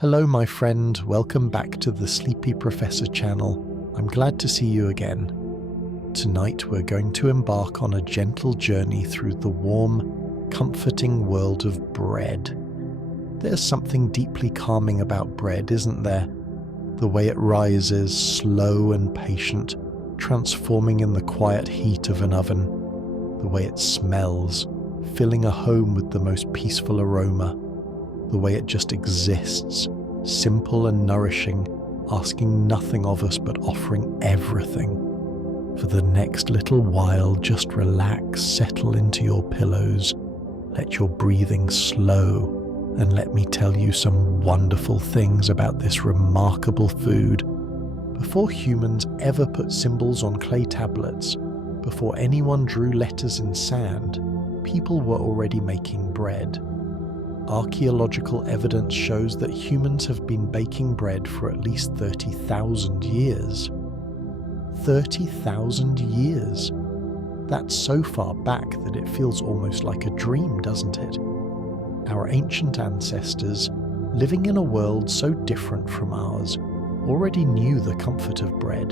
Hello my friend, welcome back to the Sleepy Professor channel. I'm glad to see you again. Tonight we're going to embark on a gentle journey through the warm, comforting world of bread. There's something deeply calming about bread, isn't there? The way it rises, slow and patient, transforming in the quiet heat of an oven. The way it smells, filling a home with the most peaceful aroma. The way it just exists, simple and nourishing, asking nothing of us but offering everything. For the next little while, just relax, settle into your pillows, let your breathing slow, and let me tell you some wonderful things about this remarkable food. Before humans ever put symbols on clay tablets, before anyone drew letters in sand, people were already making bread. Archaeological evidence shows that humans have been baking bread for at least 30,000 years. 30,000 years! That's so far back that it feels almost like a dream, doesn't it? Our ancient ancestors, living in a world so different from ours, already knew the comfort of bread.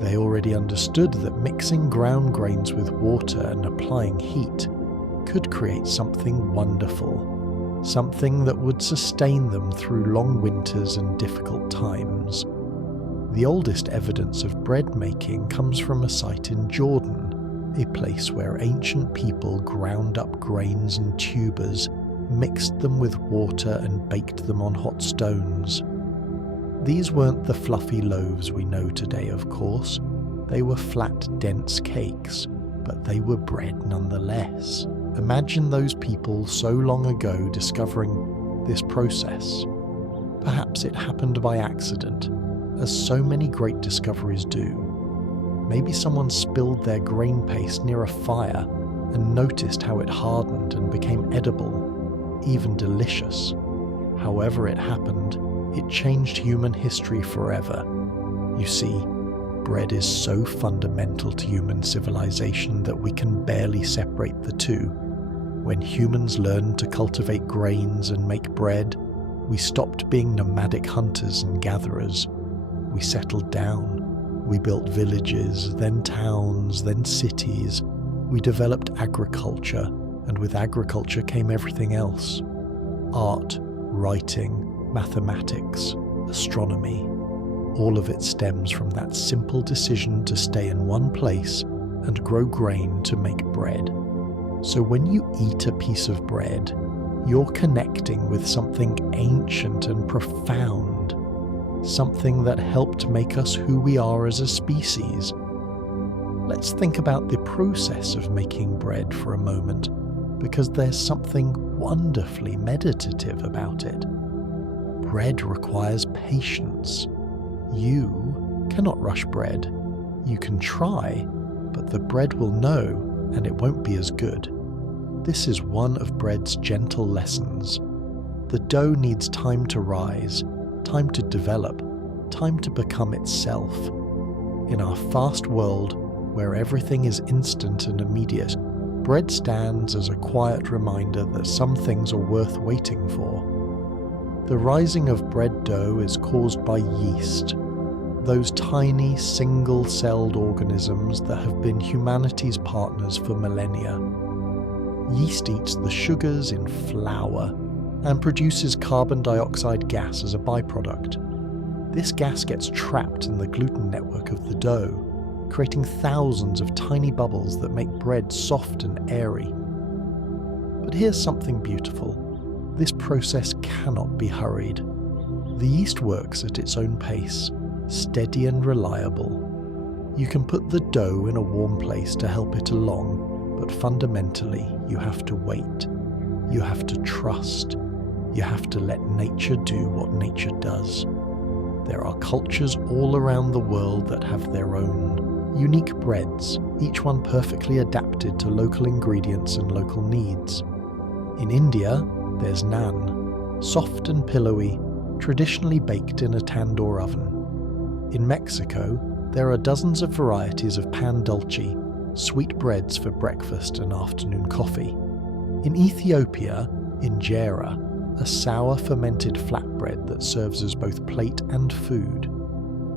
They already understood that mixing ground grains with water and applying heat could create something wonderful. Something that would sustain them through long winters and difficult times. The oldest evidence of bread making comes from a site in Jordan, a place where ancient people ground up grains and tubers, mixed them with water and baked them on hot stones. These weren't the fluffy loaves we know today, of course. They were flat, dense cakes, but they were bread nonetheless. Imagine those people so long ago discovering this process. Perhaps it happened by accident, as so many great discoveries do. Maybe someone spilled their grain paste near a fire and noticed how it hardened and became edible, even delicious. However it happened, it changed human history forever. You see, bread is so fundamental to human civilization that we can barely separate the two. When humans learned to cultivate grains and make bread, we stopped being nomadic hunters and gatherers. We settled down. We built villages, then towns, then cities. We developed agriculture, and with agriculture came everything else. Art, writing, mathematics, astronomy. All of it stems from that simple decision to stay in one place and grow grain to make bread. So when you eat a piece of bread, you're connecting with something ancient and profound, something that helped make us who we are as a species. Let's think about the process of making bread for a moment, because there's something wonderfully meditative about it. Bread requires patience. You cannot rush bread. You can try, but the bread will know, and it won't be as good. This is one of bread's gentle lessons. The dough needs time to rise, time to develop, time to become itself. In our fast world, where everything is instant and immediate, bread stands as a quiet reminder that some things are worth waiting for. The rising of bread dough is caused by yeast, those tiny, single-celled organisms that have been humanity's partners for millennia. Yeast eats the sugars in flour and produces carbon dioxide gas as a byproduct. This gas gets trapped in the gluten network of the dough, creating thousands of tiny bubbles that make bread soft and airy. But here's something beautiful. This process cannot be hurried. The yeast works at its own pace, steady and reliable. You can put the dough in a warm place to help it along, but fundamentally you have to wait. You have to trust. You have to let nature do what nature does. There are cultures all around the world that have their own unique breads, each one perfectly adapted to local ingredients and local needs. In India, there's naan, soft and pillowy, traditionally baked in a tandoor oven. In Mexico, there are dozens of varieties of pan dulce, sweet breads for breakfast and afternoon coffee. In Ethiopia, injera, a sour fermented flatbread that serves as both plate and food.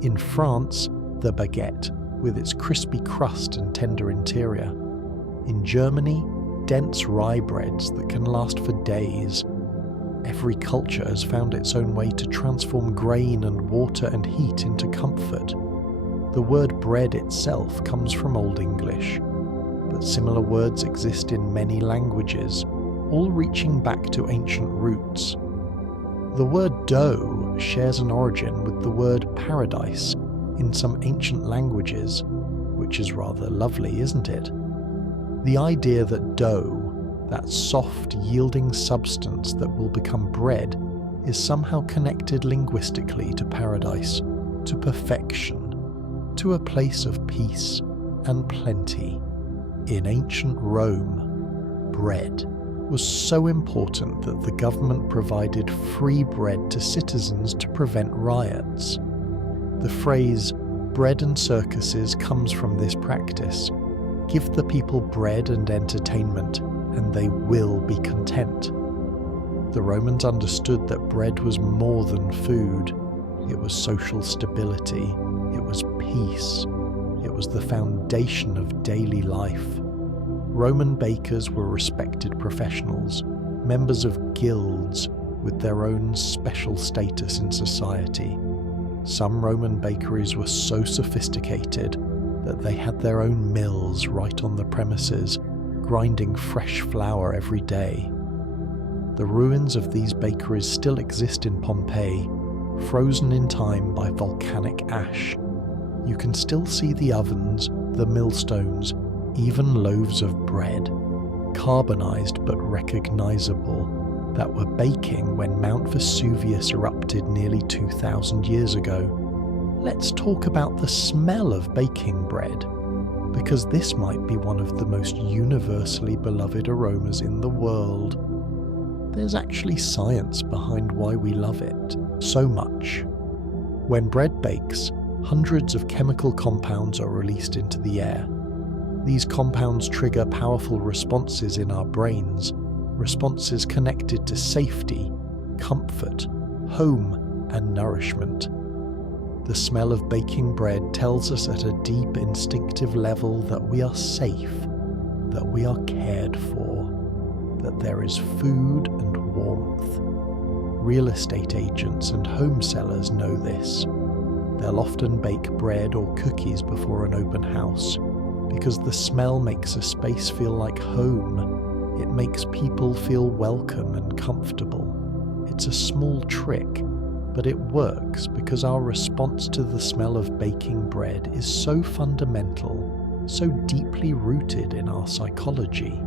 In France, the baguette, with its crispy crust and tender interior. In Germany, dense rye breads that can last for days. Every culture has found its own way to transform grain and water and heat into comfort. The word bread itself comes from Old English, but similar words exist in many languages, all reaching back to ancient roots. The word dough shares an origin with the word paradise in some ancient languages, which is rather lovely, isn't it? The idea that dough, that soft, yielding substance that will become bread, is somehow connected linguistically to paradise, to perfection, to a place of peace and plenty. In ancient Rome, bread was so important that the government provided free bread to citizens to prevent riots. The phrase "bread and circuses" comes from this practice. Give the people bread and entertainment, and they will be content. The Romans understood that bread was more than food. It was social stability. It was peace. It was the foundation of daily life. Roman bakers were respected professionals, members of guilds with their own special status in society. Some Roman bakeries were so sophisticated that they had their own mills right on the premises, grinding fresh flour every day. The ruins of these bakeries still exist in Pompeii, frozen in time by volcanic ash. You can still see the ovens, the millstones, even loaves of bread, carbonized but recognizable, that were baking when Mount Vesuvius erupted nearly 2,000 years ago. Let's talk about the smell of baking bread, because this might be one of the most universally beloved aromas in the world. There's actually science behind why we love it so much. When bread bakes, hundreds of chemical compounds are released into the air. These compounds trigger powerful responses in our brains, responses connected to safety, comfort, home, and nourishment. The smell of baking bread tells us at a deep instinctive level that we are safe, that we are cared for, that there is food and warmth. Real estate agents and home sellers know this. They'll often bake bread or cookies before an open house, because the smell makes a space feel like home. It makes people feel welcome and comfortable. It's a small trick, but it works because our response to the smell of baking bread is so fundamental, so deeply rooted in our psychology.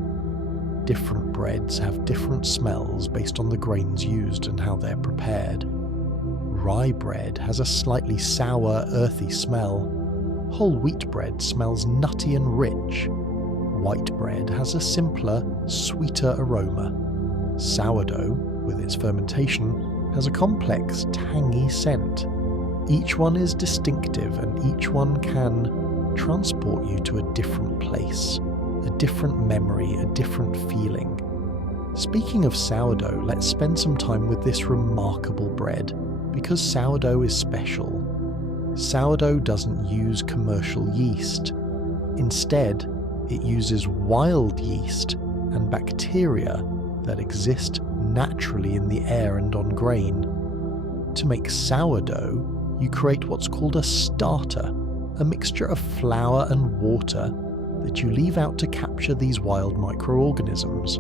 Different breads have different smells based on the grains used and how they're prepared. Rye bread has a slightly sour, earthy smell. Whole wheat bread smells nutty and rich. White bread has a simpler, sweeter aroma. Sourdough, with its fermentation, has a complex, tangy scent. Each one is distinctive, and each one can transport you to a different place, a different memory, a different feeling. Speaking of sourdough, let's spend some time with this remarkable bread, because sourdough is special. Sourdough doesn't use commercial yeast. Instead, it uses wild yeast and bacteria that exist naturally in the air and on grain. To make sourdough, you create what's called a starter, a mixture of flour and water that you leave out to capture these wild microorganisms.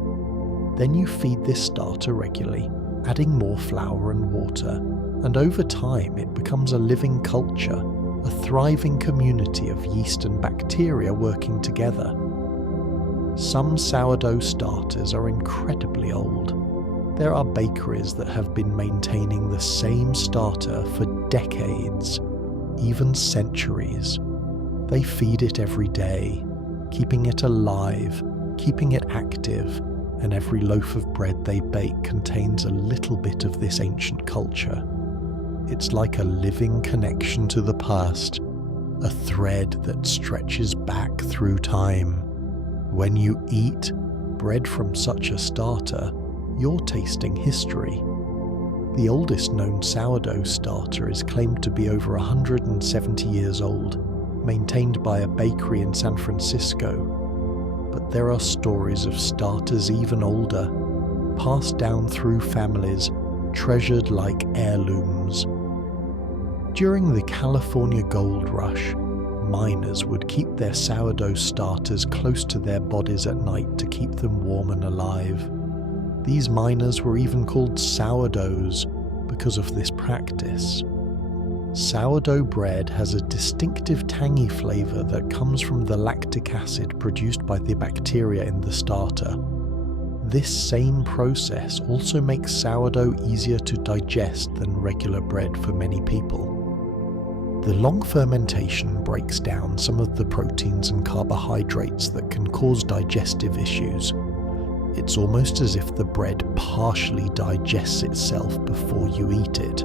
Then you feed this starter regularly, adding more flour and water, and over time it becomes a living culture, a thriving community of yeast and bacteria working together. Some sourdough starters are incredibly old. There are bakeries that have been maintaining the same starter for decades, even centuries. They feed it every day, keeping it alive, keeping it active, and every loaf of bread they bake contains a little bit of this ancient culture. It's like a living connection to the past, a thread that stretches back through time. When you eat bread from such a starter, you're tasting history. The oldest known sourdough starter is claimed to be over 170 years old, maintained by a bakery in San Francisco. But there are stories of starters even older, passed down through families, treasured like heirlooms. During the California gold rush, miners would keep their sourdough starters close to their bodies at night to keep them warm and alive. These miners were even called sourdoughs because of this practice. Sourdough bread has a distinctive tangy flavour that comes from the lactic acid produced by the bacteria in the starter. This same process also makes sourdough easier to digest than regular bread for many people. The long fermentation breaks down some of the proteins and carbohydrates that can cause digestive issues. It's almost as if the bread partially digests itself before you eat it,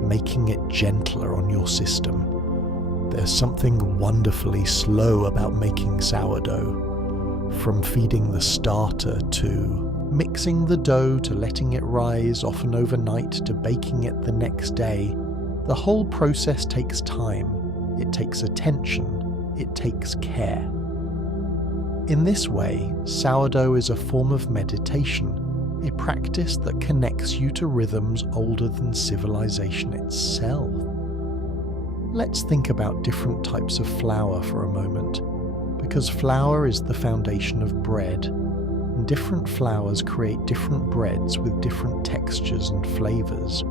making it gentler on your system. There's something wonderfully slow about making sourdough. From feeding the starter to mixing the dough to letting it rise, often overnight, to baking it the next day, the whole process takes time, it takes attention, it takes care. In this way, sourdough is a form of meditation, a practice that connects you to rhythms older than civilization itself. Let's think about different types of flour for a moment, because flour is the foundation of bread, and different flours create different breads with different textures and flavors.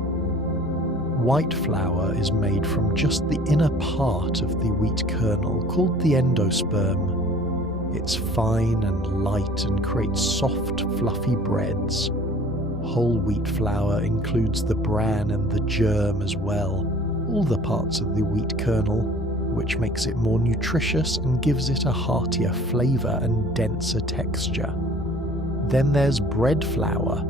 White flour is made from just the inner part of the wheat kernel, called the endosperm. It's fine and light and creates soft, fluffy breads. Whole wheat flour includes the bran and the germ as well, all the parts of the wheat kernel, which makes it more nutritious and gives it a heartier flavour and denser texture. Then there's bread flour,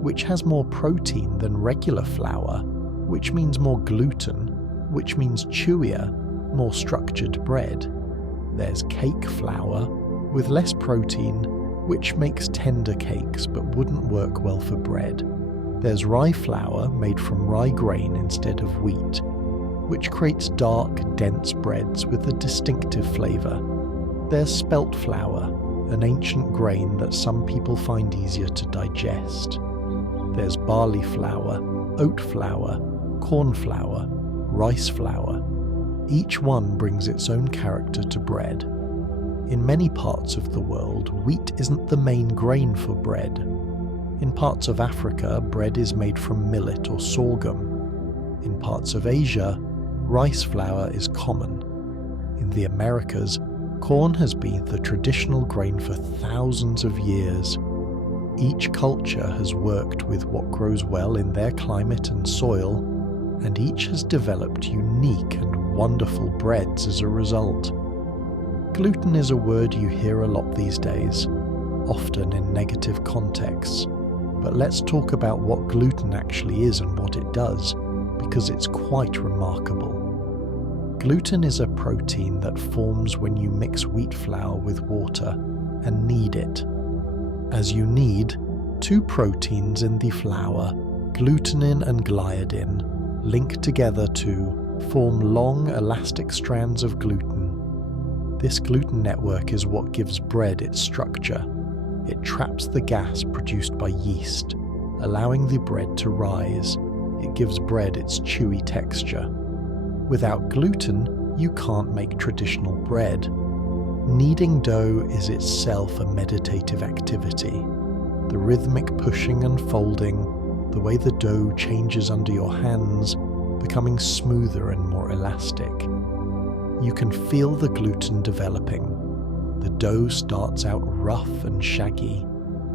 which has more protein than regular flour, which means more gluten, which means chewier, more structured bread. There's cake flour, with less protein, which makes tender cakes but wouldn't work well for bread. There's rye flour, made from rye grain instead of wheat, which creates dark, dense breads with a distinctive flavour. There's spelt flour, an ancient grain that some people find easier to digest. There's barley flour, oat flour, corn flour, rice flour. Each one brings its own character to bread. In many parts of the world, wheat isn't the main grain for bread. In parts of Africa, bread is made from millet or sorghum. In parts of Asia, rice flour is common. In the Americas, corn has been the traditional grain for thousands of years. Each culture has worked with what grows well in their climate and soil, and each has developed unique and wonderful breads as a result. Gluten is a word you hear a lot these days, often in negative contexts, but let's talk about what gluten actually is and what it does, because it's quite remarkable. Gluten is a protein that forms when you mix wheat flour with water and knead it. As you knead, two proteins in the flour, glutenin and gliadin, link together to form long, elastic strands of gluten. This gluten network is what gives bread its structure. It traps the gas produced by yeast, allowing the bread to rise. It gives bread its chewy texture. Without gluten, you can't make traditional bread. Kneading dough is itself a meditative activity. The rhythmic pushing and folding, the way the dough changes under your hands, becoming smoother and more elastic. You can feel the gluten developing. The dough starts out rough and shaggy,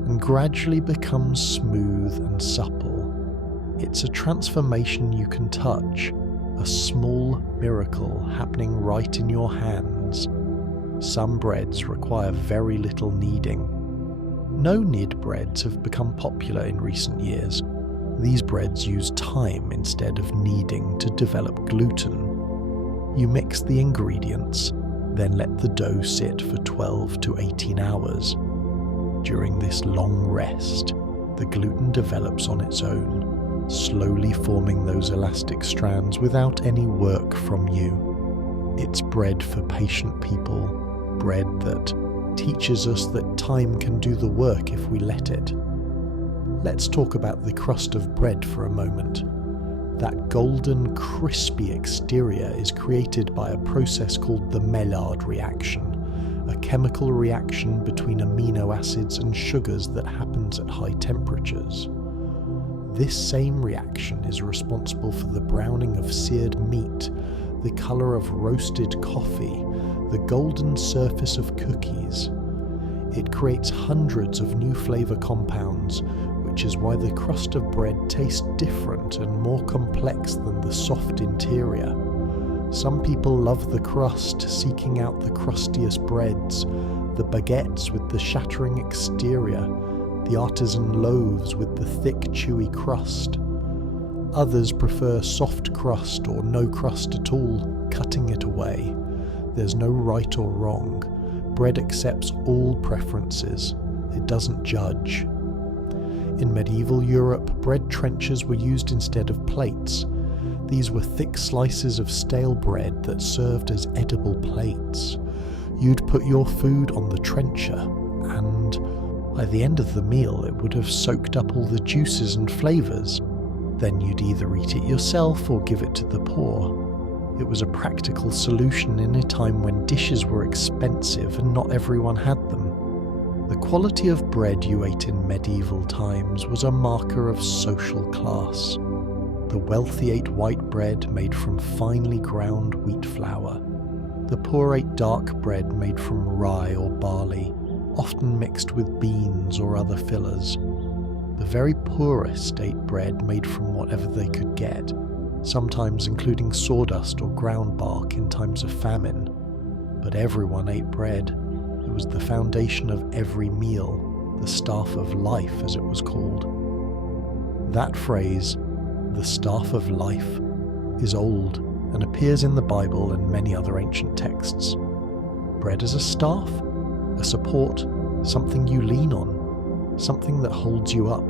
and gradually becomes smooth and supple. It's a transformation you can touch, a small miracle happening right in your hands. Some breads require very little kneading. No-knead breads have become popular in recent years. These breads use time instead of kneading to develop gluten. You mix the ingredients, then let the dough sit for 12 to 18 hours. During this long rest, The gluten develops on its own, slowly forming those elastic strands without any work from you. It's bread for patient people, bread that teaches us that time can do the work if we let it. Let's talk about the crust of bread for a moment. That golden, crispy exterior is created by a process called the Maillard reaction, a chemical reaction between amino acids and sugars that happens at high temperatures. This same reaction is responsible for the browning of seared meat, the color of roasted coffee, the golden surface of cookies. It creates hundreds of new flavor compounds, which is why the crust of bread tastes different and more complex than the soft interior. Some people love the crust, seeking out the crustiest breads, the baguettes with the shattering exterior, the artisan loaves with the thick, chewy crust. Others prefer soft crust or no crust at all, cutting it away. There's no right or wrong. Bread accepts all preferences. It doesn't judge. In medieval Europe, bread trenchers were used instead of plates. These were thick slices of stale bread that served as edible plates. You'd put your food on the trencher, and by the end of the meal it would have soaked up all the juices and flavours. Then you'd either eat it yourself or give it to the poor. It was a practical solution in a time when dishes were expensive and not everyone had them. The quality of bread you ate in medieval times was a marker of social class. The wealthy ate white bread made from finely ground wheat flour. The poor ate dark bread made from rye or barley, often mixed with beans or other fillers. The very poorest ate bread made from whatever they could get, sometimes including sawdust or ground bark in times of famine. But everyone ate bread. It was the foundation of every meal, the staff of life as it was called. That phrase, the staff of life, is old and appears in the Bible and many other ancient texts. Bread as a staff, a support, something you lean on, something that holds you up.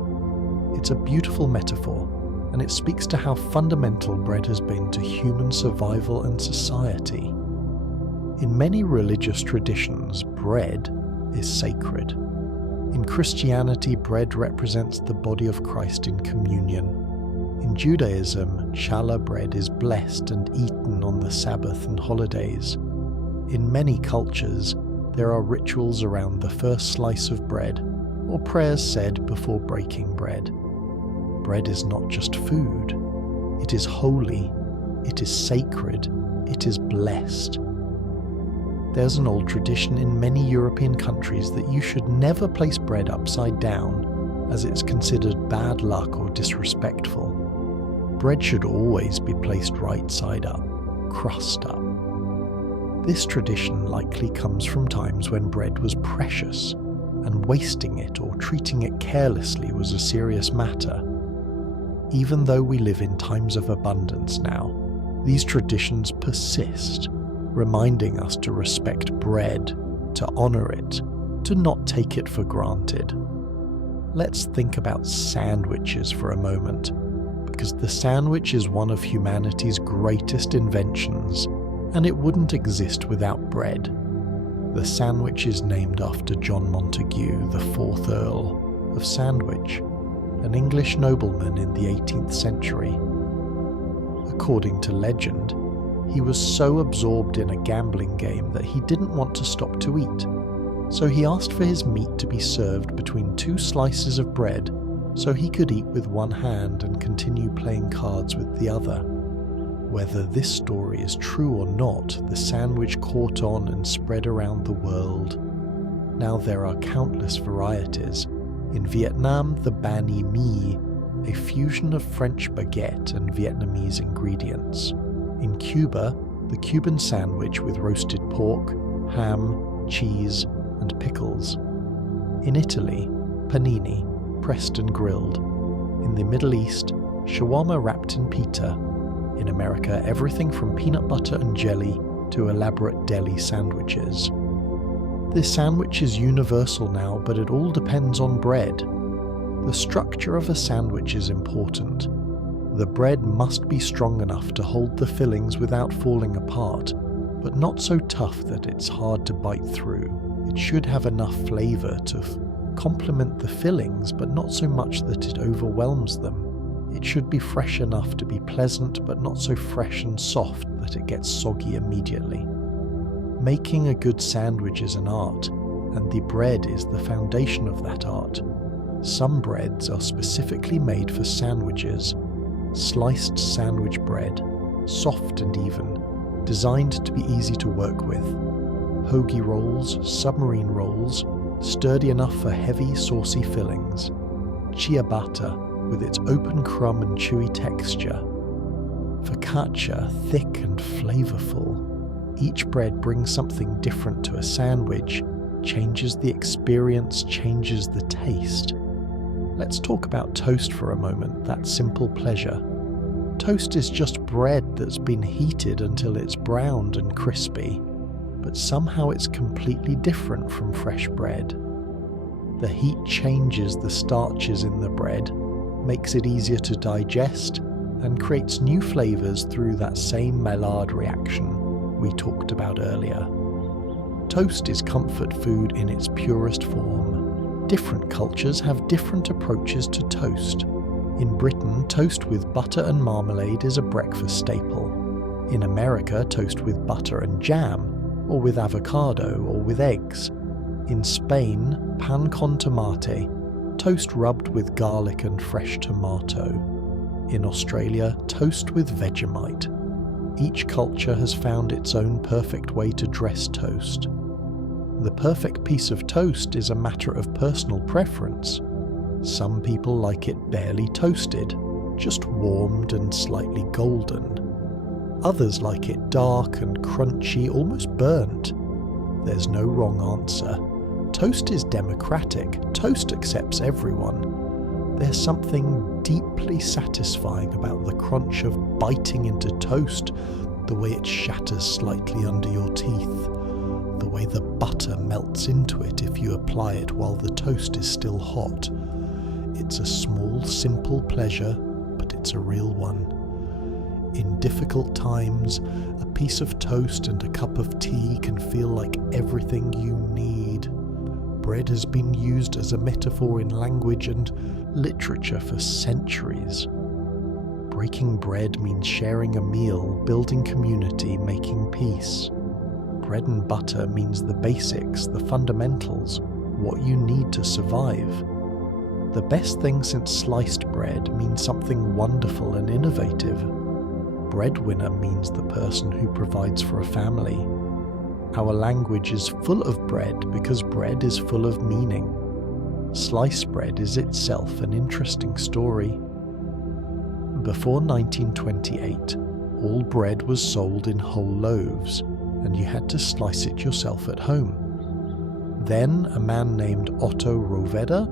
It's a beautiful metaphor, and it speaks to how fundamental bread has been to human survival and society. In many religious traditions, bread is sacred. In Christianity, bread represents the body of Christ in communion. In Judaism, challah bread is blessed and eaten on the Sabbath and holidays. In many cultures, there are rituals around the first slice of bread, or prayers said before breaking bread. Bread is not just food. It is holy, it is sacred, it is blessed. There's an old tradition in many European countries that you should never place bread upside down, as it's considered bad luck or disrespectful. Bread should always be placed right side up, crust up. This tradition likely comes from times when bread was precious, and wasting it or treating it carelessly was a serious matter. Even though we live in times of abundance now, these traditions persist, reminding us to respect bread, to honour it, to not take it for granted. Let's think about sandwiches for a moment, because the sandwich is one of humanity's greatest inventions, and it wouldn't exist without bread. The sandwich is named after John Montagu, the 4th Earl of Sandwich, an English nobleman in the 18th century. According to legend, he was so absorbed in a gambling game that he didn't want to stop to eat, so he asked for his meat to be served between 2 slices of bread so he could eat with one hand and continue playing cards with the other. Whether this story is true or not, the sandwich caught on and spread around the world. Now there are countless varieties. In Vietnam, the banh mi, a fusion of French baguette and Vietnamese ingredients. In Cuba, the Cuban sandwich with roasted pork, ham, cheese, and pickles. In Italy, panini, pressed and grilled. In the Middle East, shawarma wrapped in pita. In America, everything from peanut butter and jelly to elaborate deli sandwiches. This sandwich is universal now, but it all depends on bread. The structure of a sandwich is important. The bread must be strong enough to hold the fillings without falling apart, but not so tough that it's hard to bite through. It should have enough flavour to complement the fillings, but not so much that it overwhelms them. It should be fresh enough to be pleasant, but not so fresh and soft that it gets soggy immediately. Making a good sandwich is an art, and the bread is the foundation of that art. Some breads are specifically made for sandwiches. Sliced sandwich bread, soft and even, designed to be easy to work with. Hoagie rolls, submarine rolls, sturdy enough for heavy, saucy fillings. Ciabatta, with its open crumb and chewy texture. Focaccia, thick and flavorful. Each bread brings something different to a sandwich, changes the experience, changes the taste. Let's talk about toast for a moment, that simple pleasure. Toast is just bread that's been heated until it's browned and crispy, but somehow it's completely different from fresh bread. The heat changes the starches in the bread, makes it easier to digest, and creates new flavors through that same Maillard reaction we talked about earlier. Toast is comfort food in its purest form. Different cultures have different approaches to toast. In Britain, toast with butter and marmalade is a breakfast staple. In America, toast with butter and jam, or with avocado, or with eggs. In Spain, pan con tomate, toast rubbed with garlic and fresh tomato. In Australia, toast with Vegemite. Each culture has found its own perfect way to dress toast. The perfect piece of toast is a matter of personal preference. Some people like it barely toasted, just warmed and slightly golden. Others like it dark and crunchy, almost burnt. There's no wrong answer. Toast is democratic. Toast accepts everyone. There's something deeply satisfying about the crunch of biting into toast, the way it shatters slightly under your teeth, the way the butter melts into it if you apply it while the toast is still hot. It's a small, simple pleasure, but it's a real one. In difficult times, a piece of toast and a cup of tea can feel like everything you need. Bread has been used as a metaphor in language and literature for centuries. Breaking bread means sharing a meal, building community, making peace. Bread and butter means the basics, the fundamentals, what you need to survive. The best thing since sliced bread means something wonderful and innovative. Breadwinner means the person who provides for a family. Our language is full of bread because bread is full of meaning. Sliced bread is itself an interesting story. Before 1928, all bread was sold in whole loaves, and you had to slice it yourself at home. Then a man named Otto Roveda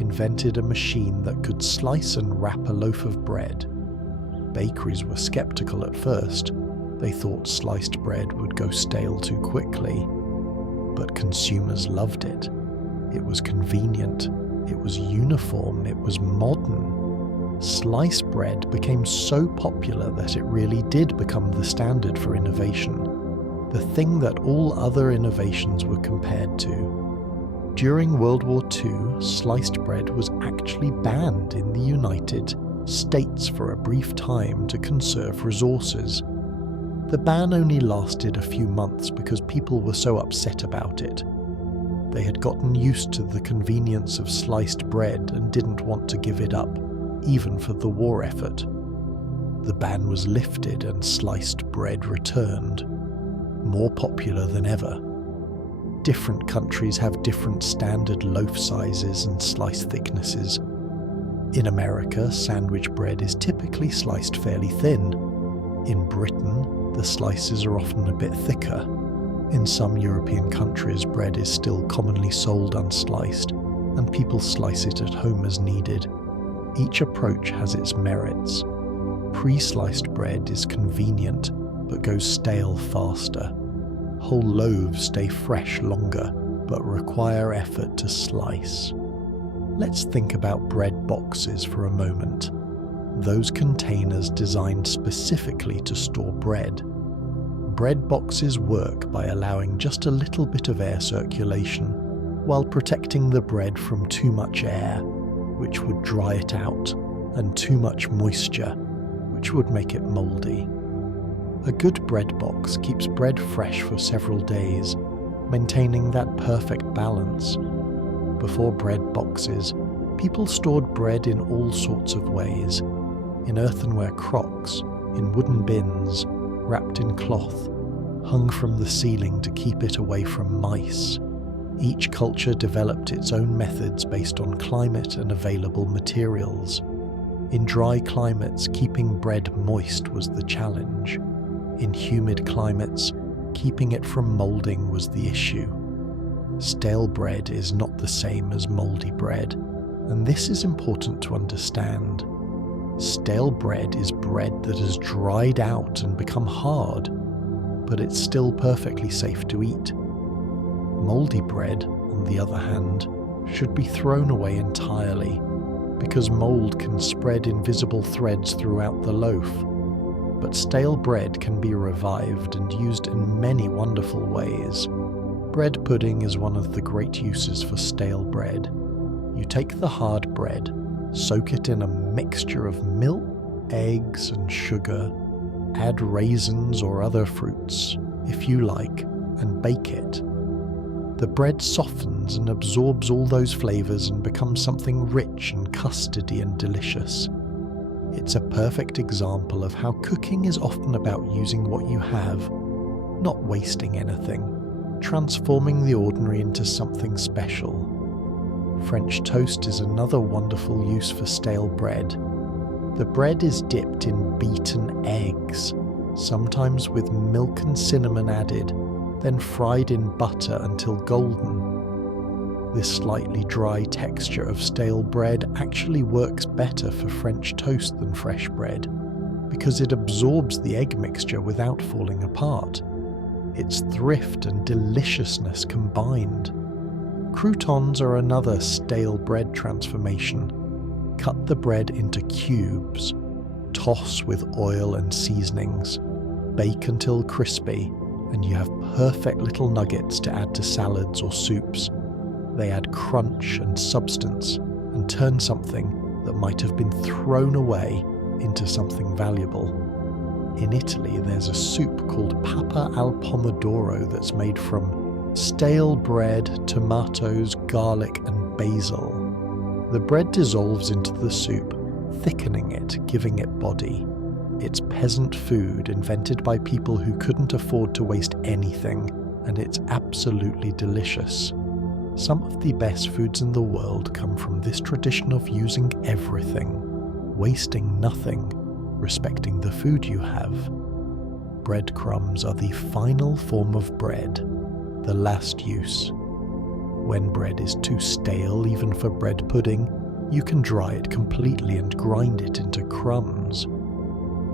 invented a machine that could slice and wrap a loaf of bread. Bakeries were skeptical at first. They thought sliced bread would go stale too quickly. But consumers loved it. It was convenient. It was uniform. It was modern. Sliced bread became so popular that it really did become the standard for innovation, the thing that all other innovations were compared to. During World War II, sliced bread was actually banned in the United States for a brief time to conserve resources. The ban only lasted a few months because people were so upset about it. They had gotten used to the convenience of sliced bread and didn't want to give it up, even for the war effort. The ban was lifted and sliced bread returned, more popular than ever. Different countries have different standard loaf sizes and slice thicknesses. In America, sandwich bread is typically sliced fairly thin. In Britain, the slices are often a bit thicker. In some European countries, bread is still commonly sold unsliced, and people slice it at home as needed. Each approach has its merits. Pre-sliced bread is convenient, but goes stale faster. Whole loaves stay fresh longer, but require effort to slice. Let's think about bread boxes for a moment. Those containers designed specifically to store bread. Bread boxes work by allowing just a little bit of air circulation while protecting the bread from too much air, which would dry it out, and too much moisture, which would make it moldy. A good bread box keeps bread fresh for several days, maintaining that perfect balance. Before bread boxes, people stored bread in all sorts of ways: in earthenware crocks, in wooden bins, wrapped in cloth, hung from the ceiling to keep it away from mice. Each culture developed its own methods based on climate and available materials. In dry climates, keeping bread moist was the challenge. In humid climates, keeping it from molding was the issue. Stale bread is not the same as moldy bread, and this is important to understand. Stale bread is bread that has dried out and become hard, but it's still perfectly safe to eat. Moldy bread, on the other hand, should be thrown away entirely, because mold can spread invisible threads throughout the loaf. But stale bread can be revived and used in many wonderful ways. Bread pudding is one of the great uses for stale bread. You take the hard bread, soak it in a mixture of milk, eggs, and sugar, add raisins or other fruits, if you like, and bake it. The bread softens and absorbs all those flavors and becomes something rich and custardy and delicious. It's a perfect example of how cooking is often about using what you have, not wasting anything, transforming the ordinary into something special. French toast is another wonderful use for stale bread. The bread is dipped in beaten eggs, sometimes with milk and cinnamon added, then fried in butter until golden. This slightly dry texture of stale bread actually works better for French toast than fresh bread, because it absorbs the egg mixture without falling apart. It's thrift and deliciousness combined. Croutons are another stale bread transformation. Cut the bread into cubes, toss with oil and seasonings, bake until crispy, and you have perfect little nuggets to add to salads or soups. They add crunch and substance and turn something that might have been thrown away into something valuable. In Italy, there's a soup called papa al pomodoro that's made from stale bread, tomatoes, garlic, and basil. The bread dissolves into the soup, thickening it, giving it body. It's peasant food invented by people who couldn't afford to waste anything, and it's absolutely delicious. Some of the best foods in the world come from this tradition of using everything, wasting nothing, respecting the food you have. Breadcrumbs are the final form of bread, the last use. When bread is too stale even for bread pudding, you can dry it completely and grind it into crumbs.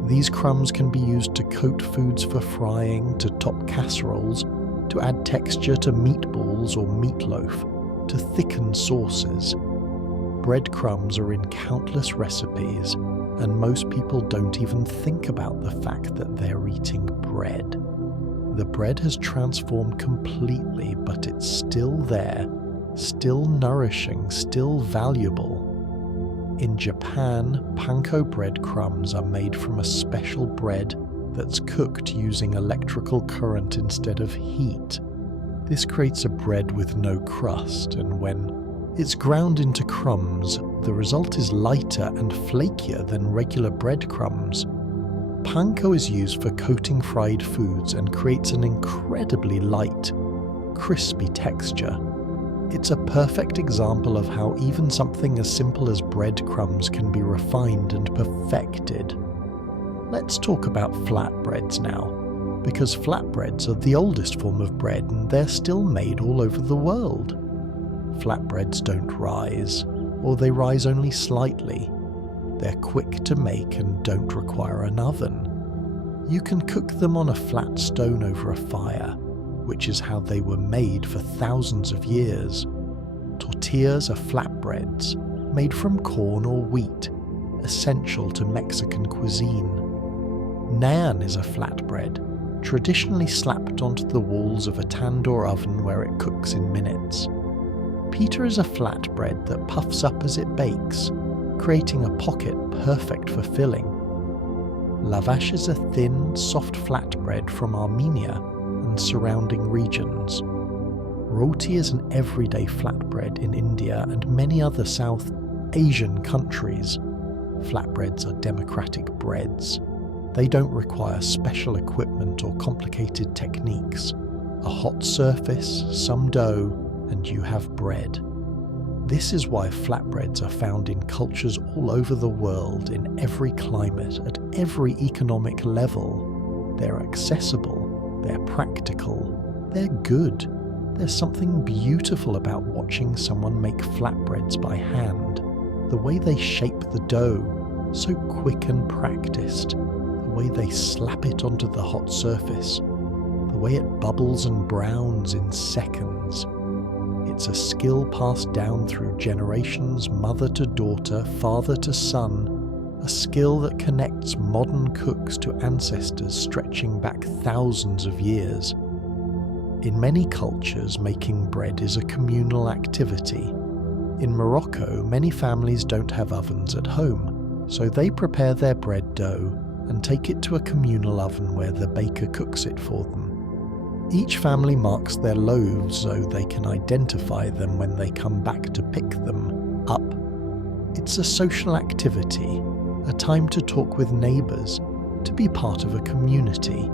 These crumbs can be used to coat foods for frying, to top casseroles, to add texture to meatballs or meatloaf, to thicken sauces. Breadcrumbs are in countless recipes, and most people don't even think about the fact that they're eating bread. The bread has transformed completely, but it's still there, still nourishing, still valuable. In Japan, panko breadcrumbs are made from a special bread that's cooked using electrical current instead of heat. This creates a bread with no crust, and when it's ground into crumbs, the result is lighter and flakier than regular breadcrumbs. Panko is used for coating fried foods and creates an incredibly light, crispy texture. It's a perfect example of how even something as simple as breadcrumbs can be refined and perfected. Let's talk about flatbreads now, because flatbreads are the oldest form of bread and they're still made all over the world. Flatbreads don't rise, or they rise only slightly. They're quick to make and don't require an oven. You can cook them on a flat stone over a fire, which is how they were made for thousands of years. Tortillas are flatbreads made from corn or wheat, essential to Mexican cuisine. Naan is a flatbread, traditionally slapped onto the walls of a tandoor oven where it cooks in minutes. Pita is a flatbread that puffs up as it bakes, creating a pocket perfect for filling. Lavash is a thin, soft flatbread from Armenia and surrounding regions. Roti is an everyday flatbread in India and many other South Asian countries. Flatbreads are democratic breads. They don't require special equipment or complicated techniques. A hot surface, some dough, and you have bread. This is why flatbreads are found in cultures all over the world, in every climate, at every economic level. They're accessible, they're practical, they're good. There's something beautiful about watching someone make flatbreads by hand. The way they shape the dough, so quick and practiced. The way they slap it onto the hot surface. The way it bubbles and browns in seconds. It's a skill passed down through generations, mother to daughter, father to son, a skill that connects modern cooks to ancestors stretching back thousands of years. In many cultures, making bread is a communal activity. In Morocco, many families don't have ovens at home, so they prepare their bread dough and take it to a communal oven where the baker cooks it for them. Each family marks their loaves so they can identify them when they come back to pick them up. It's a social activity, a time to talk with neighbours, to be part of a community.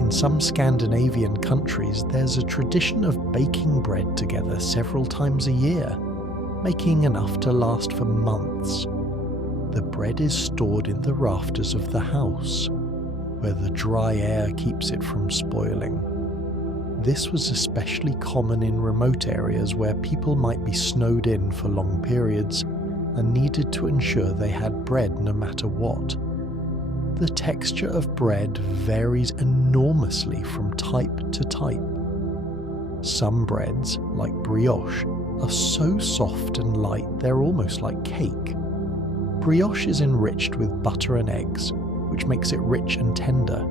In some Scandinavian countries, there's a tradition of baking bread together several times a year, making enough to last for months. The bread is stored in the rafters of the house, where the dry air keeps it from spoiling. This was especially common in remote areas where people might be snowed in for long periods and needed to ensure they had bread no matter what. The texture of bread varies enormously from type to type. Some breads, like brioche, are so soft and light they're almost like cake. Brioche is enriched with butter and eggs, which makes it rich and tender.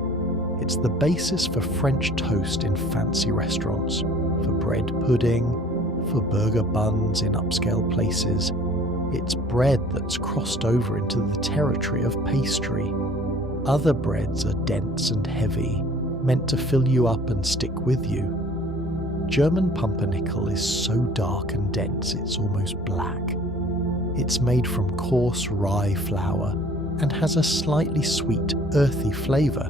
It's the basis for French toast in fancy restaurants, for bread pudding, for burger buns in upscale places. It's bread that's crossed over into the territory of pastry. Other breads are dense and heavy, meant to fill you up and stick with you. German pumpernickel is so dark and dense it's almost black. It's made from coarse rye flour and has a slightly sweet, earthy flavour.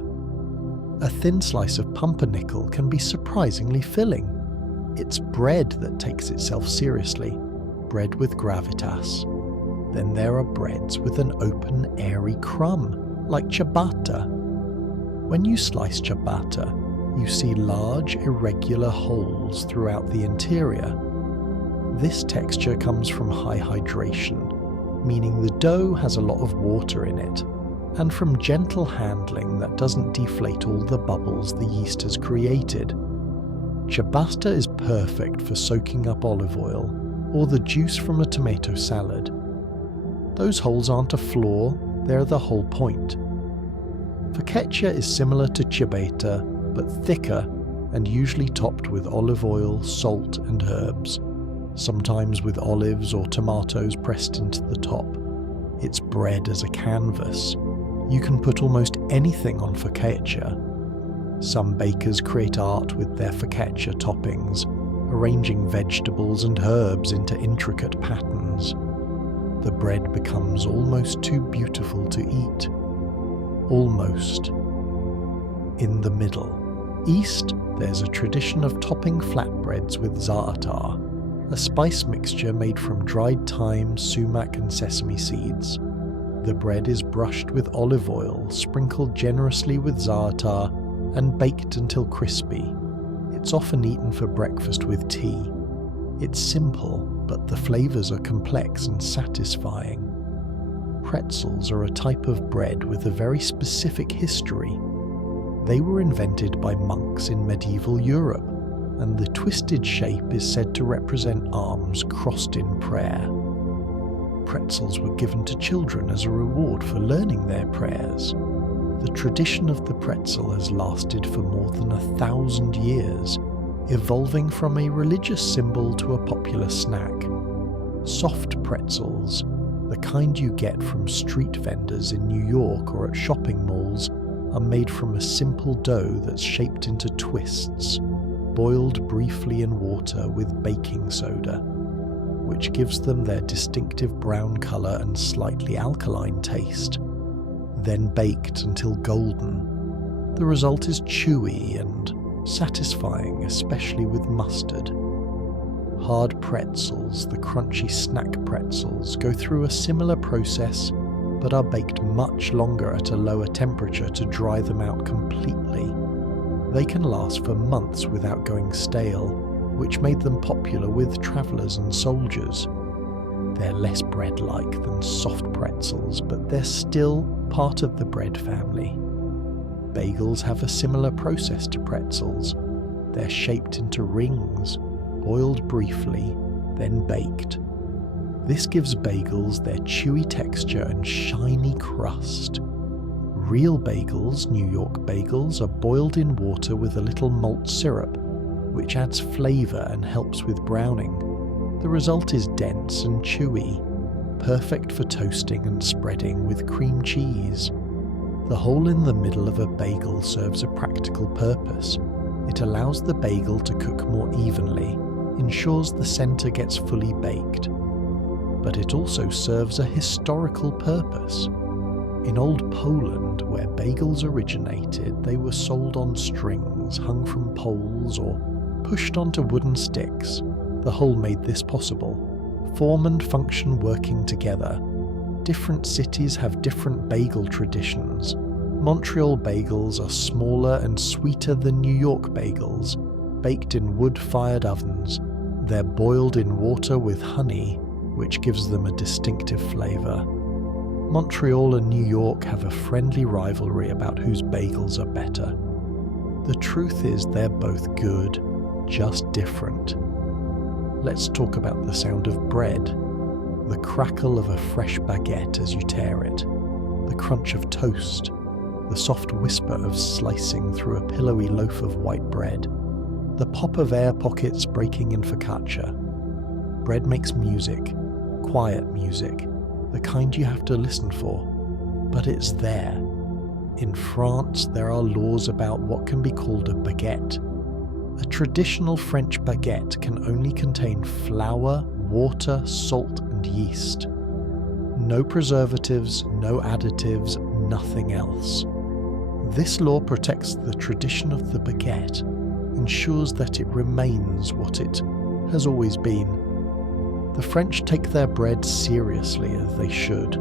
A thin slice of pumpernickel can be surprisingly filling. It's bread that takes itself seriously, bread with gravitas. Then there are breads with an open, airy crumb, like ciabatta. When you slice ciabatta, you see large, irregular holes throughout the interior. This texture comes from high hydration, meaning the dough has a lot of water in it, and from gentle handling that doesn't deflate all the bubbles the yeast has created. Ciabatta is perfect for soaking up olive oil or the juice from a tomato salad. Those holes aren't a flaw, they're the whole point. Focaccia is similar to ciabatta, but thicker and usually topped with olive oil, salt and herbs, sometimes with olives or tomatoes pressed into the top. It's bread as a canvas. You can put almost anything on focaccia. Some bakers create art with their focaccia toppings, arranging vegetables and herbs into intricate patterns. The bread becomes almost too beautiful to eat. Almost. In the Middle East, there's a tradition of topping flatbreads with za'atar, a spice mixture made from dried thyme, sumac and sesame seeds. The bread is brushed with olive oil, sprinkled generously with za'atar, and baked until crispy. It's often eaten for breakfast with tea. It's simple, but the flavors are complex and satisfying. Pretzels are a type of bread with a very specific history. They were invented by monks in medieval Europe and the twisted shape is said to represent arms crossed in prayer. Pretzels were given to children as a reward for learning their prayers. The tradition of the pretzel has lasted for more than 1,000 years, evolving from a religious symbol to a popular snack. Soft pretzels, the kind you get from street vendors in New York or at shopping malls, are made from a simple dough that's shaped into twists, boiled briefly in water with baking soda, which gives them their distinctive brown colour and slightly alkaline taste, then baked until golden. The result is chewy and satisfying, especially with mustard. Hard pretzels, the crunchy snack pretzels, go through a similar process but are baked much longer at a lower temperature to dry them out completely. They can last for months without going stale, which made them popular with travellers and soldiers. They're less bread-like than soft pretzels, but they're still part of the bread family. Bagels have a similar process to pretzels. They're shaped into rings, boiled briefly, then baked. This gives bagels their chewy texture and shiny crust. Real bagels, New York bagels, are boiled in water with a little malt syrup, which adds flavour and helps with browning. The result is dense and chewy, perfect for toasting and spreading with cream cheese. The hole in the middle of a bagel serves a practical purpose. It allows the bagel to cook more evenly, ensures the centre gets fully baked. But it also serves a historical purpose. In old Poland, where bagels originated, they were sold on strings hung from poles or pushed onto wooden sticks. The hole made this possible. Form and function working together. Different cities have different bagel traditions. Montreal bagels are smaller and sweeter than New York bagels, baked in wood-fired ovens. They're boiled in water with honey, which gives them a distinctive flavour. Montreal and New York have a friendly rivalry about whose bagels are better. The truth is they're both good, just different. Let's talk about the sound of bread. The crackle of a fresh baguette as you tear it. The crunch of toast. The soft whisper of slicing through a pillowy loaf of white bread. The pop of air pockets breaking in focaccia. Bread makes music. Quiet music, the kind you have to listen for, but it's there. In France, there are laws about what can be called a baguette. A traditional French baguette can only contain flour, water, salt, and yeast. No preservatives, no additives, nothing else. This law protects the tradition of the baguette, ensures that it remains what it has always been. The French take their bread seriously, as they should.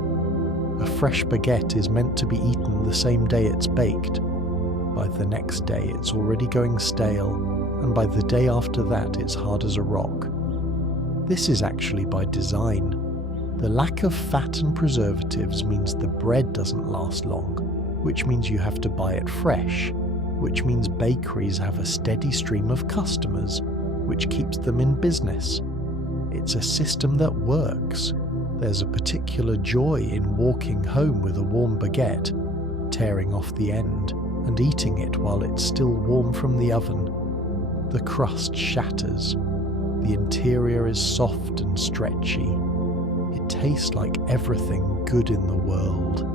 A fresh baguette is meant to be eaten the same day it's baked. By the next day it's already going stale, and by the day after that it's hard as a rock. This is actually by design. The lack of fat and preservatives means the bread doesn't last long, which means you have to buy it fresh, which means bakeries have a steady stream of customers, which keeps them in business. It's a system that works. There's a particular joy in walking home with a warm baguette, tearing off the end, and eating it while it's still warm from the oven. The crust shatters. The interior is soft and stretchy. It tastes like everything good in the world.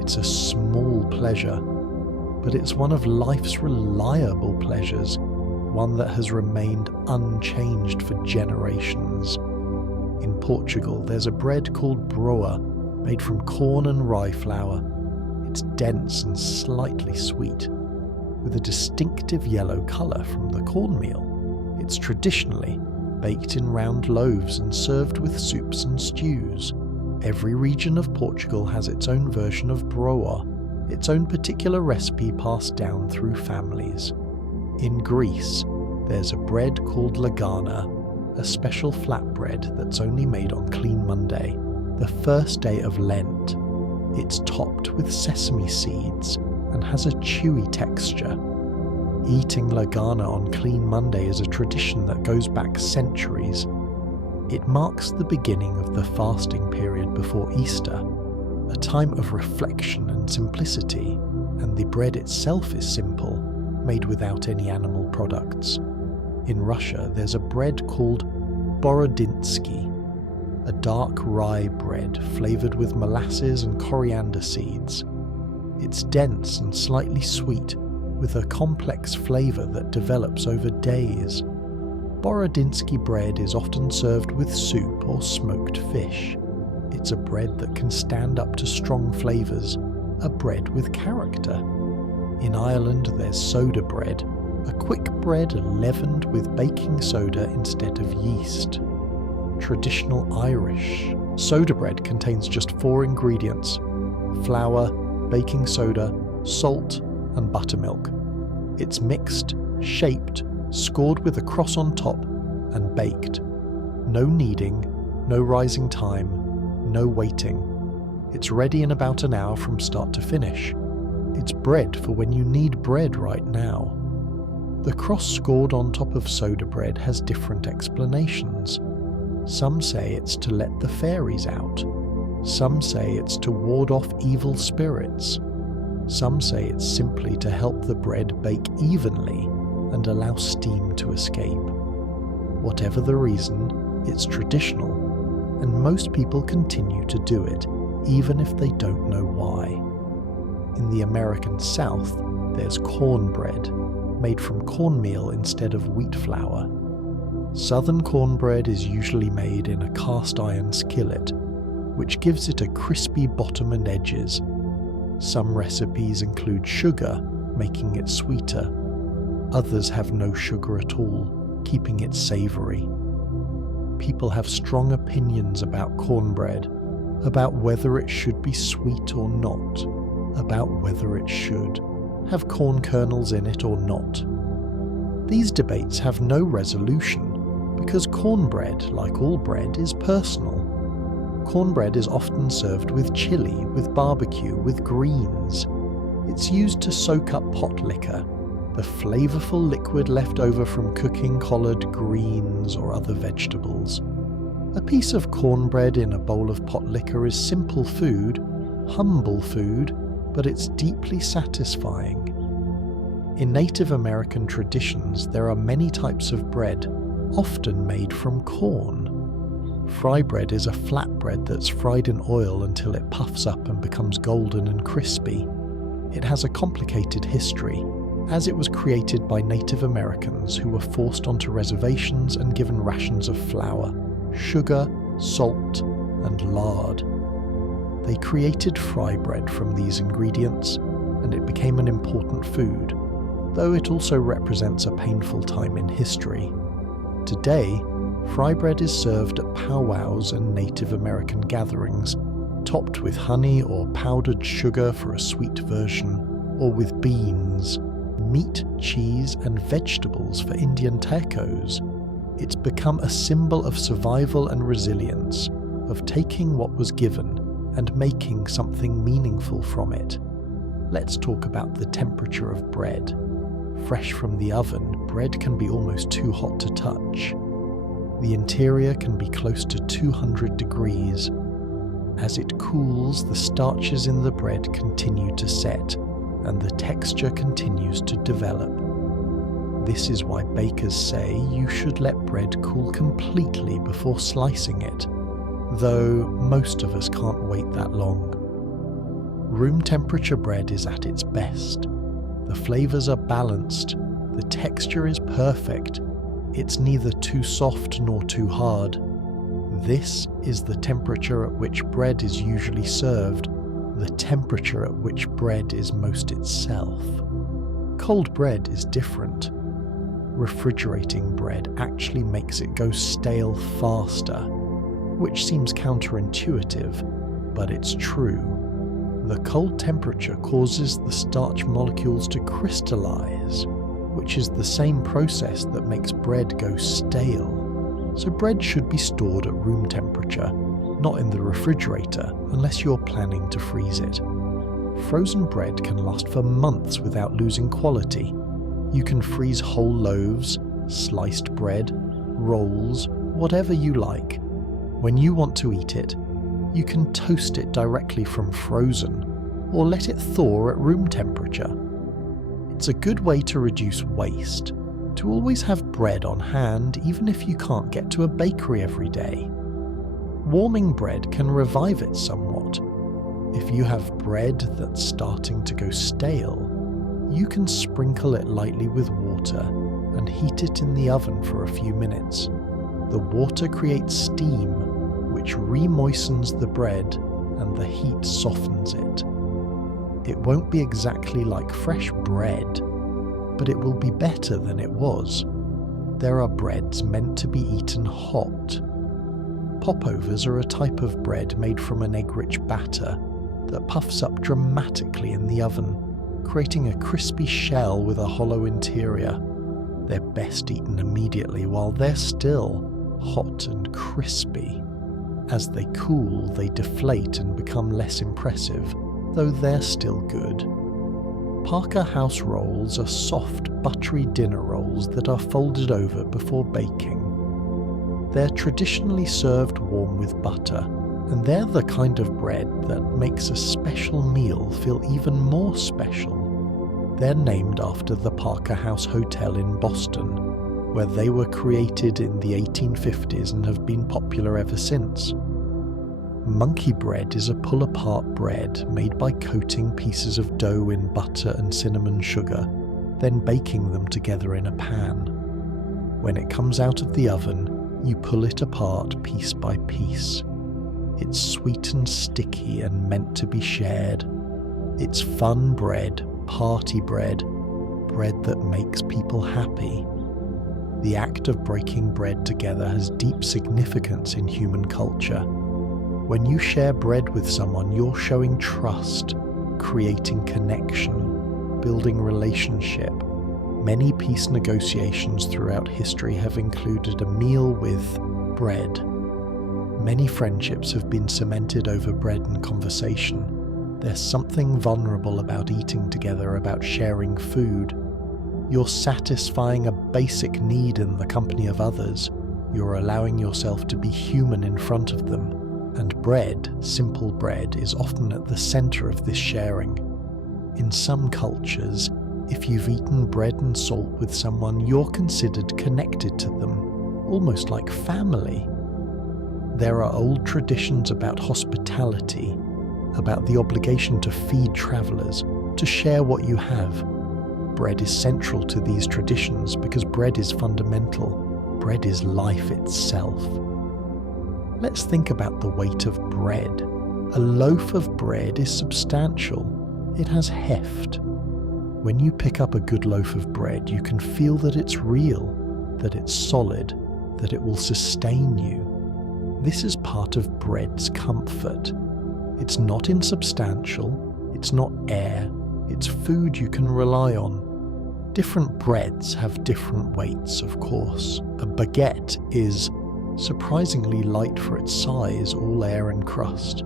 It's a small pleasure, but it's one of life's reliable pleasures, one that has remained unchanged for generations. In Portugal, there's a bread called broa, made from corn and rye flour. It's dense and slightly sweet, with a distinctive yellow colour from the cornmeal. It's traditionally baked in round loaves and served with soups and stews. Every region of Portugal has its own version of broa, its own particular recipe passed down through families. In Greece, there's a bread called lagana, a special flatbread that's only made on Clean Monday, the first day of Lent. It's topped with sesame seeds and has a chewy texture. Eating lagana on Clean Monday is a tradition that goes back centuries. It marks the beginning of the fasting period before Easter, a time of reflection and simplicity, and the bread itself is simple, made without any animal products. In Russia, there's a bread called borodinsky, a dark rye bread flavored with molasses and coriander seeds. It's dense and slightly sweet, with a complex flavor that develops over days. Borodinsky bread is often served with soup or smoked fish. It's a bread that can stand up to strong flavors, a bread with character. In Ireland, there's soda bread, a quick bread leavened with baking soda instead of yeast. Traditional Irish soda bread contains just 4 ingredients: flour, baking soda, salt, and buttermilk. It's mixed, shaped, scored with a cross on top, and baked. No kneading, no rising time, no waiting. It's ready in about an hour from start to finish. It's bread for when you need bread right now. The cross scored on top of soda bread has different explanations. Some say it's to let the fairies out. Some say it's to ward off evil spirits. Some say it's simply to help the bread bake evenly and allow steam to escape. Whatever the reason, it's traditional, and most people continue to do it, even if they don't know why. In the American South, there's cornbread, made from cornmeal instead of wheat flour. Southern cornbread is usually made in a cast iron skillet, which gives it a crispy bottom and edges. Some recipes include sugar, making it sweeter. Others have no sugar at all, keeping it savory. People have strong opinions about cornbread, about whether it should be sweet or not, about whether it should have corn kernels in it or not. These debates have no resolution, because cornbread, like all bread, is personal. Cornbread is often served with chili, with barbecue, with greens. It's used to soak up pot liquor, the flavourful liquid left over from cooking collard greens or other vegetables. A piece of cornbread in a bowl of pot liquor is simple food, humble food, but it's deeply satisfying. In Native American traditions, there are many types of bread, often made from corn. Fry bread is a flat bread that's fried in oil until it puffs up and becomes golden and crispy. It has a complicated history, as it was created by Native Americans who were forced onto reservations and given rations of flour, sugar, salt, and lard. They created fry bread from these ingredients, and it became an important food, though it also represents a painful time in history. Today, fry bread is served at powwows and Native American gatherings, topped with honey or powdered sugar for a sweet version, or with beans, meat, cheese, and vegetables for Indian tacos. It's become a symbol of survival and resilience, of taking what was given and making something meaningful from it. Let's talk about the temperature of bread. Fresh from the oven, bread can be almost too hot to touch. The interior can be close to 200 degrees. As it cools, the starches in the bread continue to set, and the texture continues to develop. This is why bakers say you should let bread cool completely before slicing it, though most of us can't wait that long. Room temperature bread is at its best. The flavors are balanced, the texture is perfect, it's neither too soft nor too hard. This is the temperature at which bread is usually served, the temperature at which bread is most itself. Cold bread is different. Refrigerating bread actually makes it go stale faster, which seems counterintuitive, but it's true. The cold temperature causes the starch molecules to crystallize, which is the same process that makes bread go stale. So bread should be stored at room temperature, not in the refrigerator unless you're planning to freeze it. Frozen bread can last for months without losing quality. You can freeze whole loaves, sliced bread, rolls, whatever you like. When you want to eat it, you can toast it directly from frozen, or let it thaw at room temperature. It's a good way to reduce waste, to always have bread on hand even if you can't get to a bakery every day. Warming bread can revive it somewhat. If you have bread that's starting to go stale, you can sprinkle it lightly with water and heat it in the oven for a few minutes. The water creates steam, which re-moistens the bread, and the heat softens it. It won't be exactly like fresh bread, but it will be better than it was. There are breads meant to be eaten hot. Popovers are a type of bread made from an egg-rich batter that puffs up dramatically in the oven, creating a crispy shell with a hollow interior. They're best eaten immediately while they're still hot and crispy. As they cool, they deflate and become less impressive, though they're still good. Parker House rolls are soft, buttery dinner rolls that are folded over before baking. They're traditionally served warm with butter, and they're the kind of bread that makes a special meal feel even more special. They're named after the Parker House Hotel in Boston, where they were created in the 1850s and have been popular ever since. Monkey bread is a pull-apart bread made by coating pieces of dough in butter and cinnamon sugar, then baking them together in a pan. When it comes out of the oven, you pull it apart piece by piece. It's sweet and sticky and meant to be shared. It's fun bread, party bread, bread that makes people happy. The act of breaking bread together has deep significance in human culture. When you share bread with someone, you're showing trust, creating connection, building relationship. Many peace negotiations throughout history have included a meal with bread. Many friendships have been cemented over bread and conversation. There's something vulnerable about eating together, about sharing food. You're satisfying a basic need in the company of others. You're allowing yourself to be human in front of them. And bread, simple bread, is often at the center of this sharing. In some cultures, if you've eaten bread and salt with someone, you're considered connected to them, almost like family. There are old traditions about hospitality, about the obligation to feed travelers, to share what you have. Bread is central to these traditions because bread is fundamental. Bread is life itself. Let's think about the weight of bread. A loaf of bread is substantial. It has heft. When you pick up a good loaf of bread, you can feel that it's real, that it's solid, that it will sustain you. This is part of bread's comfort. It's not insubstantial, it's not air, it's food you can rely on. Different breads have different weights, of course. A baguette is surprisingly light for its size, all air and crust.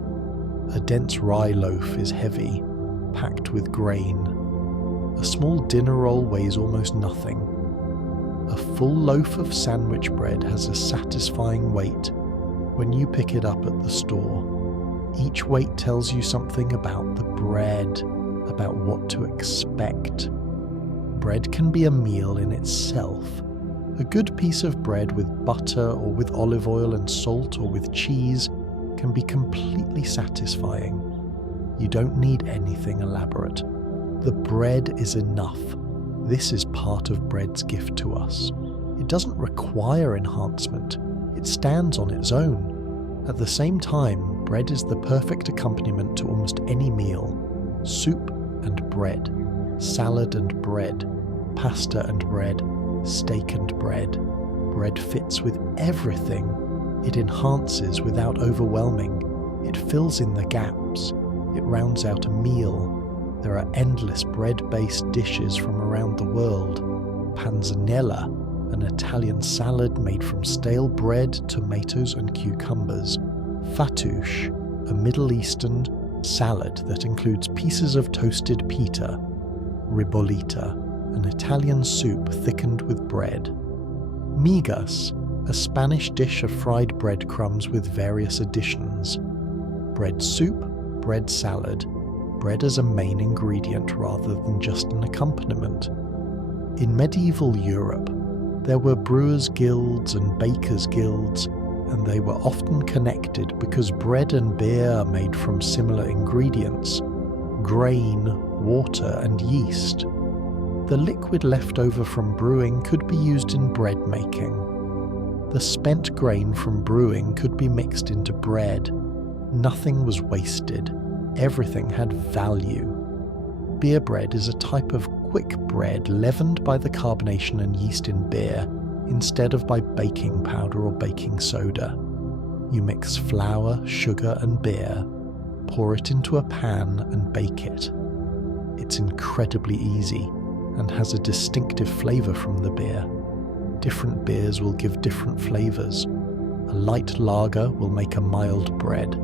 A dense rye loaf is heavy, packed with grain. A small dinner roll weighs almost nothing. A full loaf of sandwich bread has a satisfying weight when you pick it up at the store. Each weight tells you something about the bread, about what to expect. Bread can be a meal in itself. A good piece of bread with butter or with olive oil and salt or with cheese can be completely satisfying. You don't need anything elaborate. The bread is enough. This is part of bread's gift to us. It doesn't require enhancement. It stands on its own. At the same time, bread is the perfect accompaniment to almost any meal. Soup and bread, salad and bread, pasta and bread, steak and bread. Bread fits with everything. It enhances without overwhelming. It fills in the gaps. It rounds out a meal. There are endless bread-based dishes from around the world. Panzanella, an Italian salad made from stale bread, tomatoes and cucumbers. Fattoush, a Middle Eastern salad that includes pieces of toasted pita. Ribollita, an Italian soup thickened with bread. Migas, a Spanish dish of fried breadcrumbs with various additions. Bread soup, bread salad, bread as a main ingredient rather than just an accompaniment. In medieval Europe, there were brewers' guilds and bakers' guilds, and they were often connected because bread and beer are made from similar ingredients: grain, water, and yeast. The liquid left over from brewing could be used in bread making. The spent grain from brewing could be mixed into bread. Nothing was wasted. Everything had value. Beer bread is a type of quick bread leavened by the carbonation and yeast in beer, instead of by baking powder or baking soda. You mix flour, sugar, and beer, pour it into a pan and bake it. It's incredibly easy and has a distinctive flavour from the beer. Different beers will give different flavours. A light lager will make a mild bread.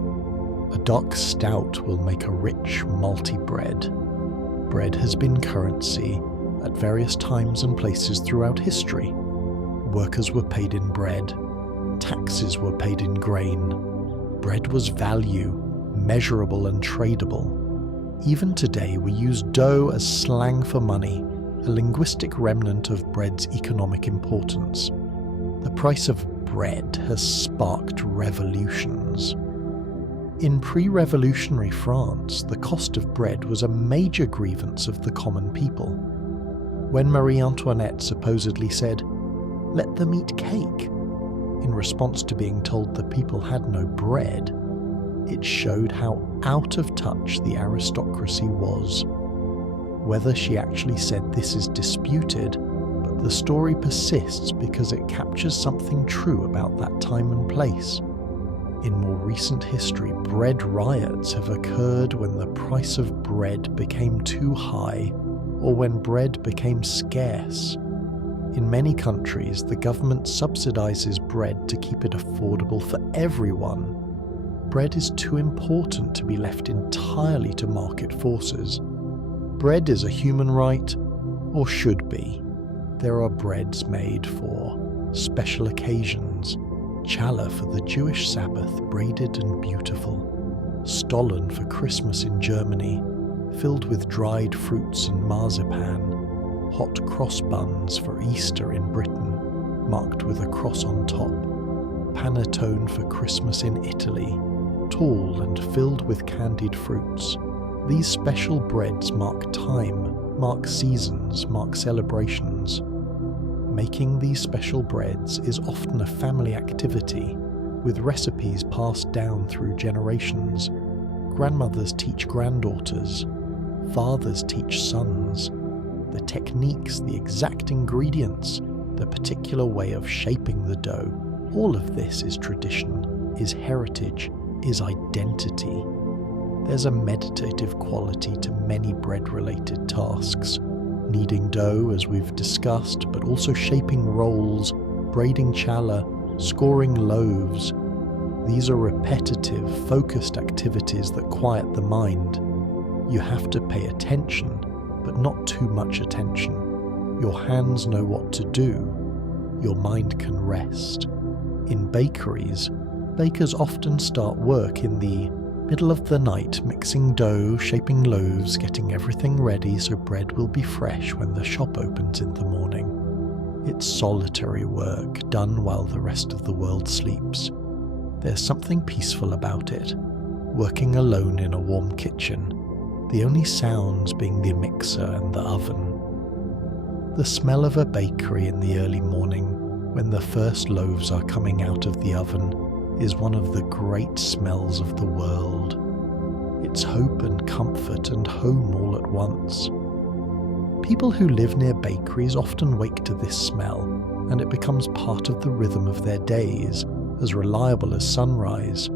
A dark stout will make a rich, malty bread. Bread has been currency at various times and places throughout history. Workers were paid in bread. Taxes were paid in grain. Bread was value, measurable and tradable. Even today we use dough as slang for money, a linguistic remnant of bread's economic importance. The price of bread has sparked revolutions. In pre-revolutionary France, the cost of bread was a major grievance of the common people. When Marie Antoinette supposedly said, "Let them eat cake," in response to being told the people had no bread, it showed how out of touch the aristocracy was. Whether she actually said this is disputed, but the story persists because it captures something true about that time and place. In more recent history, bread riots have occurred when the price of bread became too high, or when bread became scarce. In many countries, the government subsidizes bread to keep it affordable for everyone. Bread is too important to be left entirely to market forces. Bread is a human right, or should be. There are breads made for special occasions. Challah for the Jewish Sabbath, braided and beautiful. Stollen for Christmas in Germany, filled with dried fruits and marzipan. Hot cross buns for Easter in Britain, marked with a cross on top. Panettone for Christmas in Italy, tall and filled with candied fruits. These special breads mark time, mark seasons, mark celebrations. Making these special breads is often a family activity, with recipes passed down through generations. Grandmothers teach granddaughters, fathers teach sons. The techniques, the exact ingredients, the particular way of shaping the dough, all of this is tradition, is heritage, is identity. There's a meditative quality to many bread-related tasks. Kneading dough, as we've discussed, but also shaping rolls, braiding challah, scoring loaves. These are repetitive, focused activities that quiet the mind. You have to pay attention, but not too much attention. Your hands know what to do. Your mind can rest. In bakeries, bakers often start work in the middle of the night, mixing dough, shaping loaves, getting everything ready so bread will be fresh when the shop opens in the morning. It's solitary work, done while the rest of the world sleeps. There's something peaceful about it, working alone in a warm kitchen, the only sounds being the mixer and the oven. The smell of a bakery in the early morning, when the first loaves are coming out of the oven, is one of the great smells of the world. It's hope and comfort and home all at once. People who live near bakeries often wake to this smell, and it becomes part of the rhythm of their days, as reliable as sunrise.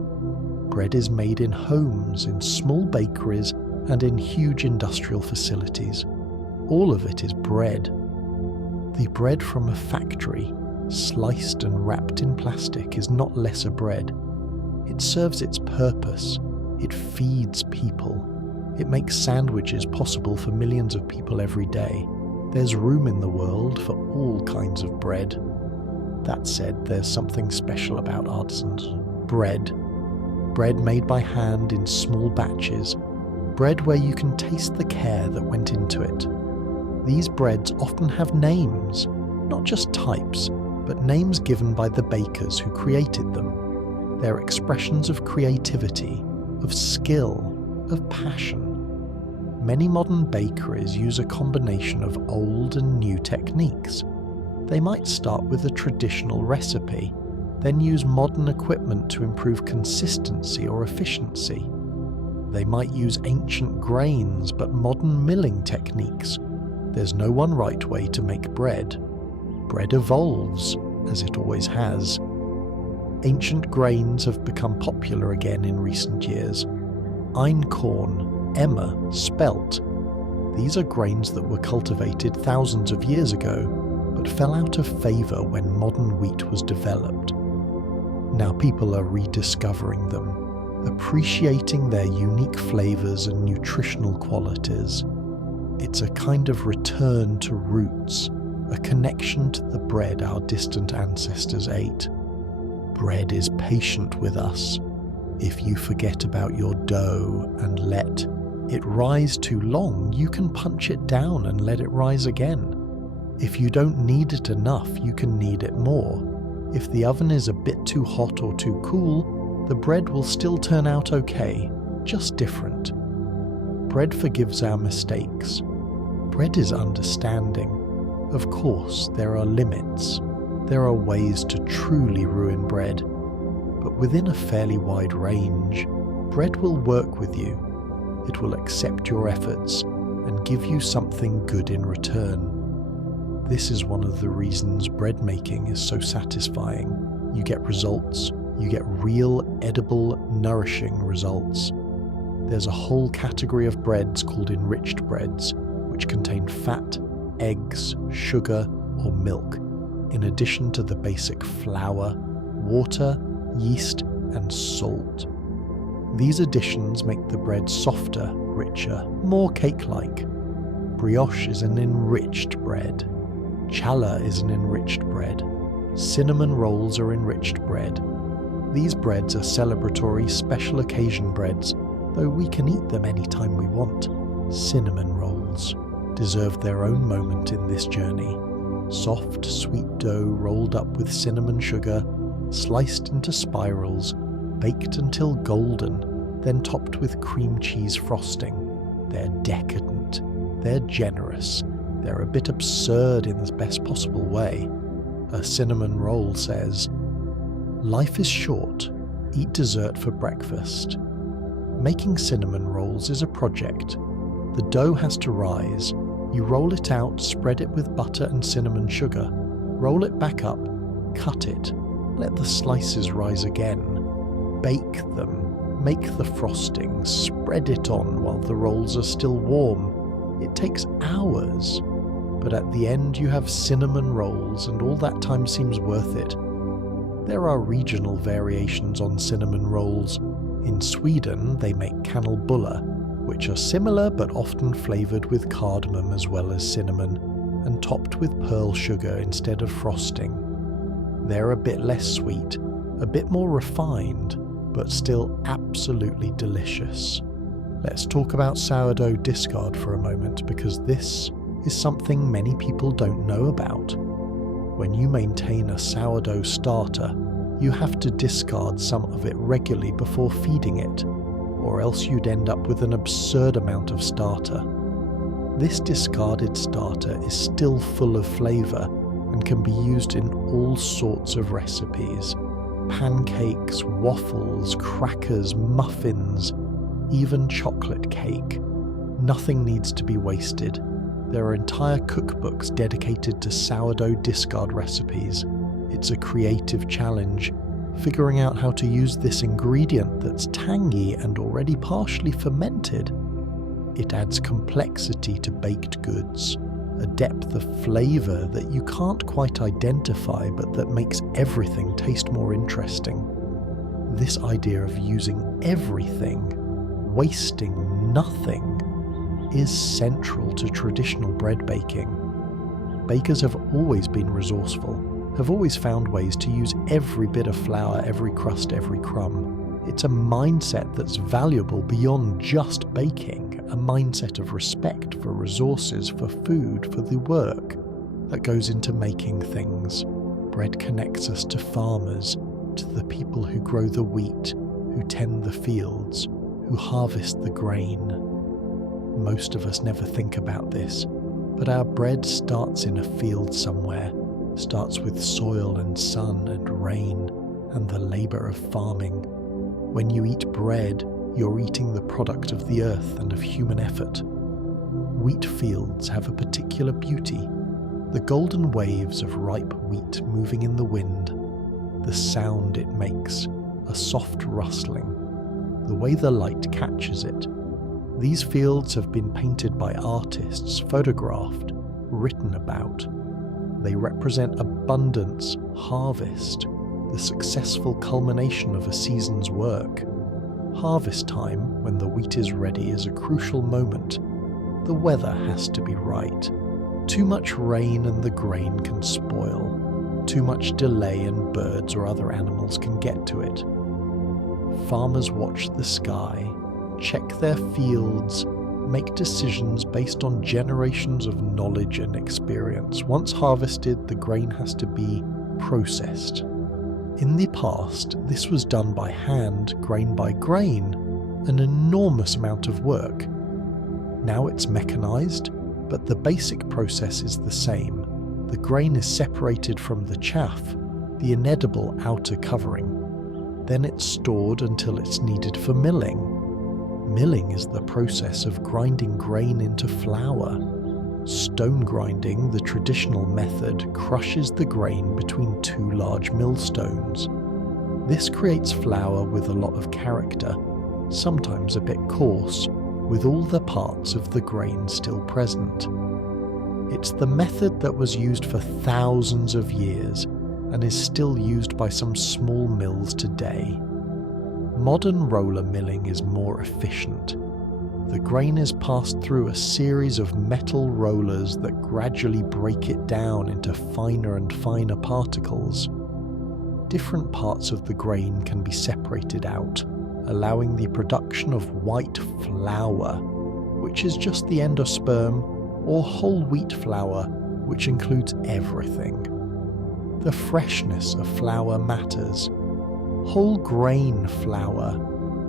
Bread is made in homes, in small bakeries, and in huge industrial facilities. All of it is bread. The bread from a factory, sliced and wrapped in plastic, is not lesser bread. It serves its purpose. It feeds people. It makes sandwiches possible for millions of people every day. There's room in the world for all kinds of bread. That said, there's something special about artisans' bread. Bread made by hand in small batches. Bread where you can taste the care that went into it. These breads often have names, not just types, but names given by the bakers who created them. They're expressions of creativity, of skill, of passion. Many modern bakeries use a combination of old and new techniques. They might start with a traditional recipe, then use modern equipment to improve consistency or efficiency. They might use ancient grains but modern milling techniques. There's no one right way to make bread. Bread evolves, as it always has. Ancient grains have become popular again in recent years. Einkorn, emmer, spelt. These are grains that were cultivated thousands of years ago, but fell out of favour when modern wheat was developed. Now people are rediscovering them, appreciating their unique flavours and nutritional qualities. It's a kind of return to roots, a connection to the bread our distant ancestors ate. Bread is patient with us. If you forget about your dough and let it rise too long, you can punch it down and let it rise again. If you don't knead it enough, you can knead it more. If the oven is a bit too hot or too cool, the bread will still turn out okay, just different. Bread forgives our mistakes. Bread is understanding. Of course, there are limits. There are ways to truly ruin bread. But within a fairly wide range, bread will work with you. It will accept your efforts and give you something good in return. This is one of the reasons bread making is so satisfying. You get results. You get real, edible, nourishing results. There's a whole category of breads called enriched breads, which contain fat, eggs, sugar, or milk, in addition to the basic flour, water, yeast, and salt. These additions make the bread softer, richer, more cake-like. Brioche is an enriched bread. Challah is an enriched bread. Cinnamon rolls are enriched bread. These breads are celebratory special occasion breads, though we can eat them anytime we want. Cinnamon rolls deserve their own moment in this journey. Soft, sweet dough rolled up with cinnamon sugar, sliced into spirals, baked until golden, then topped with cream cheese frosting. They're decadent. They're generous. They're a bit absurd in the best possible way. A cinnamon roll says, "Life is short. Eat dessert for breakfast." Making cinnamon rolls is a project. The dough has to rise. You roll it out, spread it with butter and cinnamon sugar. Roll it back up, cut it, let the slices rise again. Bake them, make the frosting, spread it on while the rolls are still warm. It takes hours. But at the end you have cinnamon rolls and all that time seems worth it. There are regional variations on cinnamon rolls. In Sweden they make kanelbullar, which are similar but often flavoured with cardamom as well as cinnamon, and topped with pearl sugar instead of frosting. They're a bit less sweet, a bit more refined, but still absolutely delicious. Let's talk about sourdough discard for a moment, because this is something many people don't know about. When you maintain a sourdough starter, you have to discard some of it regularly before feeding it, or else you'd end up with an absurd amount of starter. This discarded starter is still full of flavour and can be used in all sorts of recipes. Pancakes, waffles, crackers, muffins, even chocolate cake. Nothing needs to be wasted. There are entire cookbooks dedicated to sourdough discard recipes. It's a creative challenge, figuring out how to use this ingredient that's tangy and already partially fermented. It adds complexity to baked goods, a depth of flavour that you can't quite identify but that makes everything taste more interesting. This idea of using everything, wasting nothing, is central to traditional bread baking. Bakers have always been resourceful, have always found ways to use every bit of flour, every crust, every crumb. It's a mindset that's valuable beyond just baking, a mindset of respect for resources, for food, for the work that goes into making things. Bread connects us to farmers, to the people who grow the wheat, who tend the fields, who harvest the grain. Most of us never think about this, but our bread starts in a field somewhere, starts with soil and sun and rain and the labour of farming. When you eat bread, you're eating the product of the earth and of human effort. Wheat fields have a particular beauty. The golden waves of ripe wheat moving in the wind, the sound it makes, a soft rustling, the way the light catches it. These fields have been painted by artists, photographed, written about. They represent abundance, harvest, the successful culmination of a season's work. Harvest time, when the wheat is ready, is a crucial moment. The weather has to be right. Too much rain and the grain can spoil. Too much delay and birds or other animals can get to it. Farmers watch the sky, check their fields, make decisions based on generations of knowledge and experience. Once harvested, the grain has to be processed. In the past, this was done by hand, grain by grain, an enormous amount of work. Now it's mechanized, but the basic process is the same. The grain is separated from the chaff, the inedible outer covering. Then it's stored until it's needed for milling. Milling is the process of grinding grain into flour. Stone grinding, the traditional method, crushes the grain between two large millstones. This creates flour with a lot of character, sometimes a bit coarse, with all the parts of the grain still present. It's the method that was used for thousands of years and is still used by some small mills today. Modern roller milling is more efficient. The grain is passed through a series of metal rollers that gradually break it down into finer and finer particles. Different parts of the grain can be separated out, allowing the production of white flour, which is just the endosperm, or whole wheat flour, which includes everything. The freshness of flour matters. Whole grain flour,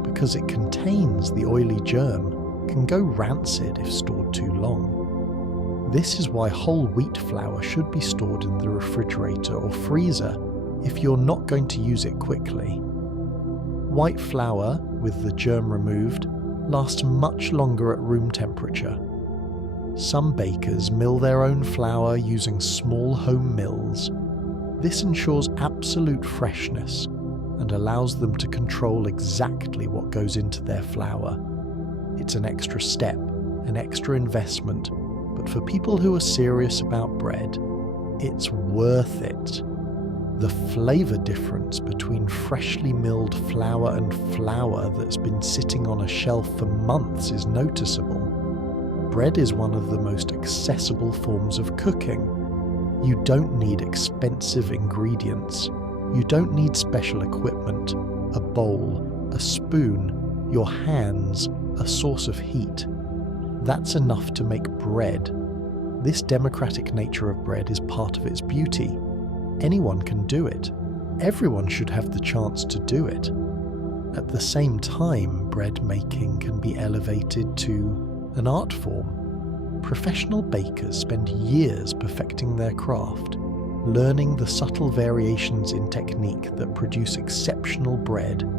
because it contains the oily germ, can go rancid if stored too long. This is why whole wheat flour should be stored in the refrigerator or freezer if you're not going to use it quickly. White flour, with the germ removed, lasts much longer at room temperature. Some bakers mill their own flour using small home mills. This ensures absolute freshness and allows them to control exactly what goes into their flour. It's an extra step, an extra investment, but for people who are serious about bread, it's worth it. The flavour difference between freshly milled flour and flour that's been sitting on a shelf for months is noticeable. Bread is one of the most accessible forms of cooking. You don't need expensive ingredients. You don't need special equipment, a bowl, a spoon, your hands, a source of heat. That's enough to make bread. This democratic nature of bread is part of its beauty. Anyone can do it. Everyone should have the chance to do it. At the same time, bread making can be elevated to an art form. Professional bakers spend years perfecting their craft, learning the subtle variations in technique that produce exceptional bread.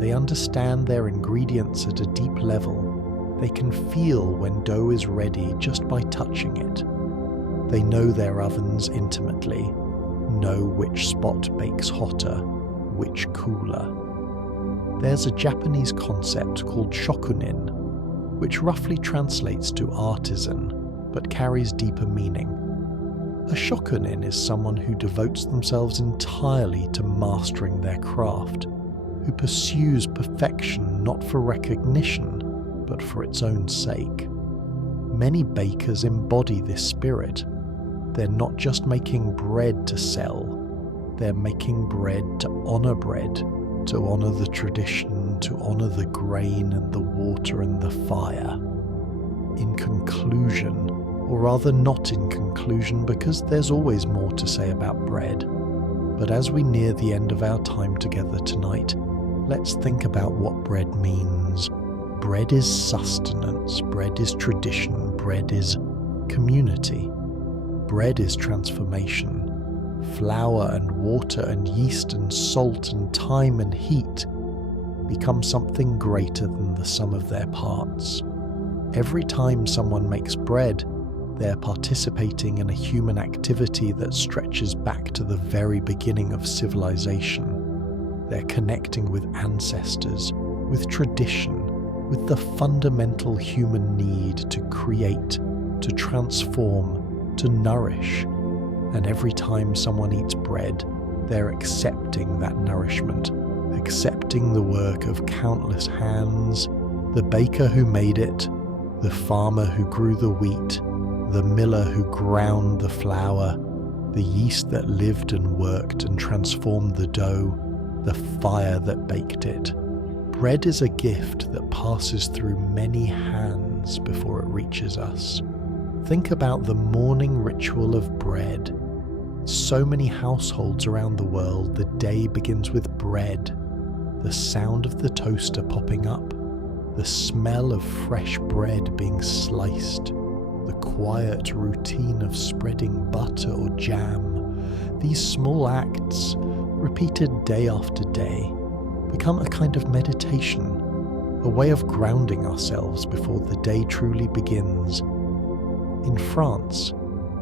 They understand their ingredients at a deep level. They can feel when dough is ready just by touching it. They know their ovens intimately, know which spot bakes hotter, which cooler. There's a Japanese concept called shokunin, which roughly translates to artisan, but carries deeper meaning. A shokunin is someone who devotes themselves entirely to mastering their craft, who pursues perfection not for recognition, but for its own sake. Many bakers embody this spirit. They're not just making bread to sell, they're making bread to honor bread, to honor the tradition, to honor the grain and the water and the fire. In conclusion, or rather not in conclusion, because there's always more to say about bread, but as we near the end of our time together tonight, let's think about what bread means. Bread is sustenance, bread is tradition, bread is community. Bread is transformation. Flour and water and yeast and salt and time and heat become something greater than the sum of their parts. Every time someone makes bread, they're participating in a human activity that stretches back to the very beginning of civilization. They're connecting with ancestors, with tradition, with the fundamental human need to create, to transform, to nourish. And every time someone eats bread, they're accepting that nourishment, accepting the work of countless hands, the baker who made it, the farmer who grew the wheat, the miller who ground the flour, the yeast that lived and worked and transformed the dough, the fire that baked it. Bread is a gift that passes through many hands before it reaches us. Think about the morning ritual of bread. So many households around the world, the day begins with bread. The sound of the toaster popping up, the smell of fresh bread being sliced, the quiet routine of spreading butter or jam. These small acts, repeated day after day, become a kind of meditation, a way of grounding ourselves before the day truly begins. In France,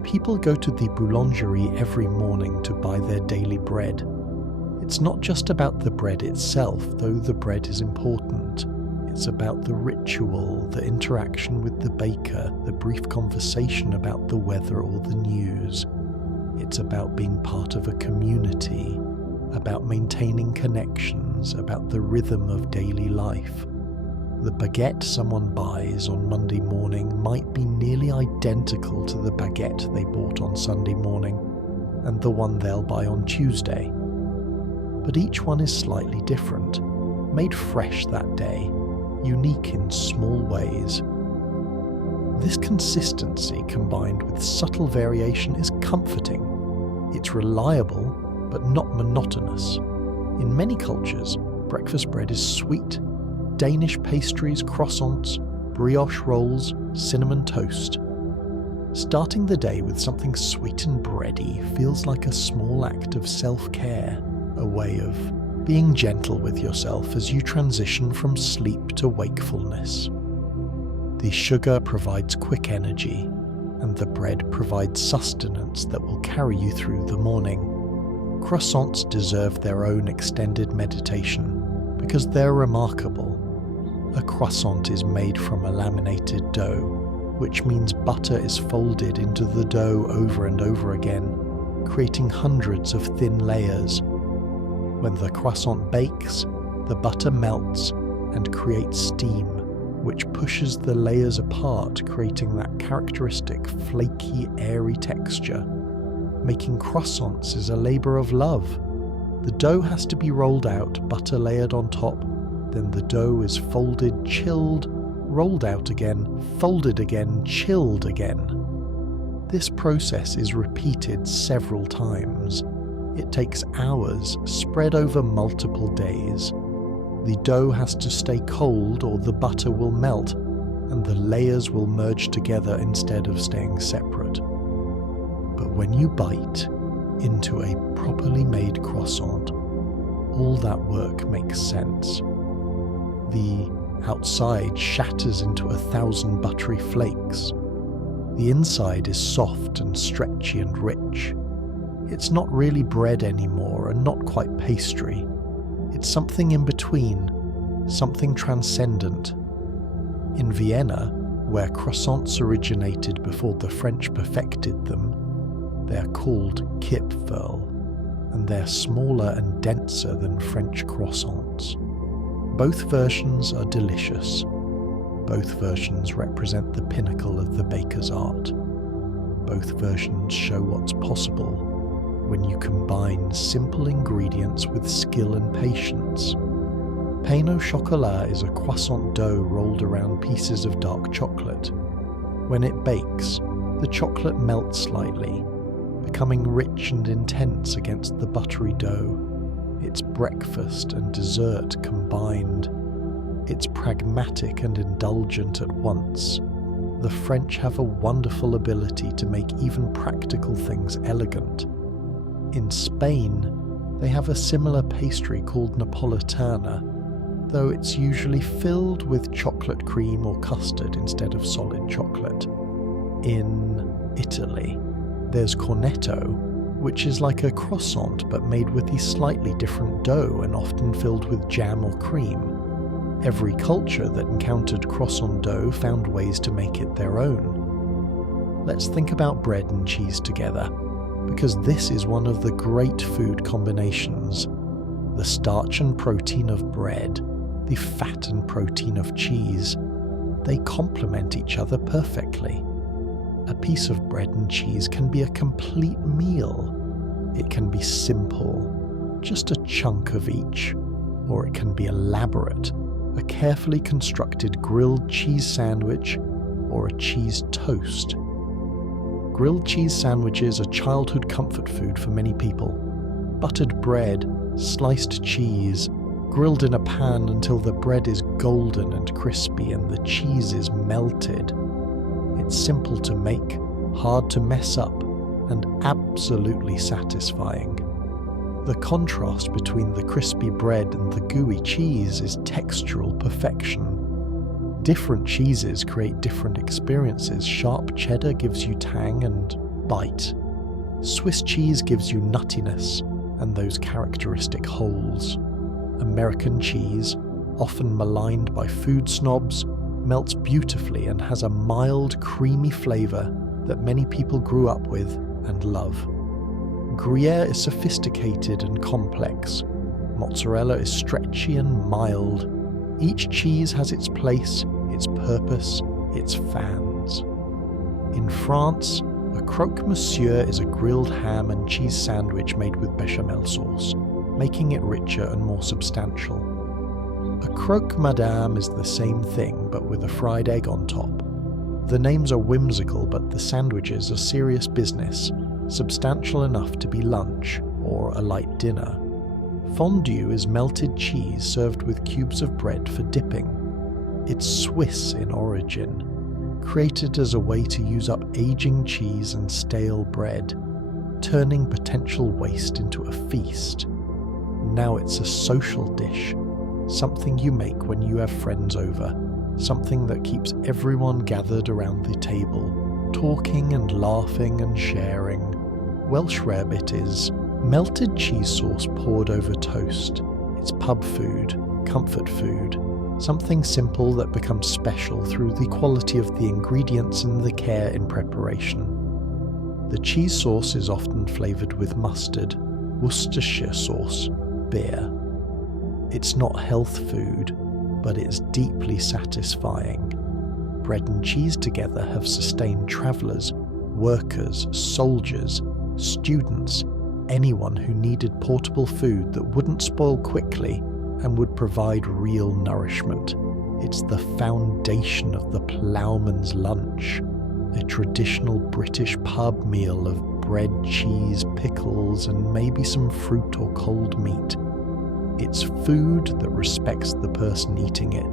people go to the boulangerie every morning to buy their daily bread. It's not just about the bread itself, though the bread is important. It's about the ritual, the interaction with the baker, the brief conversation about the weather or the news. It's about being part of a community, about maintaining connections, about the rhythm of daily life. The baguette someone buys on Monday morning might be nearly identical to the baguette they bought on Sunday morning, and the one they'll buy on Tuesday. But each one is slightly different, made fresh that day, unique in small ways. This consistency combined with subtle variation is comforting. It's reliable, but not monotonous. In many cultures, breakfast bread is sweet. Danish pastries, croissants, brioche rolls, cinnamon toast. Starting the day with something sweet and bready feels like a small act of self-care, a way of being gentle with yourself as you transition from sleep to wakefulness. The sugar provides quick energy, and the bread provides sustenance that will carry you through the morning. Croissants deserve their own extended meditation because they're remarkable. A croissant is made from a laminated dough, which means butter is folded into the dough over and over again, creating hundreds of thin layers. When the croissant bakes, the butter melts and creates steam, which pushes the layers apart, creating that characteristic flaky, airy texture. Making croissants is a labor of love. The dough has to be rolled out, butter layered on top, then the dough is folded, chilled, rolled out again, folded again, chilled again. This process is repeated several times. It takes hours, spread over multiple days. The dough has to stay cold or the butter will melt, and the layers will merge together instead of staying separate. But when you bite into a properly made croissant, all that work makes sense. The outside shatters into 1,000 buttery flakes. The inside is soft and stretchy and rich. It's not really bread anymore and not quite pastry. It's something in between, something transcendent. In Vienna, where croissants originated before the French perfected them, they're called kipferl, and they're smaller and denser than French croissants. Both versions are delicious. Both versions represent the pinnacle of the baker's art. Both versions show what's possible when you combine simple ingredients with skill and patience. Pain au chocolat is a croissant dough rolled around pieces of dark chocolate. When it bakes, the chocolate melts slightly, becoming rich and intense against the buttery dough. It's breakfast and dessert combined. It's pragmatic and indulgent at once. The French have a wonderful ability to make even practical things elegant. In Spain, they have a similar pastry called Napolitana, though it's usually filled with chocolate cream or custard instead of solid chocolate. In Italy, there's cornetto, which is like a croissant but made with a slightly different dough and often filled with jam or cream. Every culture that encountered croissant dough found ways to make it their own. Let's think about bread and cheese together, because this is one of the great food combinations. The starch and protein of bread, the fat and protein of cheese, they complement each other perfectly. A piece of bread and cheese can be a complete meal. It can be simple, just a chunk of each, or it can be elaborate, a carefully constructed grilled cheese sandwich or a cheese toast. Grilled cheese sandwiches are childhood comfort food for many people. Buttered bread, sliced cheese, grilled in a pan until the bread is golden and crispy and the cheese is melted. It's simple to make, hard to mess up, and absolutely satisfying. The contrast between the crispy bread and the gooey cheese is textural perfection. Different cheeses create different experiences. Sharp cheddar gives you tang and bite. Swiss cheese gives you nuttiness and those characteristic holes. American cheese, often maligned by food snobs, melts beautifully and has a mild, creamy flavour that many people grew up with and love. Gruyere is sophisticated and complex. Mozzarella is stretchy and mild. Each cheese has its place, its purpose, its fans. In France, a croque monsieur is a grilled ham and cheese sandwich made with bechamel sauce, making it richer and more substantial. A croque madame is the same thing, but with a fried egg on top. The names are whimsical, but the sandwiches are serious business, substantial enough to be lunch or a light dinner. Fondue is melted cheese served with cubes of bread for dipping. It's Swiss in origin, created as a way to use up aging cheese and stale bread, turning potential waste into a feast. Now it's a social dish, something you make when you have friends over, something that keeps everyone gathered around the table, talking and laughing and sharing. Welsh rarebit is melted cheese sauce poured over toast. It's pub food, comfort food, something simple that becomes special through the quality of the ingredients and the care in preparation. The cheese sauce is often flavoured with mustard, Worcestershire sauce, beer. It's not health food, but it's deeply satisfying. Bread and cheese together have sustained travellers, workers, soldiers, students, anyone who needed portable food that wouldn't spoil quickly and would provide real nourishment. It's the foundation of the ploughman's lunch, a traditional British pub meal of bread, cheese, pickles, and maybe some fruit or cold meat. It's food that respects the person eating it,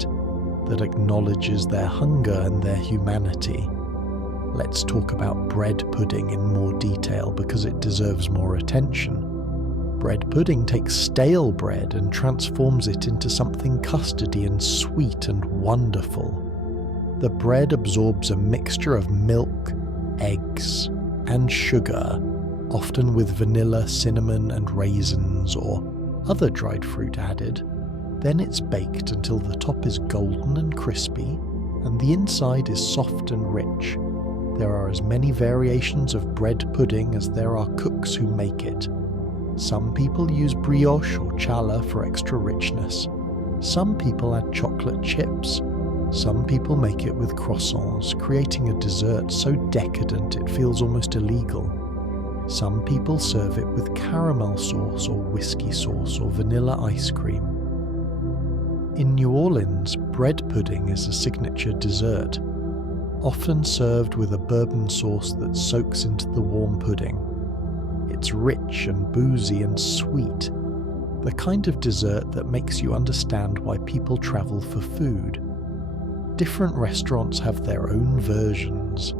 that acknowledges their hunger and their humanity. Let's talk about bread pudding in more detail because it deserves more attention. Bread pudding takes stale bread and transforms it into something custardy and sweet and wonderful. The bread absorbs a mixture of milk, eggs, and sugar, often with vanilla, cinnamon, and raisins or other dried fruit added. Then it's baked until the top is golden and crispy, and the inside is soft and rich. There are as many variations of bread pudding as there are cooks who make it. Some people use brioche or challah for extra richness. Some people add chocolate chips. Some people make it with croissants, creating a dessert so decadent it feels almost illegal. Some people serve it with caramel sauce or whiskey sauce or vanilla ice cream. In New Orleans, bread pudding is a signature dessert, often served with a bourbon sauce that soaks into the warm pudding. It's rich and boozy and sweet, the kind of dessert that makes you understand why people travel for food. Different restaurants have their own versions,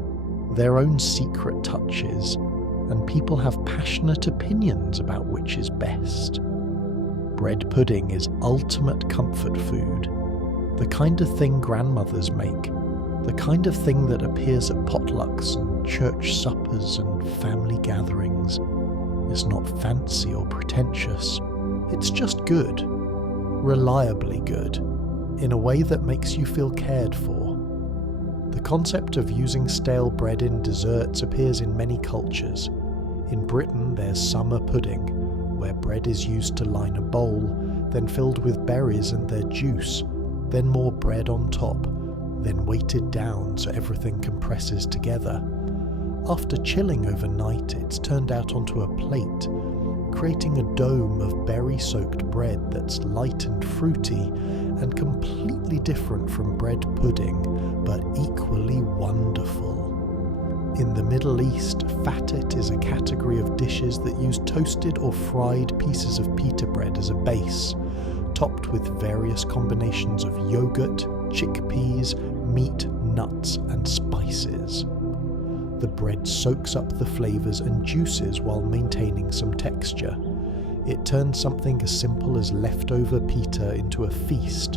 their own secret touches, and people have passionate opinions about which is best. Bread pudding is ultimate comfort food, the kind of thing grandmothers make, the kind of thing that appears at potlucks and church suppers and family gatherings. It's not fancy or pretentious, it's just good, reliably good, in a way that makes you feel cared for. The concept of using stale bread in desserts appears in many cultures. In Britain, there's summer pudding, where bread is used to line a bowl, then filled with berries and their juice, then more bread on top, then weighted down so everything compresses together. After chilling overnight, it's turned out onto a plate, creating a dome of berry-soaked bread that's light and fruity and completely different from bread pudding, but equally wonderful. In the Middle East, fatet is a category of dishes that use toasted or fried pieces of pita bread as a base, topped with various combinations of yogurt, chickpeas, meat, nuts, and spices. The bread soaks up the flavors and juices while maintaining some texture. It turns something as simple as leftover pita into a feast.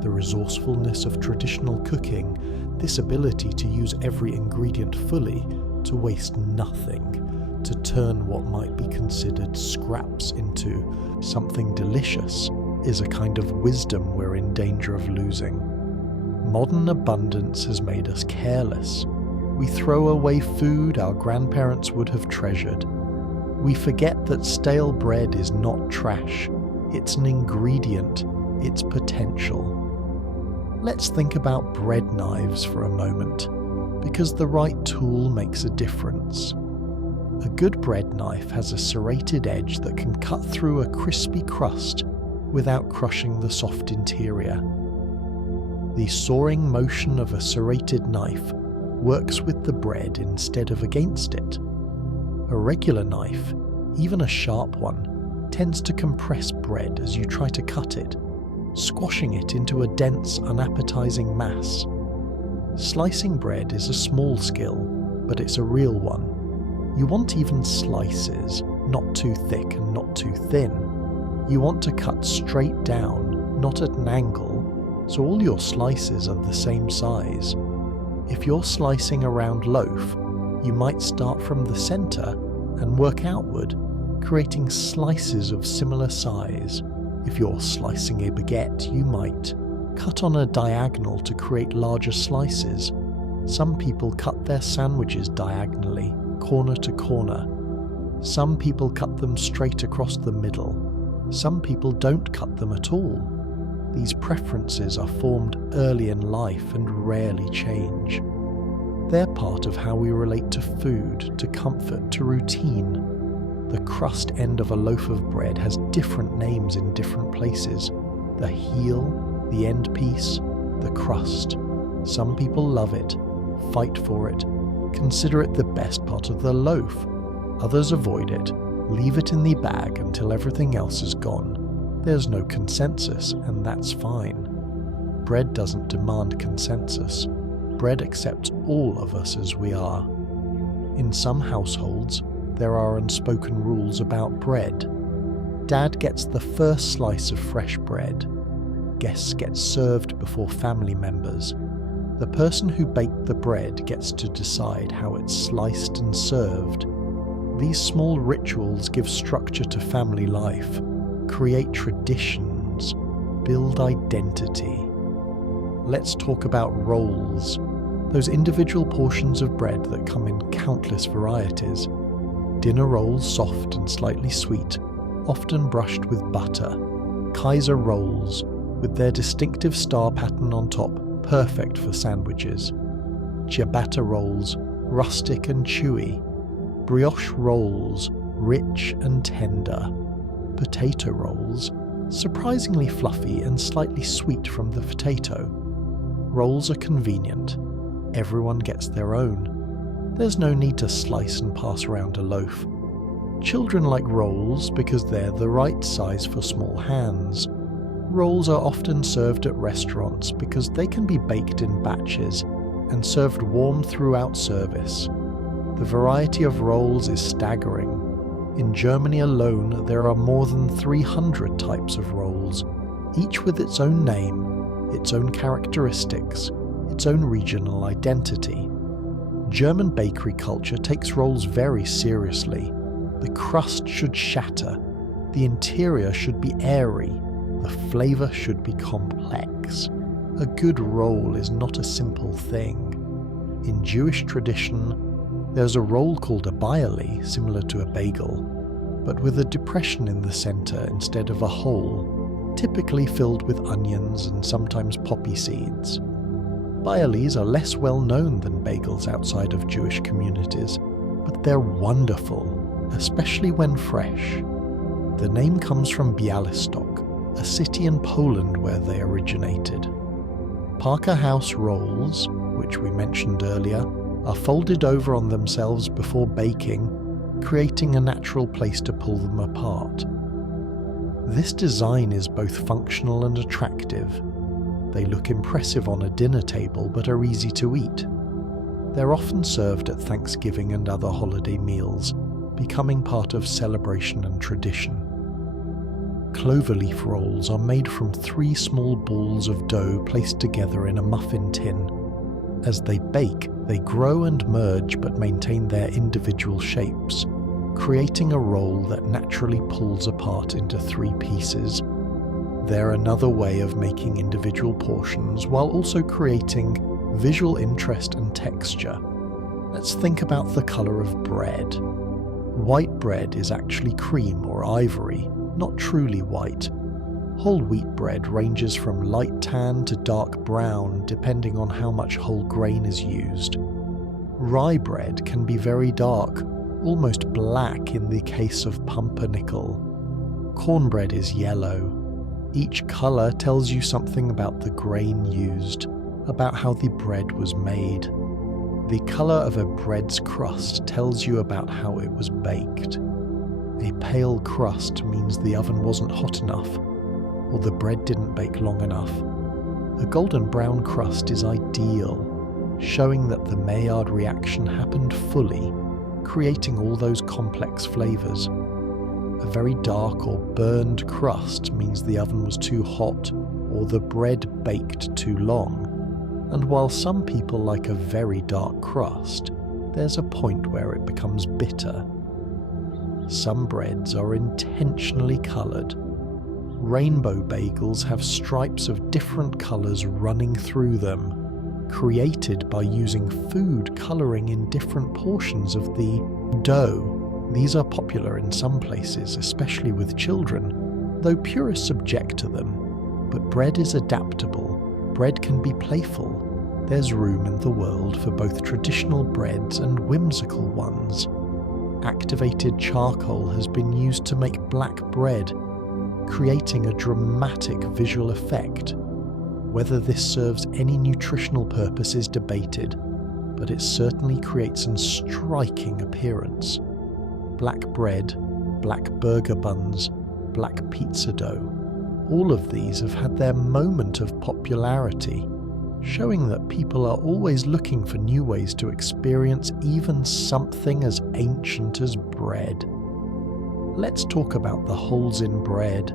The resourcefulness of traditional cooking, this ability to use every ingredient fully, to waste nothing, to turn what might be considered scraps into something delicious, is a kind of wisdom we're in danger of losing. Modern abundance has made us careless. We throw away food our grandparents would have treasured. We forget that stale bread is not trash. It's an ingredient. It's potential. Let's think about bread knives for a moment, because the right tool makes a difference. A good bread knife has a serrated edge that can cut through a crispy crust without crushing the soft interior. The soaring motion of a serrated knife works with the bread instead of against it. A regular knife, even a sharp one, tends to compress bread as you try to cut it, squashing it into a dense, unappetizing mass. Slicing bread is a small skill, but it's a real one. You want even slices, not too thick and not too thin. You want to cut straight down, not at an angle, so all your slices are the same size. If you're slicing a round loaf, you might start from the center and work outward, creating slices of similar size. If you're slicing a baguette, you might cut on a diagonal to create larger slices. Some people cut their sandwiches diagonally, corner to corner. Some people cut them straight across the middle. Some people don't cut them at all. These preferences are formed early in life and rarely change. They're part of how we relate to food, to comfort, to routine. The crust end of a loaf of bread has different names in different places. The heel, the end piece, the crust. Some people love it, fight for it, consider it the best part of the loaf. Others avoid it, leave it in the bag until everything else is gone. There's no consensus, and that's fine. Bread doesn't demand consensus. Bread accepts all of us as we are. In some households, there are unspoken rules about bread. Dad gets the first slice of fresh bread. Guests get served before family members. The person who baked the bread gets to decide how it's sliced and served. These small rituals give structure to family life, create traditions, build identity. Let's talk about rolls, those individual portions of bread that come in countless varieties. Dinner rolls, soft and slightly sweet, often brushed with butter. Kaiser rolls, with their distinctive star pattern on top, perfect for sandwiches. Ciabatta rolls, rustic and chewy. Brioche rolls, rich and tender. Potato rolls, surprisingly fluffy and slightly sweet from the potato. Rolls are convenient. Everyone gets their own. There's no need to slice and pass around a loaf. Children like rolls because they're the right size for small hands. Rolls are often served at restaurants because they can be baked in batches and served warm throughout service. The variety of rolls is staggering. In Germany alone, there are more than 300 types of rolls, each with its own name, its own characteristics, its own regional identity. German bakery culture takes rolls very seriously. The crust should shatter, the interior should be airy, the flavour should be complex. A good roll is not a simple thing. In Jewish tradition, there's a roll called a baili, similar to a bagel, but with a depression in the centre instead of a hole, typically filled with onions and sometimes poppy seeds. Bailis are less well known than bagels outside of Jewish communities, but they're wonderful, especially when fresh. The name comes from Białystok, a city in Poland where they originated. Parker House rolls, which we mentioned earlier, are folded over on themselves before baking, creating a natural place to pull them apart. This design is both functional and attractive. They look impressive on a dinner table but are easy to eat. They're often served at Thanksgiving and other holiday meals, becoming part of celebration and tradition. Cloverleaf rolls are made from 3 small balls of dough placed together in a muffin tin. As they bake, they grow and merge but maintain their individual shapes, creating a roll that naturally pulls apart into 3 pieces. They're another way of making individual portions while also creating visual interest and texture. Let's think about the colour of bread. White bread is actually cream or ivory, not truly white. Whole wheat bread ranges from light tan to dark brown depending on how much whole grain is used. Rye bread can be very dark, almost black in the case of pumpernickel. Cornbread is yellow. Each colour tells you something about the grain used, about how the bread was made. The colour of a bread's crust tells you about how it was baked. A pale crust means the oven wasn't hot enough, or the bread didn't bake long enough. A golden brown crust is ideal, showing that the Maillard reaction happened fully, creating all those complex flavours. A very dark or burned crust means the oven was too hot, or the bread baked too long. And while some people like a very dark crust, there's a point where it becomes bitter. Some breads are intentionally coloured. Rainbow bagels have stripes of different colours running through them, created by using food colouring in different portions of the dough. These are popular in some places, especially with children, though purists object to them. But bread is adaptable. Bread can be playful. There's room in the world for both traditional breads and whimsical ones. Activated charcoal has been used to make black bread, creating a dramatic visual effect. Whether this serves any nutritional purpose is debated, but it certainly creates a striking appearance. Black bread, black burger buns, black pizza dough. All of these have had their moment of popularity, showing that people are always looking for new ways to experience even something as ancient as bread. Let's talk about the holes in bread,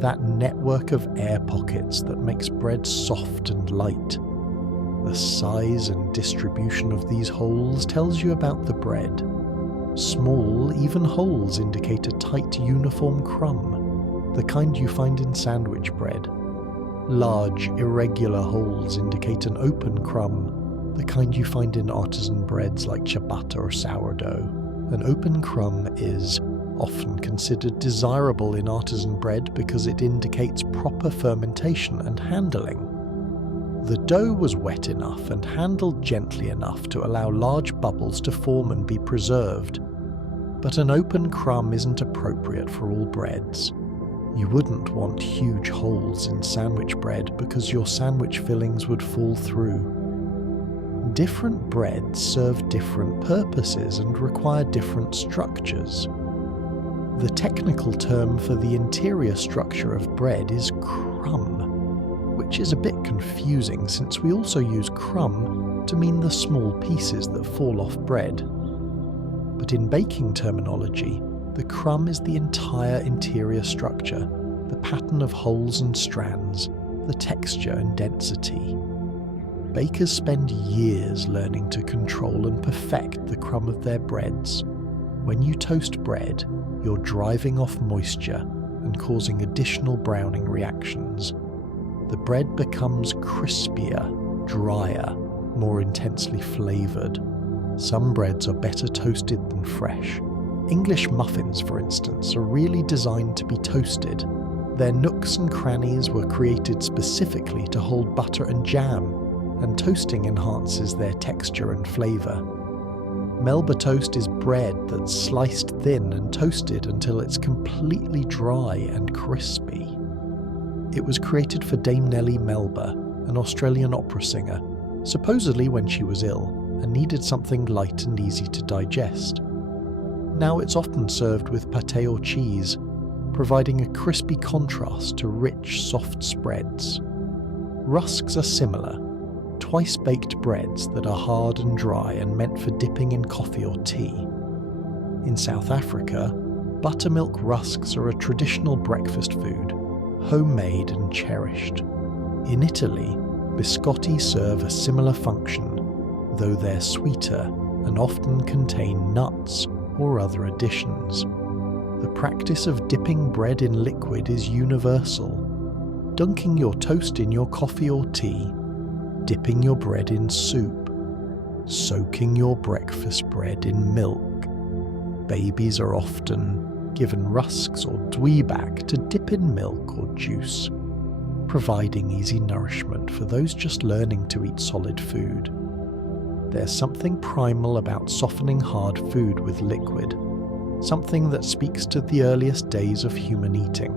that network of air pockets that makes bread soft and light. The size and distribution of these holes tells you about the bread. Small, even holes indicate a tight, uniform crumb, the kind you find in sandwich bread. Large, irregular holes indicate an open crumb, the kind you find in artisan breads like ciabatta or sourdough. An open crumb is often considered desirable in artisan bread because it indicates proper fermentation and handling. The dough was wet enough and handled gently enough to allow large bubbles to form and be preserved. But an open crumb isn't appropriate for all breads. You wouldn't want huge holes in sandwich bread because your sandwich fillings would fall through. Different breads serve different purposes and require different structures. The technical term for the interior structure of bread is crumb, which is a bit confusing since we also use crumb to mean the small pieces that fall off bread. But in baking terminology, the crumb is the entire interior structure, the pattern of holes and strands, the texture and density. Bakers spend years learning to control and perfect the crumb of their breads. When you toast bread, you're driving off moisture and causing additional browning reactions. The bread becomes crispier, drier, more intensely flavoured. Some breads are better toasted than fresh. English muffins, for instance, are really designed to be toasted. Their nooks and crannies were created specifically to hold butter and jam, and toasting enhances their texture and flavour. Melba toast is bread that's sliced thin and toasted until it's completely dry and crispy. It was created for Dame Nellie Melba, an Australian opera singer, supposedly when she was ill and needed something light and easy to digest. Now it's often served with pâté or cheese, providing a crispy contrast to rich, soft spreads. Rusks are similar, twice-baked breads that are hard and dry and meant for dipping in coffee or tea. In South Africa, buttermilk rusks are a traditional breakfast food, homemade and cherished. In Italy, biscotti serve a similar function, though they're sweeter and often contain nuts or other additions. The practice of dipping bread in liquid is universal. Dunking your toast in your coffee or tea, dipping your bread in soup, soaking your breakfast bread in milk. Babies are often given rusks or dwebak to dip in milk or juice, providing easy nourishment for those just learning to eat solid food. There's something primal about softening hard food with liquid, something that speaks to the earliest days of human eating.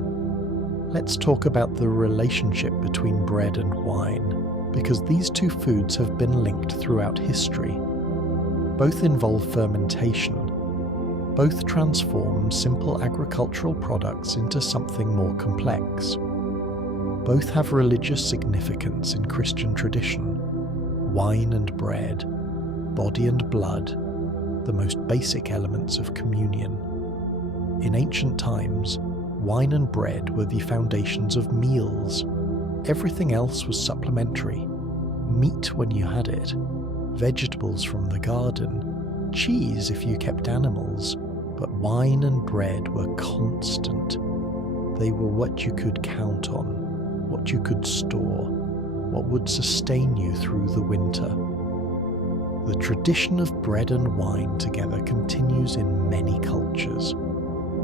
Let's talk about the relationship between bread and wine, because these two foods have been linked throughout history. Both involve fermentation. Both transform simple agricultural products into something more complex. Both have religious significance in Christian tradition. Wine and bread, body and blood, the most basic elements of communion. In ancient times, wine and bread were the foundations of meals. Everything else was supplementary. Meat when you had it, vegetables from the garden, cheese if you kept animals, but wine and bread were constant. They were what you could count on, what you could store, what would sustain you through the winter. The tradition of bread and wine together continues in many cultures.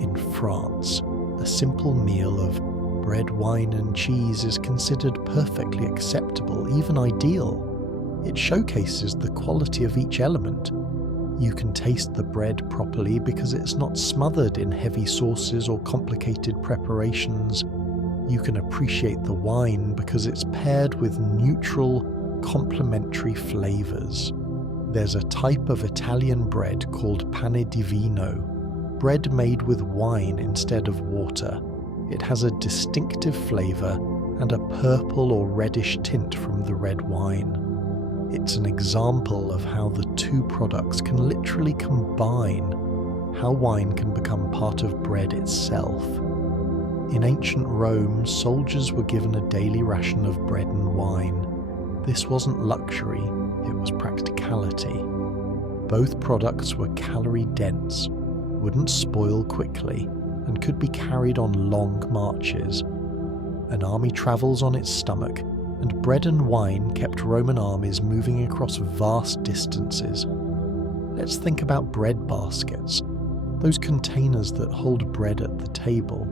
In France, a simple meal of bread, wine and cheese is considered perfectly acceptable, even ideal. It showcases the quality of each element. You can taste the bread properly because it's not smothered in heavy sauces or complicated preparations. You can appreciate the wine because it's paired with neutral, complementary flavors. There's a type of Italian bread called pane di vino, bread made with wine instead of water. It has a distinctive flavor and a purple or reddish tint from the red wine. It's an example of how the two products can literally combine, how wine can become part of bread itself. In ancient Rome, soldiers were given a daily ration of bread and wine. This wasn't luxury, it was practicality. Both products were calorie-dense, wouldn't spoil quickly, and could be carried on long marches. An army travels on its stomach, and bread and wine kept Roman armies moving across vast distances. Let's think about bread baskets, those containers that hold bread at the table.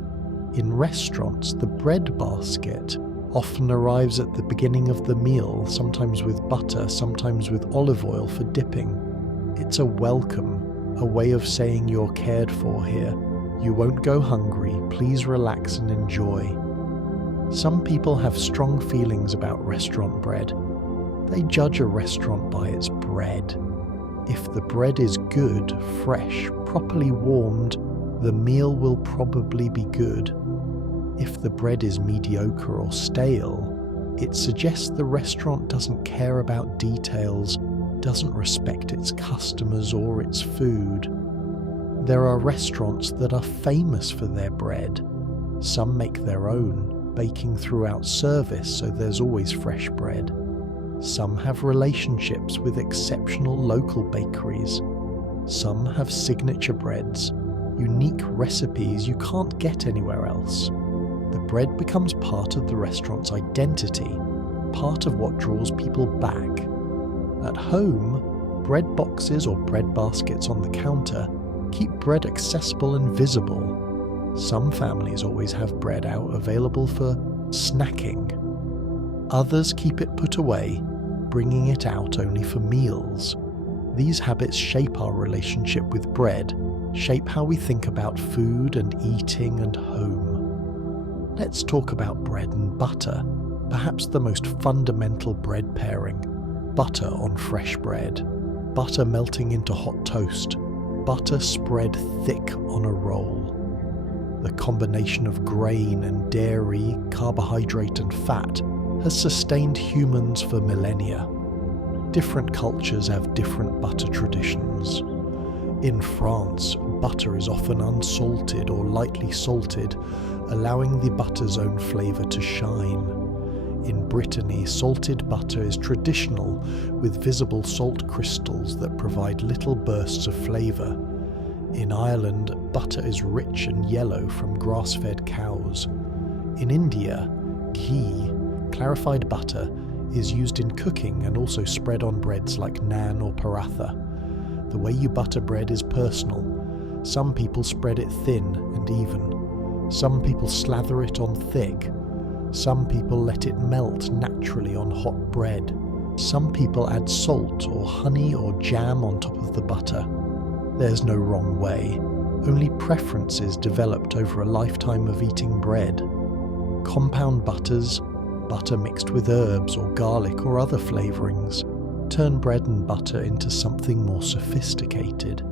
In restaurants, the bread basket often arrives at the beginning of the meal, sometimes with butter, sometimes with olive oil for dipping. It's a welcome, a way of saying you're cared for here. You won't go hungry, please relax and enjoy. Some people have strong feelings about restaurant bread. They judge a restaurant by its bread. If the bread is good, fresh, properly warmed, the meal will probably be good. If the bread is mediocre or stale, it suggests the restaurant doesn't care about details, doesn't respect its customers or its food. There are restaurants that are famous for their bread. Some make their own, baking throughout service so there's always fresh bread. Some have relationships with exceptional local bakeries. Some have signature breads, unique recipes you can't get anywhere else. The bread becomes part of the restaurant's identity, part of what draws people back. At home, bread boxes or bread baskets on the counter keep bread accessible and visible. Some families always have bread out available for snacking. Others keep it put away, bringing it out only for meals. These habits shape our relationship with bread, shape how we think about food and eating and home. Let's talk about bread and butter, perhaps the most fundamental bread pairing. Butter on fresh bread, butter melting into hot toast, butter spread thick on a roll. The combination of grain and dairy, carbohydrate and fat has sustained humans for millennia. Different cultures have different butter traditions. In France, butter is often unsalted or lightly salted, allowing the butter's own flavour to shine. In Brittany, salted butter is traditional, with visible salt crystals that provide little bursts of flavour. In Ireland, butter is rich and yellow from grass-fed cows. In India, ghee, clarified butter, is used in cooking and also spread on breads like naan or paratha. The way you butter bread is personal. Some people spread it thin and even. Some people slather it on thick. Some people let it melt naturally on hot bread. Some people add salt or honey or jam on top of the butter. There's no wrong way, only preferences developed over a lifetime of eating bread. Compound butters, butter mixed with herbs or garlic or other flavourings, turn bread and butter into something more sophisticated.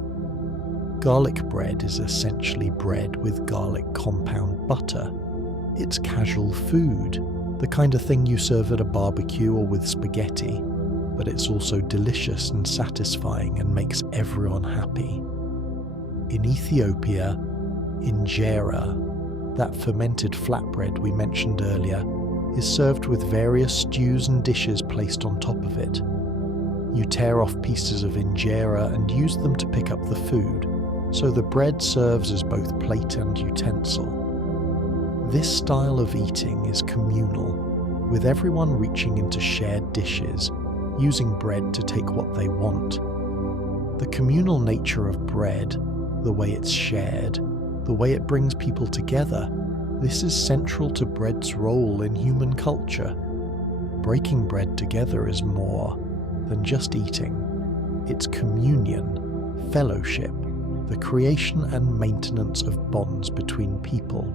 Garlic bread is essentially bread with garlic compound butter. It's casual food, the kind of thing you serve at a barbecue or with spaghetti, but it's also delicious and satisfying and makes everyone happy. In Ethiopia, injera, that fermented flatbread we mentioned earlier, is served with various stews and dishes placed on top of it. You tear off pieces of injera and use them to pick up the food, so the bread serves as both plate and utensil. This style of eating is communal, with everyone reaching into shared dishes, using bread to take what they want. The communal nature of bread, the way it's shared, the way it brings people together, this is central to bread's role in human culture. Breaking bread together is more than just eating. It's communion, fellowship, the creation and maintenance of bonds between people.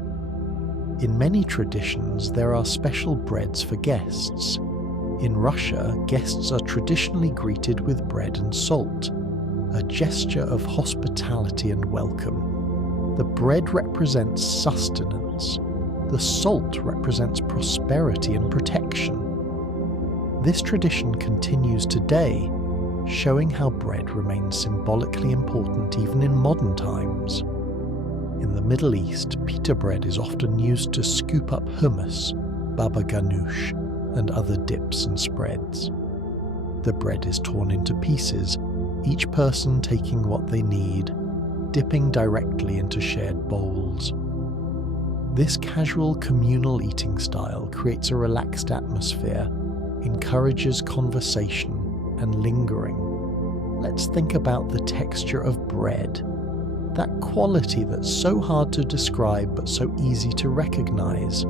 In many traditions, there are special breads for guests. In Russia, guests are traditionally greeted with bread and salt, a gesture of hospitality and welcome. The bread represents sustenance. The salt represents prosperity and protection. This tradition continues today, showing how bread remains symbolically important even in modern times. In the Middle East, pita bread is often used to scoop up hummus, baba ganoush, and other dips and spreads. The bread is torn into pieces, each person taking what they need, dipping directly into shared bowls. This casual communal eating style creates a relaxed atmosphere, encourages conversation and lingering. Let's think about the texture of bread, that quality that's so hard to describe but so easy to recognize.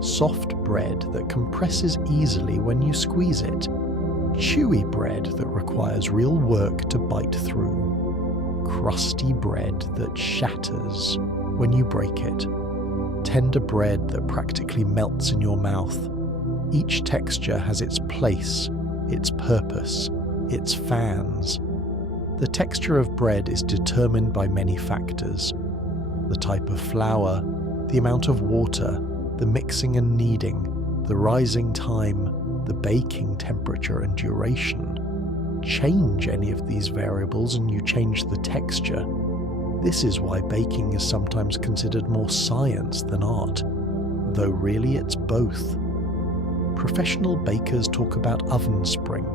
soft bread that compresses easily when you squeeze it, chewy bread that requires real work to bite through, crusty bread that shatters when you break it, tender bread that practically melts in your mouth. Each texture has its place, its purpose, its fans. The texture of bread is determined by many factors: the type of flour, the amount of water, the mixing and kneading, the rising time, the baking temperature and duration. Change any of these variables and you change the texture. This is why baking is sometimes considered more science than art, though really it's both. Professional bakers talk about oven spring,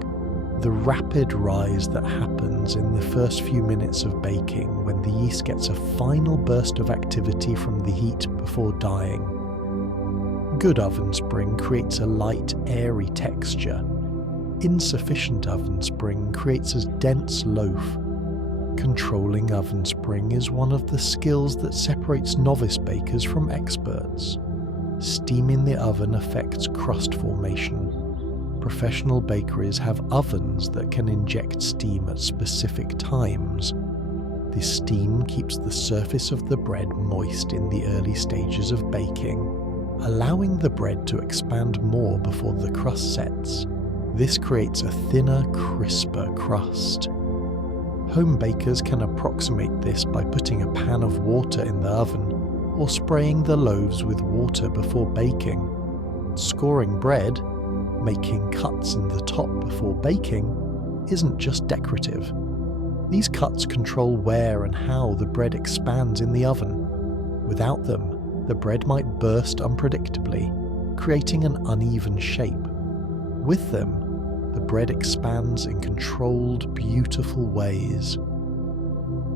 the rapid rise that happens in the first few minutes of baking when the yeast gets a final burst of activity from the heat before dying. Good oven spring creates a light, airy texture. Insufficient oven spring creates a dense loaf. Controlling oven spring is one of the skills that separates novice bakers from experts. Steam in the oven affects crust formation. Professional bakeries have ovens that can inject steam at specific times. This steam keeps the surface of the bread moist in the early stages of baking, allowing the bread to expand more before the crust sets. This creates a thinner, crisper crust. Home bakers can approximate this by putting a pan of water in the oven or spraying the loaves with water before baking. Scoring bread, making cuts in the top before baking, isn't just decorative. These cuts control where and how the bread expands in the oven. Without them, the bread might burst unpredictably, creating an uneven shape. With them, the bread expands in controlled, beautiful ways.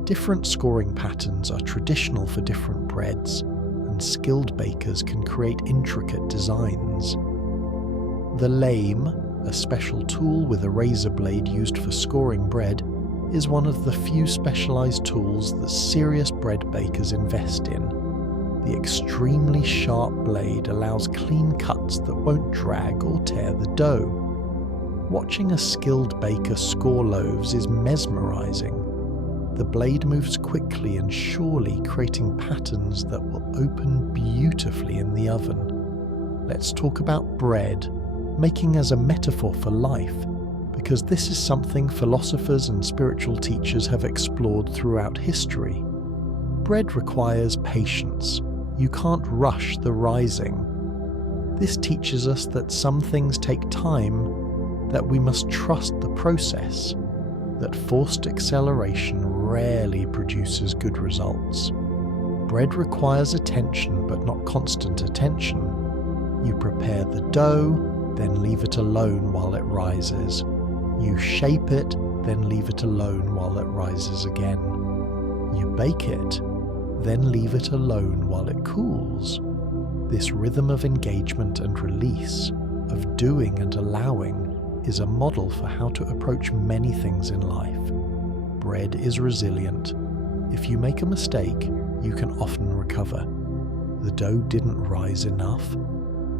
Different scoring patterns are traditional for different breads, and skilled bakers can create intricate designs. The lame, a special tool with a razor blade used for scoring bread, is one of the few specialized tools that serious bread bakers invest in. The extremely sharp blade allows clean cuts that won't drag or tear the dough. Watching a skilled baker score loaves is mesmerizing. The blade moves quickly and surely, creating patterns that will open beautifully in the oven. Let's talk about bread, making as a metaphor for life, because this is something philosophers and spiritual teachers have explored throughout history. Bread requires patience. You can't rush the rising. This teaches us that some things take time, that we must trust the process, that forced acceleration rarely produces good results. Bread requires attention, but not constant attention. You prepare the dough, then leave it alone while it rises. You shape it, then leave it alone while it rises again. You bake it, then leave it alone while it cools. This rhythm of engagement and release, of doing and allowing, is a model for how to approach many things in life. Bread is resilient. If you make a mistake, you can often recover. The dough didn't rise enough.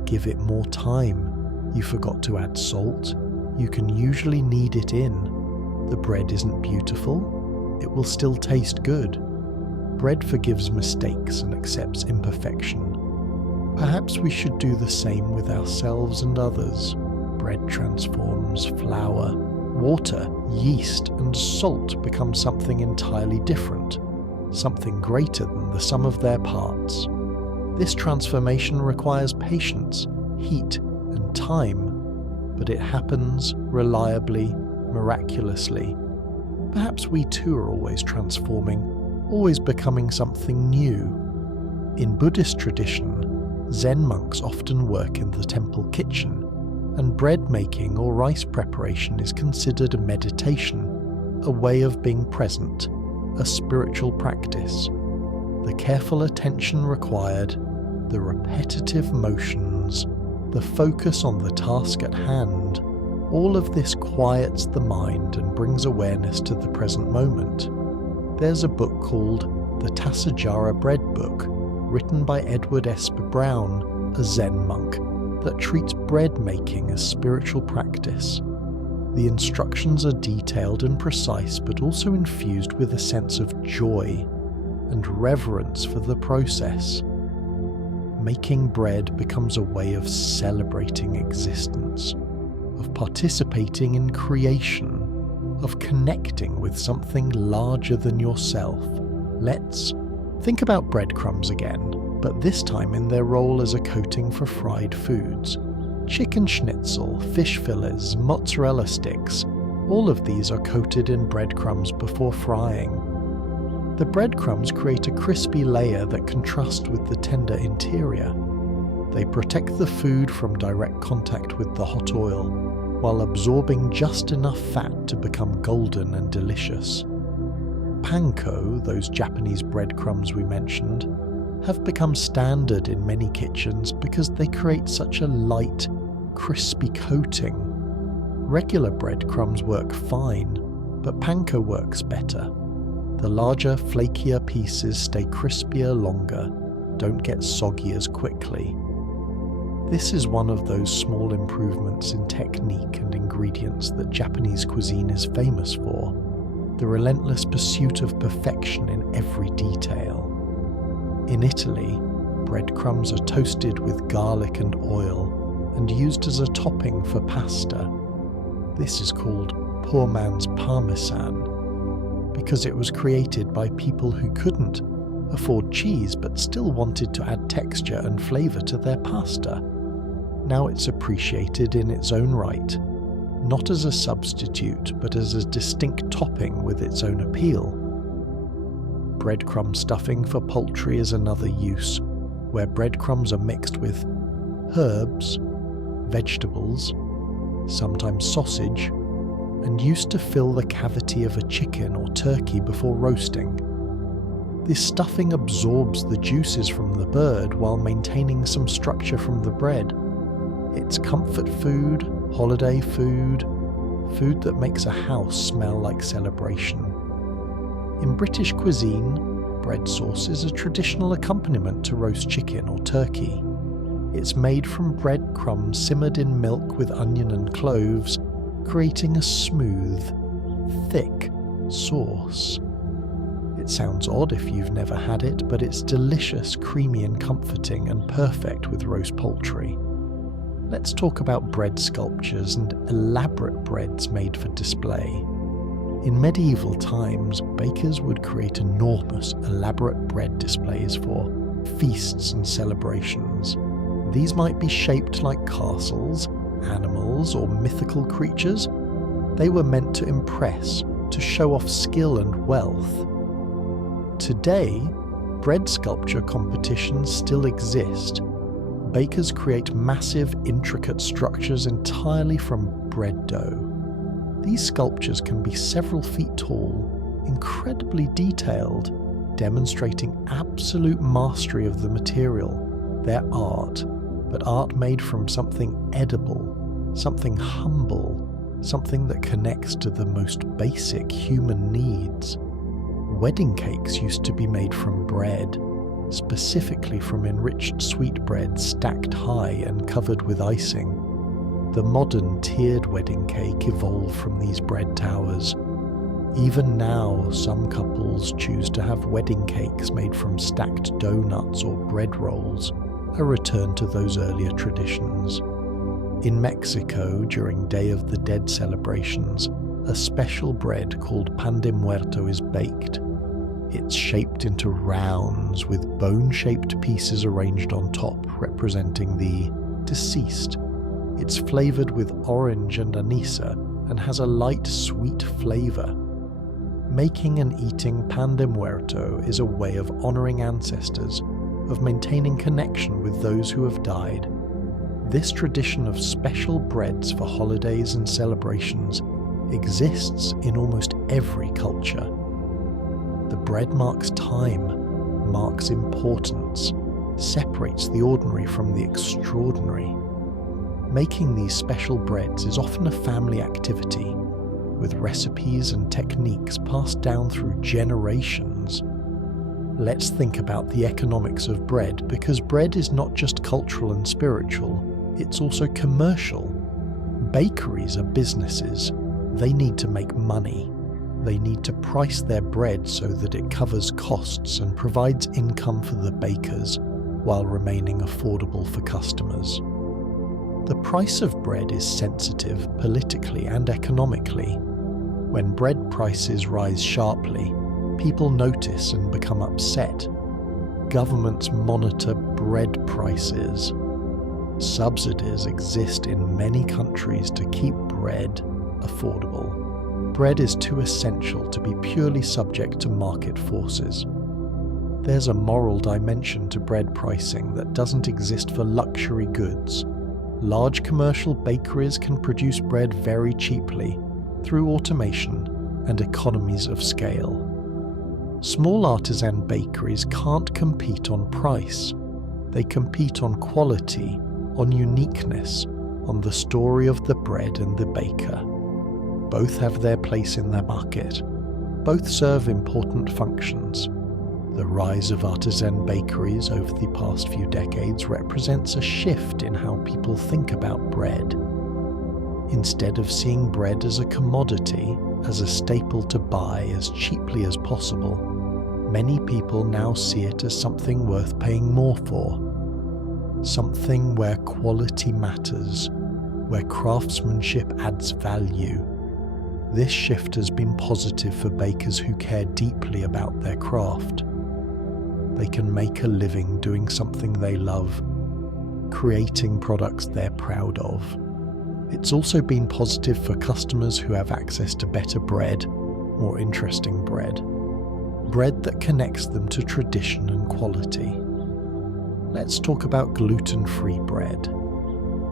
Give it more time. You forgot to add salt. You can usually knead it in. The bread isn't beautiful. It will still taste good. Bread forgives mistakes and accepts imperfection. Perhaps we should do the same with ourselves and others. Bread transforms, flour, water, yeast, and salt become something entirely different, something greater than the sum of their parts. This transformation requires patience, heat, and time, but it happens reliably, miraculously. Perhaps we too are always transforming, always becoming something new. In Buddhist tradition, Zen monks often work in the temple kitchen, and bread making or rice preparation is considered a meditation, a way of being present, a spiritual practice. The careful attention required, the repetitive motions, the focus on the task at hand, all of this quiets the mind and brings awareness to the present moment. There's a book called The Tasajara Bread Book, written by Edward Esper Brown, a Zen monk that treats bread making as spiritual practice. The instructions are detailed and precise, but also infused with a sense of joy and reverence for the process. Making bread becomes a way of celebrating existence, of participating in creation, of connecting with something larger than yourself. Let's think about breadcrumbs again, but this time in their role as a coating for fried foods. Chicken schnitzel, fish fillets, mozzarella sticks, all of these are coated in breadcrumbs before frying. The breadcrumbs create a crispy layer that contrasts with the tender interior. They protect the food from direct contact with the hot oil, while absorbing just enough fat to become golden and delicious. Panko, those Japanese breadcrumbs we mentioned, have become standard in many kitchens because they create such a light, crispy coating. Regular breadcrumbs work fine, but panko works better. The larger, flakier pieces stay crispier longer, don't get soggy as quickly. This is one of those small improvements in technique and ingredients that Japanese cuisine is famous for, the relentless pursuit of perfection in every detail. In Italy, breadcrumbs are toasted with garlic and oil and used as a topping for pasta. This is called poor man's parmesan, because it was created by people who couldn't afford cheese but still wanted to add texture and flavour to their pasta. Now it's appreciated in its own right, not as a substitute but as a distinct topping with its own appeal. Breadcrumb stuffing for poultry is another use, where breadcrumbs are mixed with herbs, vegetables, sometimes sausage, and used to fill the cavity of a chicken or turkey before roasting. This stuffing absorbs the juices from the bird while maintaining some structure from the bread. It's comfort food, holiday food, food that makes a house smell like celebration. In British cuisine, bread sauce is a traditional accompaniment to roast chicken or turkey. It's made from breadcrumbs simmered in milk with onion and cloves, creating a smooth, thick sauce. It sounds odd if you've never had it, but it's delicious, creamy and comforting, and perfect with roast poultry. Let's talk about bread sculptures and elaborate breads made for display. In medieval times, bakers would create enormous, elaborate bread displays for feasts and celebrations. These might be shaped like castles, animals, or mythical creatures. They were meant to impress, to show off skill and wealth. Today, bread sculpture competitions still exist. Bakers create massive, intricate structures entirely from bread dough. These sculptures can be several feet tall, incredibly detailed, demonstrating absolute mastery of the material. They're art, but art made from something edible, something humble, something that connects to the most basic human needs. Wedding cakes used to be made from bread, specifically from enriched sweetbread stacked high and covered with icing. The modern tiered wedding cake evolved from these bread towers. Even now, some couples choose to have wedding cakes made from stacked donuts or bread rolls, a return to those earlier traditions. In Mexico, during Day of the Dead celebrations, a special bread called pan de muerto is baked. It's shaped into rounds with bone-shaped pieces arranged on top, representing the deceased. It's flavored with orange and anisa and has a light, sweet flavor. Making and eating pan de muerto is a way of honoring ancestors, of maintaining connection with those who have died. This tradition of special breads for holidays and celebrations exists in almost every culture. The bread marks time, marks importance, separates the ordinary from the extraordinary. Making these special breads is often a family activity, with recipes and techniques passed down through generations. Let's think about the economics of bread, because bread is not just cultural and spiritual, it's also commercial. Bakeries are businesses. They need to make money. They need to price their bread so that it covers costs and provides income for the bakers while remaining affordable for customers. The price of bread is sensitive politically and economically. When bread prices rise sharply, people notice and become upset. Governments monitor bread prices. Subsidies exist in many countries to keep bread affordable. Bread is too essential to be purely subject to market forces. There's a moral dimension to bread pricing that doesn't exist for luxury goods. Large commercial bakeries can produce bread very cheaply through automation and economies of scale. Small artisan bakeries can't compete on price. They compete on quality, on uniqueness, on the story of the bread and the baker. Both have their place in the market. Both serve important functions. The rise of artisan bakeries over the past few decades represents a shift in how people think about bread. Instead of seeing bread as a commodity, as a staple to buy as cheaply as possible, many people now see it as something worth paying more for. Something where quality matters, where craftsmanship adds value. This shift has been positive for bakers who care deeply about their craft. They can make a living doing something they love, creating products they're proud of. It's also been positive for customers who have access to better bread, more interesting bread. Bread that connects them to tradition and quality. Let's talk about gluten-free bread,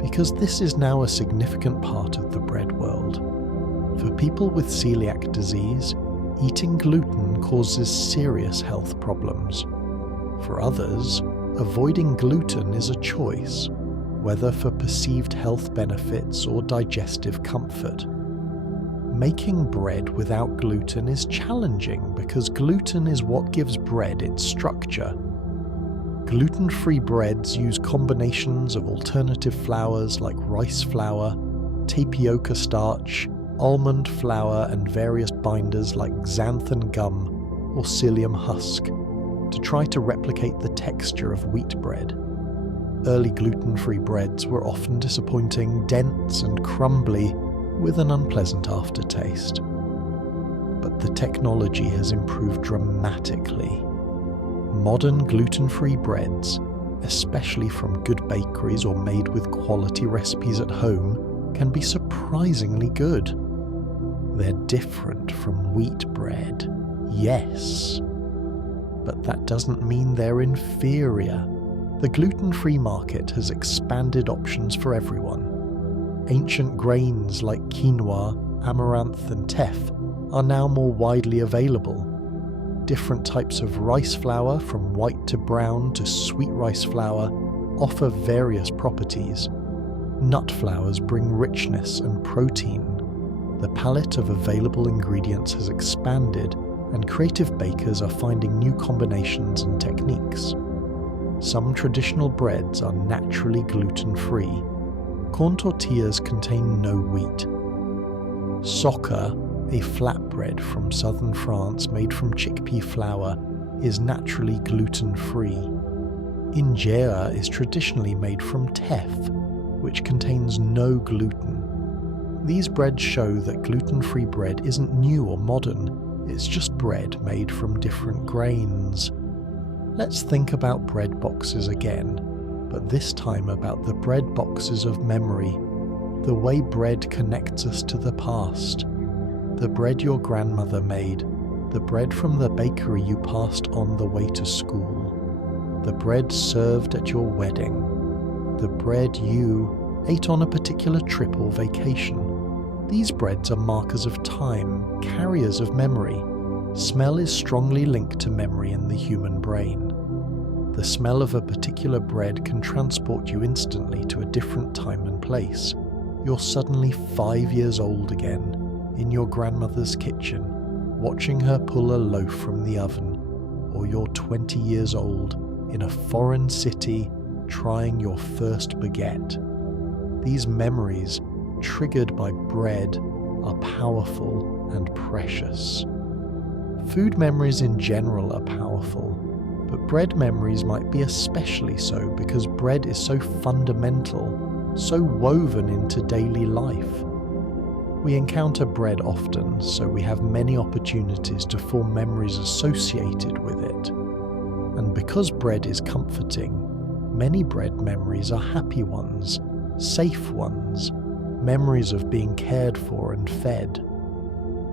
because this is now a significant part of the bread world. For people with celiac disease, eating gluten causes serious health problems. For others, avoiding gluten is a choice, whether for perceived health benefits or digestive comfort. Making bread without gluten is challenging because gluten is what gives bread its structure. Gluten-free breads use combinations of alternative flours like rice flour, tapioca starch, almond flour, and various binders like xanthan gum or psyllium husk to try to replicate the texture of wheat bread. Early gluten-free breads were often disappointing, dense and crumbly, with an unpleasant aftertaste. But the technology has improved dramatically. Modern gluten-free breads, especially from good bakeries or made with quality recipes at home, can be surprisingly good. They're different from wheat bread, yes, but that doesn't mean they're inferior. The gluten-free market has expanded options for everyone. Ancient grains like quinoa, amaranth and teff are now more widely available. Different types of rice flour, from white to brown to sweet rice flour, offer various properties. Nut flours bring richness and protein. The palette of available ingredients has expanded, and creative bakers are finding new combinations and techniques. Some traditional breads are naturally gluten-free. Corn tortillas contain no wheat. Soca, a flatbread from southern France made from chickpea flour, is naturally gluten-free. Injera is traditionally made from teff, which contains no gluten. These breads show that gluten-free bread isn't new or modern, it's just bread made from different grains. Let's think about bread boxes again, but this time about the bread boxes of memory, the way bread connects us to the past. The bread your grandmother made, the bread from the bakery you passed on the way to school, the bread served at your wedding, the bread you ate on a particular trip or vacation. These breads are markers of time, carriers of memory. Smell is strongly linked to memory in the human brain. The smell of a particular bread can transport you instantly to a different time and place. You're suddenly 5 years old again, in your grandmother's kitchen, watching her pull a loaf from the oven, or you're 20 years old in a foreign city trying your first baguette. These memories, triggered by bread, are powerful and precious. Food memories in general are powerful, but bread memories might be especially so because bread is so fundamental, so woven into daily life. We encounter bread often, so we have many opportunities to form memories associated with it. And because bread is comforting, many bread memories are happy ones, safe ones, memories of being cared for and fed.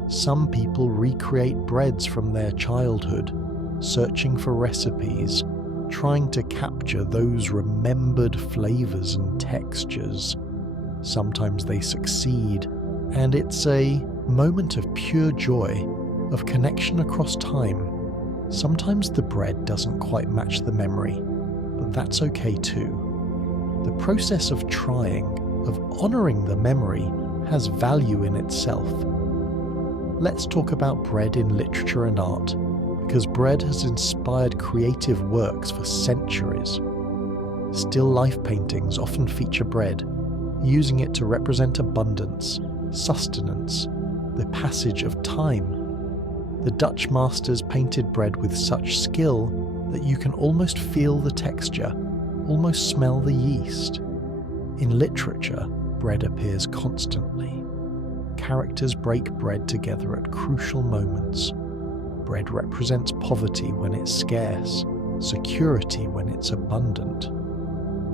Some people recreate breads from their childhood, searching for recipes, trying to capture those remembered flavors and textures. Sometimes they succeed, and it's a moment of pure joy, of connection across time. Sometimes the bread doesn't quite match the memory, but that's okay too. The process of trying, of honoring the memory, has value in itself. Let's talk about bread in literature and art, because bread has inspired creative works for centuries. Still life paintings often feature bread, using it to represent abundance, sustenance, the passage of time. The Dutch masters painted bread with such skill that you can almost feel the texture, almost smell the yeast. In literature, bread appears constantly. Characters break bread together at crucial moments. Bread represents poverty when it's scarce, security when it's abundant.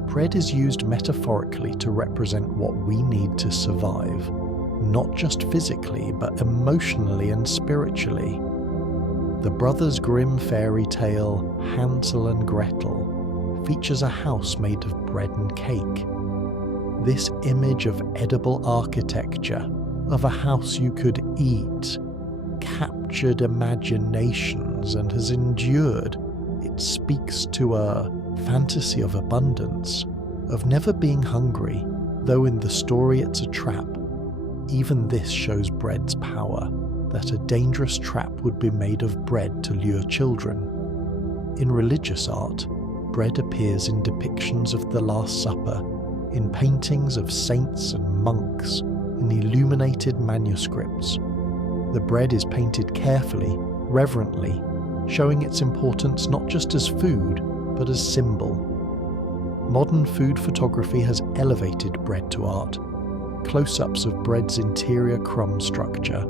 Bread is used metaphorically to represent what we need to survive, not just physically, but emotionally and spiritually. The Brothers Grimm fairy tale, Hansel and Gretel, features a house made of bread and cake. This image of edible architecture, of a house you could eat, captured imaginations and has endured. It speaks to a fantasy of abundance, of never being hungry, though in the story it's a trap. Even this shows bread's power, that a dangerous trap would be made of bread to lure children. In religious art, bread appears in depictions of the Last Supper, in paintings of saints and monks, in illuminated manuscripts. The bread is painted carefully, reverently, showing its importance not just as food, but as symbol. Modern food photography has elevated bread to art. Close-ups of bread's interior crumb structure,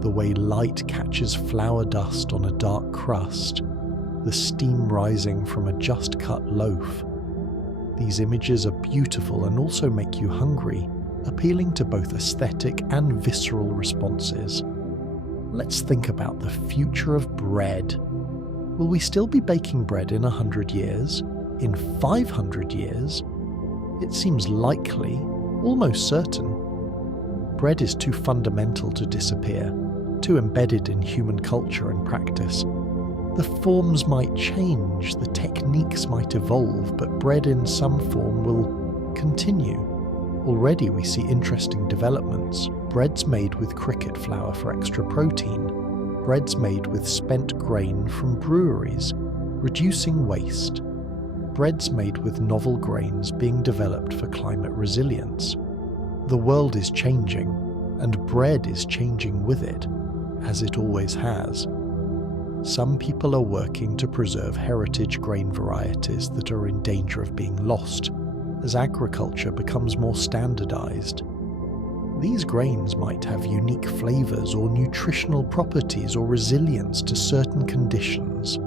the way light catches flour dust on a dark crust, the steam rising from a just-cut loaf. These images are beautiful and also make you hungry, appealing to both aesthetic and visceral responses. Let's think about the future of bread. Will we still be baking bread in 100 years? In 500 years? It seems likely, almost certain. Bread is too fundamental to disappear, too embedded in human culture and practice. The forms might change, the techniques might evolve, but bread in some form will continue. Already we see interesting developments. Breads made with cricket flour for extra protein. Breads made with spent grain from breweries, reducing waste. Breads made with novel grains being developed for climate resilience. The world is changing, and bread is changing with it, as it always has. Some people are working to preserve heritage grain varieties that are in danger of being lost, as agriculture becomes more standardized. These grains might have unique flavors or nutritional properties or resilience to certain conditions.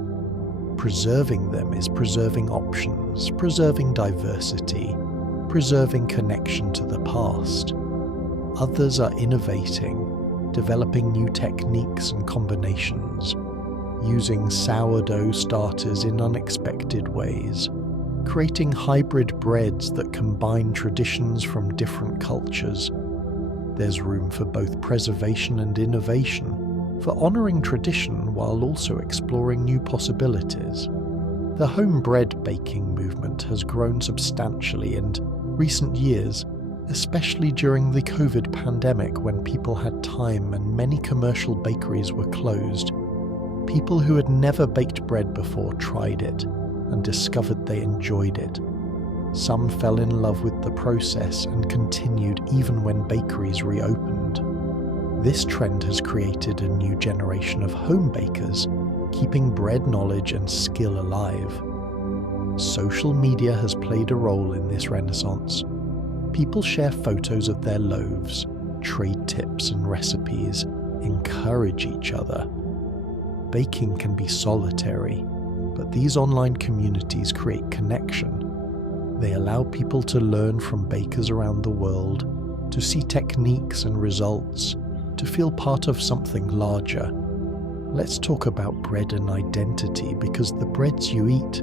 Preserving them is preserving options, preserving diversity, preserving connection to the past. Others are innovating, developing new techniques and combinations, using sourdough starters in unexpected ways, creating hybrid breads that combine traditions from different cultures. There's room for both preservation and innovation, for honoring tradition while also exploring new possibilities. The home bread baking movement has grown substantially in recent years, especially during the COVID pandemic when people had time and many commercial bakeries were closed. People who had never baked bread before tried it and discovered they enjoyed it. Some fell in love with the process and continued even when bakeries reopened. This trend has created a new generation of home bakers, keeping bread knowledge and skill alive. Social media has played a role in this renaissance. People share photos of their loaves, trade tips and recipes, encourage each other. Baking can be solitary, but these online communities create connection. They allow people to learn from bakers around the world, to see techniques and results, to feel part of something larger. Let's talk about bread and identity, because the breads you eat,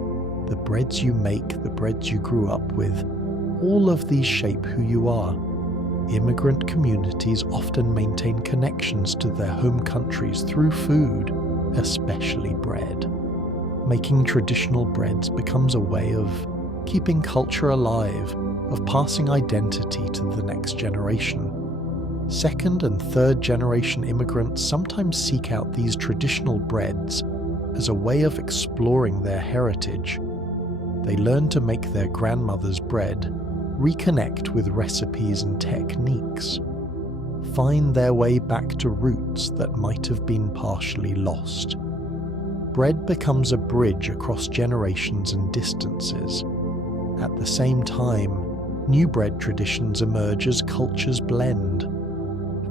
the breads you make, the breads you grew up with, all of these shape who you are. Immigrant communities often maintain connections to their home countries through food, especially bread. Making traditional breads becomes a way of keeping culture alive, of passing identity to the next generation. Second and third generation immigrants sometimes seek out these traditional breads as a way of exploring their heritage. They learn to make their grandmother's bread, reconnect with recipes and techniques, find their way back to roots that might have been partially lost. Bread becomes a bridge across generations and distances. At the same time, new bread traditions emerge as cultures blend.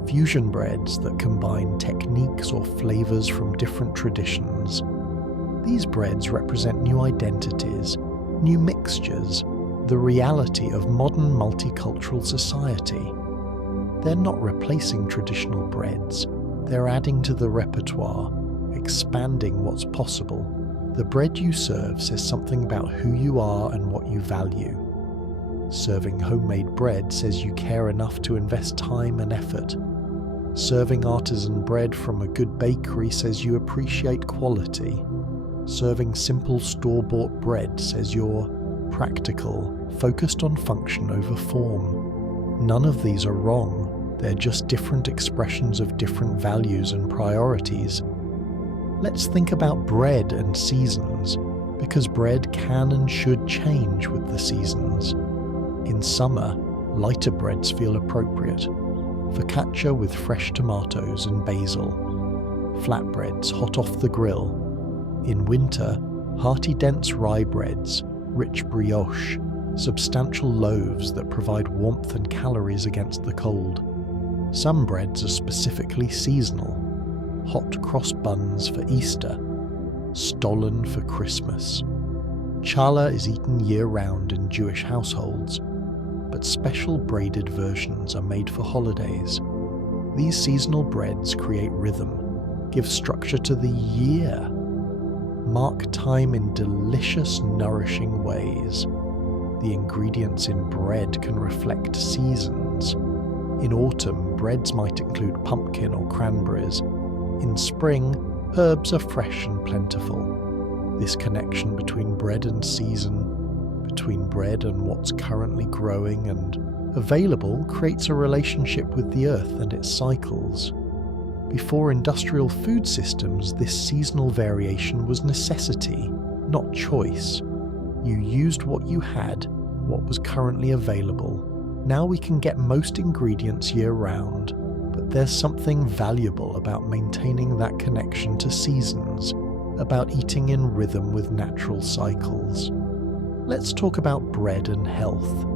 Fusion breads that combine techniques or flavors from different traditions. These breads represent new identities, new mixtures, the reality of modern multicultural society. They're not replacing traditional breads, they're adding to the repertoire, expanding what's possible. The bread you serve says something about who you are and what you value. Serving homemade bread says you care enough to invest time and effort. Serving artisan bread from a good bakery says you appreciate quality. Serving simple store-bought bread says you're practical, focused on function over form. None of these are wrong, they're just different expressions of different values and priorities. Let's think about bread and seasons, because bread can and should change with the seasons. In summer, lighter breads feel appropriate. Focaccia with fresh tomatoes and basil. Flatbreads hot off the grill. In winter, hearty dense rye breads, rich brioche, substantial loaves that provide warmth and calories against the cold. Some breads are specifically seasonal. Hot cross buns for Easter, stollen for Christmas. Challah is eaten year-round in Jewish households, but special braided versions are made for holidays. These seasonal breads create rhythm, give structure to the year, mark time in delicious, nourishing ways. The ingredients in bread can reflect seasons. In autumn, breads might include pumpkin or cranberries. In spring, herbs are fresh and plentiful. This connection between bread and season, between bread and what's currently growing and available, creates a relationship with the earth and its cycles. Before industrial food systems, this seasonal variation was necessity, not choice. You used what you had, what was currently available. Now we can get most ingredients year-round, but there's something valuable about maintaining that connection to seasons, about eating in rhythm with natural cycles. Let's talk about bread and health,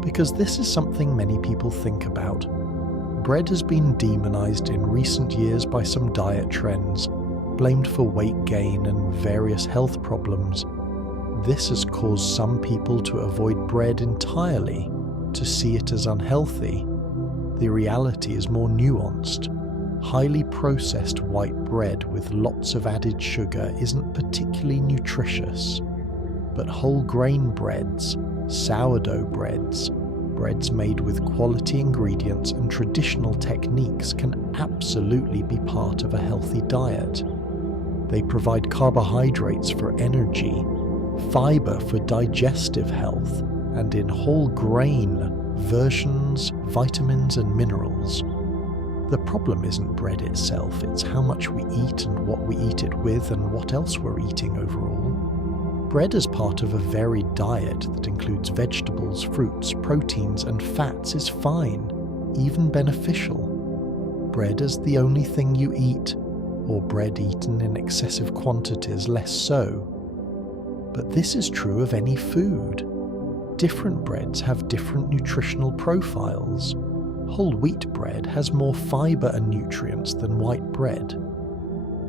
because this is something many people think about. Bread has been demonized in recent years by some diet trends, blamed for weight gain and various health problems. This has caused some people to avoid bread entirely, to see it as unhealthy. The reality is more nuanced. Highly processed white bread with lots of added sugar isn't particularly nutritious. But whole grain breads, sourdough breads, breads made with quality ingredients and traditional techniques can absolutely be part of a healthy diet. They provide carbohydrates for energy, fiber for digestive health, and in whole grain versions, vitamins and minerals. The problem isn't bread itself, it's how much we eat and what we eat it with and what else we're eating overall. Bread as part of a varied diet that includes vegetables, fruits, proteins and fats is fine, even beneficial. Bread as the only thing you eat, or bread eaten in excessive quantities less so. But this is true of any food. Different breads have different nutritional profiles. Whole wheat bread has more fibre and nutrients than white bread.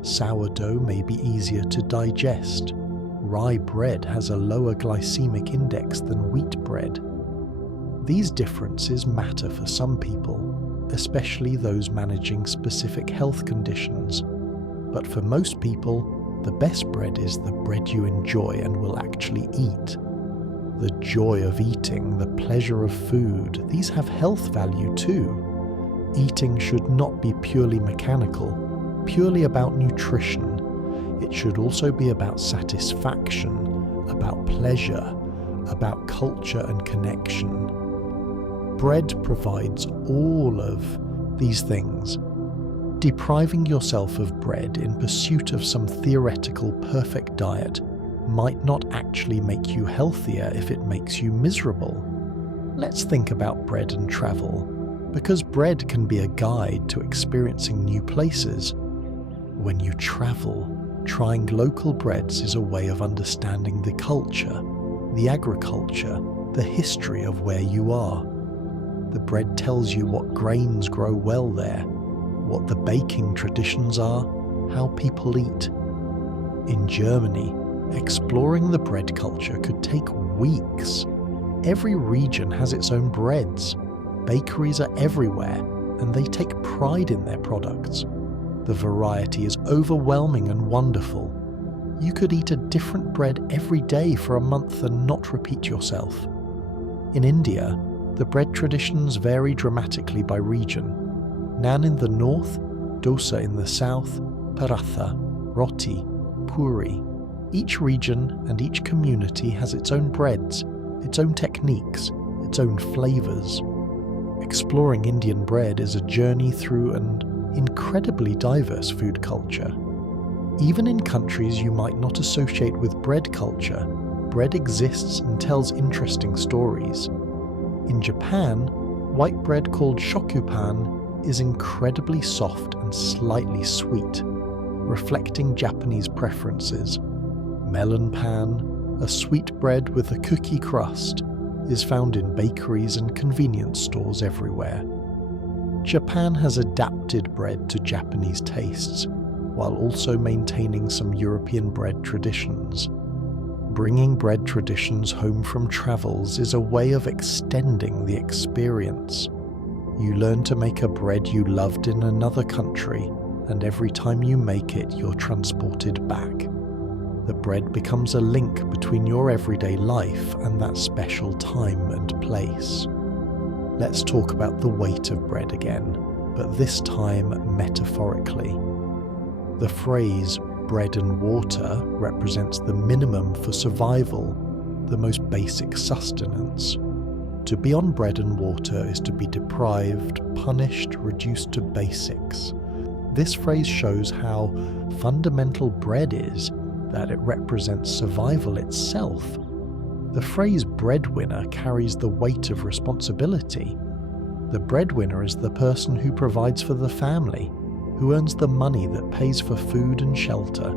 Sourdough may be easier to digest. Rye bread has a lower glycemic index than wheat bread. These differences matter for some people, especially those managing specific health conditions. But for most people, the best bread is the bread you enjoy and will actually eat. The joy of eating, the pleasure of food, these have health value too. Eating should not be purely mechanical, purely about nutrition. It should also be about satisfaction, about pleasure, about culture and connection. Bread provides all of these things. Depriving yourself of bread in pursuit of some theoretical perfect diet might not actually make you healthier if it makes you miserable. Let's think about bread and travel, because bread can be a guide to experiencing new places. When you travel, trying local breads is a way of understanding the culture, the agriculture, the history of where you are. The bread tells you what grains grow well there, what the baking traditions are, how people eat. In Germany, exploring the bread culture could take weeks. Every region has its own breads. Bakeries are everywhere, and they take pride in their products. The variety is overwhelming and wonderful. You could eat a different bread every day for a month and not repeat yourself. In India, the bread traditions vary dramatically by region. Naan in the north, dosa in the south, paratha, roti, puri. Each region and each community has its own breads, its own techniques, its own flavors. Exploring Indian bread is a journey through an incredibly diverse food culture. Even in countries you might not associate with bread culture, bread exists and tells interesting stories. In Japan, white bread called shokupan is incredibly soft and slightly sweet, reflecting Japanese preferences. Melon pan, a sweet bread with a cookie crust, is found in bakeries and convenience stores everywhere. Japan has adapted bread to Japanese tastes, while also maintaining some European bread traditions. Bringing bread traditions home from travels is a way of extending the experience. You learn to make a bread you loved in another country, and every time you make it, you're transported back. The bread becomes a link between your everyday life and that special time and place. Let's talk about the weight of bread again, but this time metaphorically. The phrase bread and water represents the minimum for survival, the most basic sustenance. To be on bread and water is to be deprived, punished, reduced to basics. This phrase shows how fundamental bread is, that it represents survival itself. The phrase breadwinner carries the weight of responsibility. The breadwinner is the person who provides for the family, who earns the money that pays for food and shelter.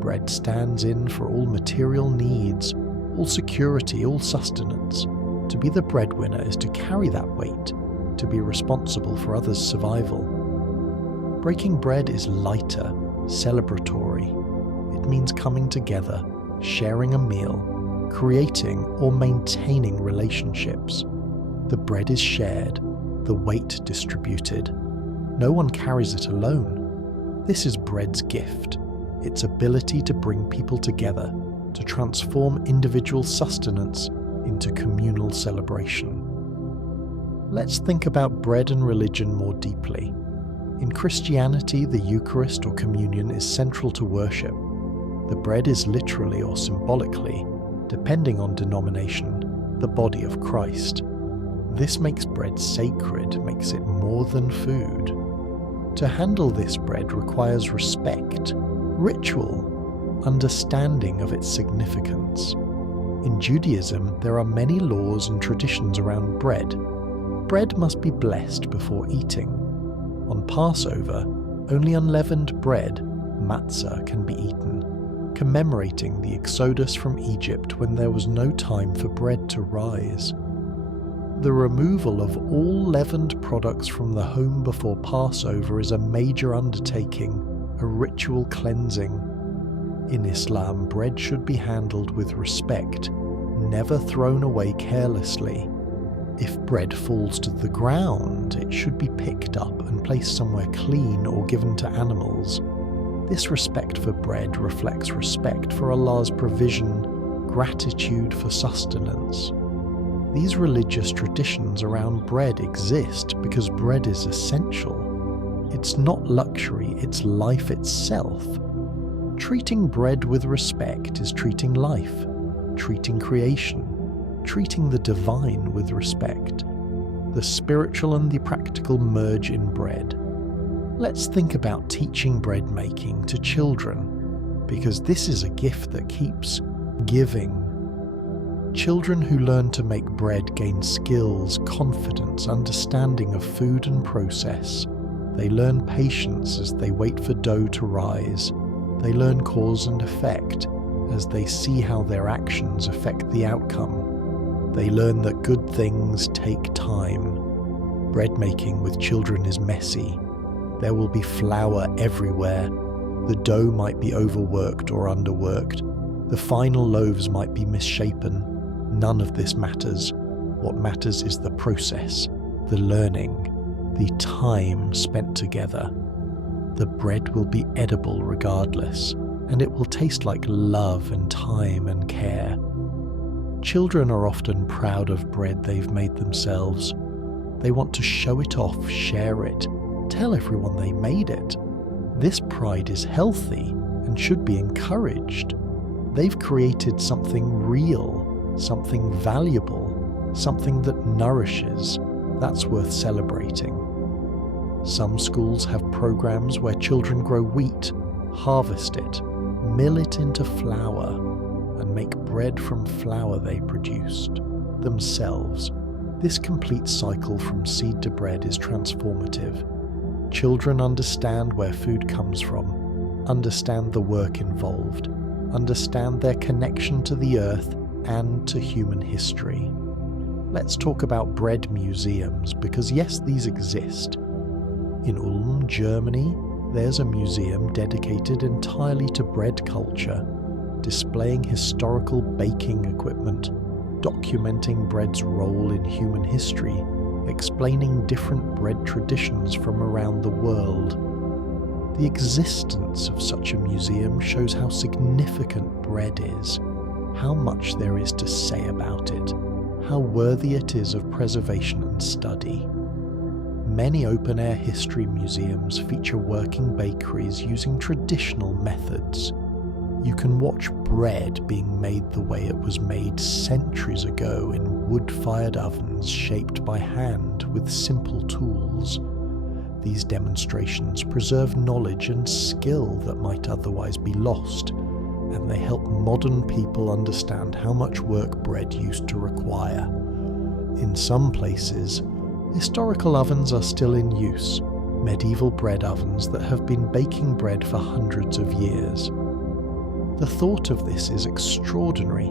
Bread stands in for all material needs, all security, all sustenance. To be the breadwinner is to carry that weight, to be responsible for others' survival. Breaking bread is lighter, celebratory. It means coming together, sharing a meal, creating or maintaining relationships. The bread is shared, the weight distributed. No one carries it alone. This is bread's gift, its ability to bring people together, to transform individual sustenance into communal celebration. Let's think about bread and religion more deeply. In Christianity, the Eucharist or communion is central to worship. The bread is literally or symbolically, depending on denomination, the body of Christ. This makes bread sacred, makes it more than food. To handle this bread requires respect, ritual, understanding of its significance. In Judaism, there are many laws and traditions around bread. Bread must be blessed before eating. On Passover, only unleavened bread, matzah, can be eaten, commemorating the exodus from Egypt when there was no time for bread to rise. The removal of all leavened products from the home before Passover is a major undertaking, a ritual cleansing. In Islam, bread should be handled with respect, never thrown away carelessly. If bread falls to the ground, it should be picked up and placed somewhere clean or given to animals. This respect for bread reflects respect for Allah's provision, gratitude for sustenance. These religious traditions around bread exist because bread is essential. It's not luxury, it's life itself. Treating bread with respect is treating life, treating creation, treating the divine with respect. The spiritual and the practical merge in bread. Let's think about teaching bread making to children, because this is a gift that keeps giving. Children who learn to make bread gain skills, confidence, understanding of food and process. They learn patience as they wait for dough to rise. They learn cause and effect as they see how their actions affect the outcome. They learn that good things take time. Bread making with children is messy. There will be flour everywhere. The dough might be overworked or underworked. The final loaves might be misshapen. None of this matters. What matters is the process, the learning, the time spent together. The bread will be edible regardless, and it will taste like love and time and care. Children are often proud of bread they've made themselves. They want to show it off, share it, tell everyone they made it. This pride is healthy and should be encouraged. They've created something real, something valuable, something that nourishes. That's worth celebrating. Some schools have programs where children grow wheat, harvest it, mill it into flour, and make bread from flour they produced themselves. This complete cycle from seed to bread is transformative. Children understand where food comes from, understand the work involved, understand their connection to the earth and to human history. Let's talk about bread museums, because yes, these exist. In Ulm, Germany, there's a museum dedicated entirely to bread culture, displaying historical baking equipment, documenting bread's role in human history, explaining different bread traditions from around the world. The existence of such a museum shows how significant bread is, how much there is to say about it, how worthy it is of preservation and study. Many open-air history museums feature working bakeries using traditional methods. You can watch bread being made the way it was made centuries ago in wood-fired ovens shaped by hand with simple tools. These demonstrations preserve knowledge and skill that might otherwise be lost, and they help modern people understand how much work bread used to require. In some places, historical ovens are still in use, medieval bread ovens that have been baking bread for hundreds of years. The thought of this is extraordinary.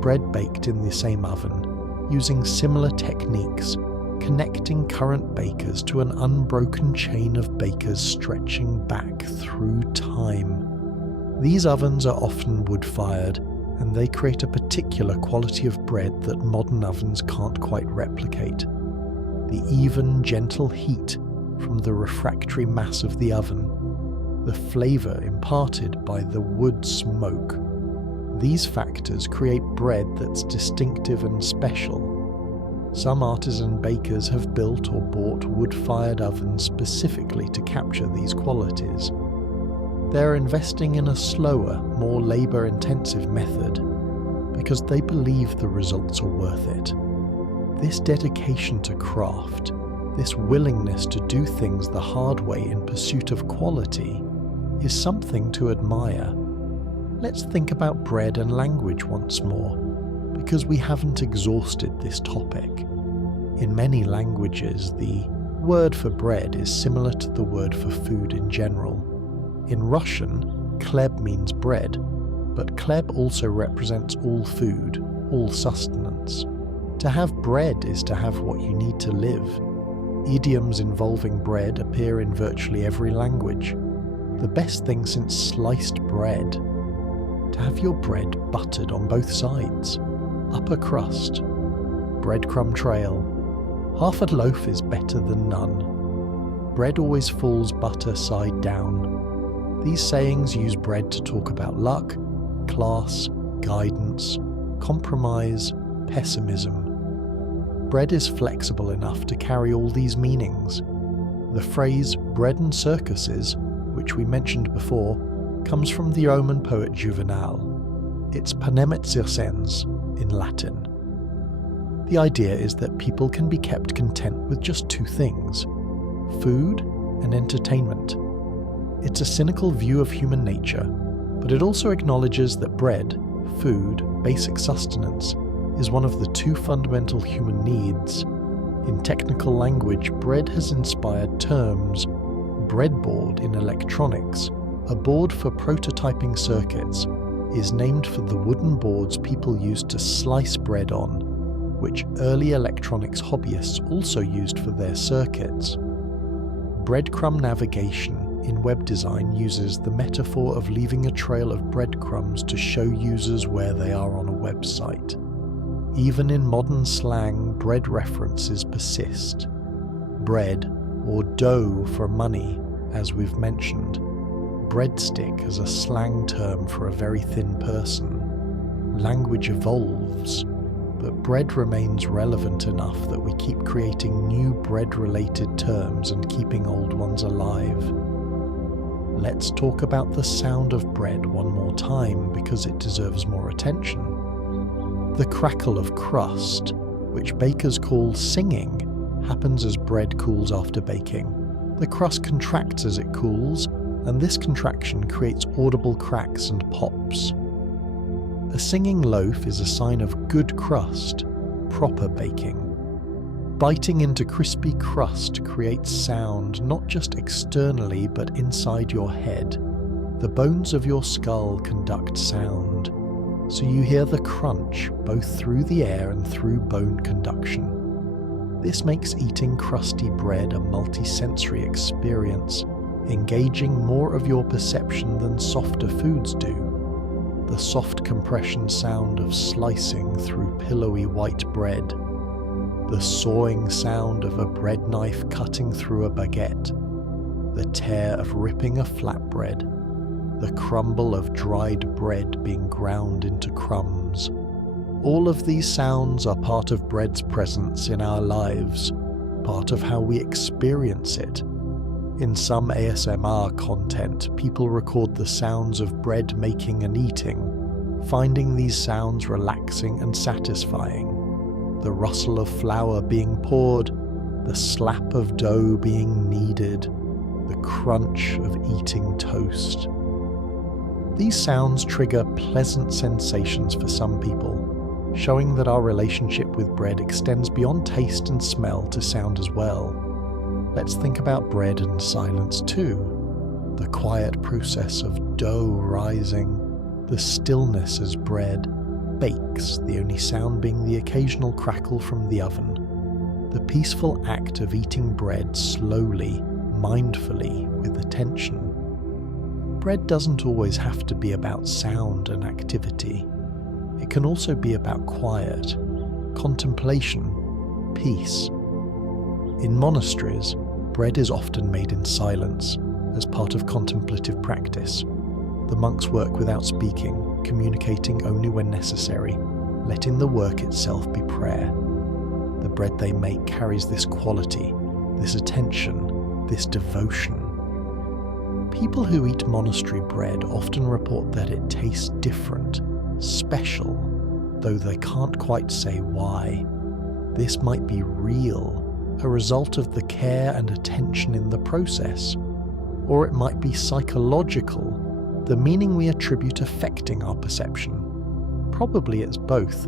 Bread baked in the same oven, using similar techniques, connecting current bakers to an unbroken chain of bakers stretching back through time. These ovens are often wood-fired, and they create a particular quality of bread that modern ovens can't quite replicate. The even, gentle heat from the refractory mass of the oven, the flavour imparted by the wood smoke. These factors create bread that's distinctive and special. Some artisan bakers have built or bought wood-fired ovens specifically to capture these qualities. They're investing in a slower, more labour-intensive method because they believe the results are worth it. This dedication to craft, This willingness to do things the hard way in pursuit of quality is something to admire. Let's think about bread and language once more, because we haven't exhausted this topic. In many languages, the word for bread is similar to the word for food in general. In Russian, "chleb" means bread, but "chleb" also represents all food, all sustenance. To have bread is to have what you need to live. Idioms involving bread appear in virtually every language. The best thing since sliced bread. To have your bread buttered on both sides. Upper crust. Breadcrumb trail. Half a loaf is better than none. Bread always falls butter side down. These sayings use bread to talk about luck, class, guidance, compromise, pessimism. Bread is flexible enough to carry all these meanings. The phrase bread and circuses, which we mentioned before, comes from the Roman poet Juvenal. It's panem et circens in Latin. The idea is that people can be kept content with just two things: food and entertainment. It's a cynical view of human nature, but it also acknowledges that bread, food, basic sustenance, is one of the two fundamental human needs. In technical language, bread has inspired terms. Breadboard in electronics, a board for prototyping circuits, is named for the wooden boards people used to slice bread on, which early electronics hobbyists also used for their circuits. Breadcrumb navigation in web design uses the metaphor of leaving a trail of breadcrumbs to show users where they are on a website. Even in modern slang, bread references persist. Bread, or dough for money, as we've mentioned. Breadstick as a slang term for a very thin person. Language evolves, but bread remains relevant enough that we keep creating new bread-related terms and keeping old ones alive. Let's talk about the sound of bread one more time because it deserves more attention. The crackle of crust, which bakers call singing, happens as bread cools after baking. The crust contracts as it cools, and this contraction creates audible cracks and pops. A singing loaf is a sign of good crust, proper baking. Biting into crispy crust creates sound not just externally but inside your head. The bones of your skull conduct sound, so you hear the crunch both through the air and through bone conduction. This makes eating crusty bread a multi-sensory experience, engaging more of your perception than softer foods do. The soft compression sound of slicing through pillowy white bread. The sawing sound of a bread knife cutting through a baguette. The tear of ripping a flatbread. The crumble of dried bread being ground into crumbs. All of these sounds are part of bread's presence in our lives, part of how we experience it. In some ASMR content, people record the sounds of bread making and eating, finding these sounds relaxing and satisfying. The rustle of flour being poured, the slap of dough being kneaded, the crunch of eating toast. These sounds trigger pleasant sensations for some people, showing that our relationship with bread extends beyond taste and smell to sound as well. Let's think about bread and silence too. The quiet process of dough rising, the stillness as bread bakes, the only sound being the occasional crackle from the oven. The peaceful act of eating bread slowly, mindfully, with attention. Bread doesn't always have to be about sound and activity. It can also be about quiet, contemplation, peace. In monasteries, bread is often made in silence, as part of contemplative practice. The monks work without speaking, communicating only when necessary, letting the work itself be prayer. The bread they make carries this quality, this attention, this devotion. People who eat monastery bread often report that it tastes different, special, though they can't quite say why. This might be real, a result of the care and attention in the process, or it might be psychological, the meaning we attribute affecting our perception. Probably it's both.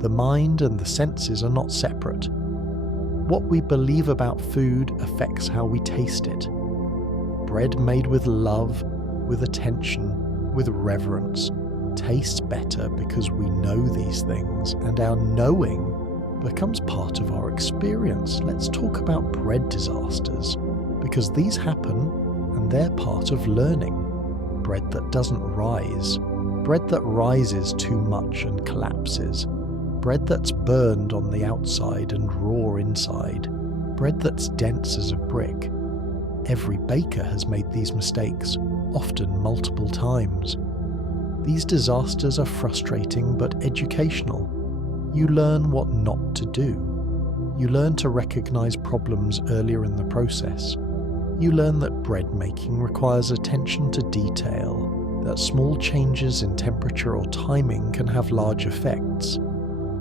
The mind and the senses are not separate. What we believe about food affects how we taste it. Bread made with love, with attention, with reverence, tastes better because we know these things, and our knowing becomes part of our experience. Let's talk about bread disasters, because these happen and they're part of learning. Bread that doesn't rise, bread that rises too much and collapses, bread that's burned on the outside and raw inside, bread that's dense as a brick. Every baker has made these mistakes, often multiple times. These disasters are frustrating but educational. You learn what not to do. You learn to recognize problems earlier in the process. You learn that bread making requires attention to detail, that small changes in temperature or timing can have large effects.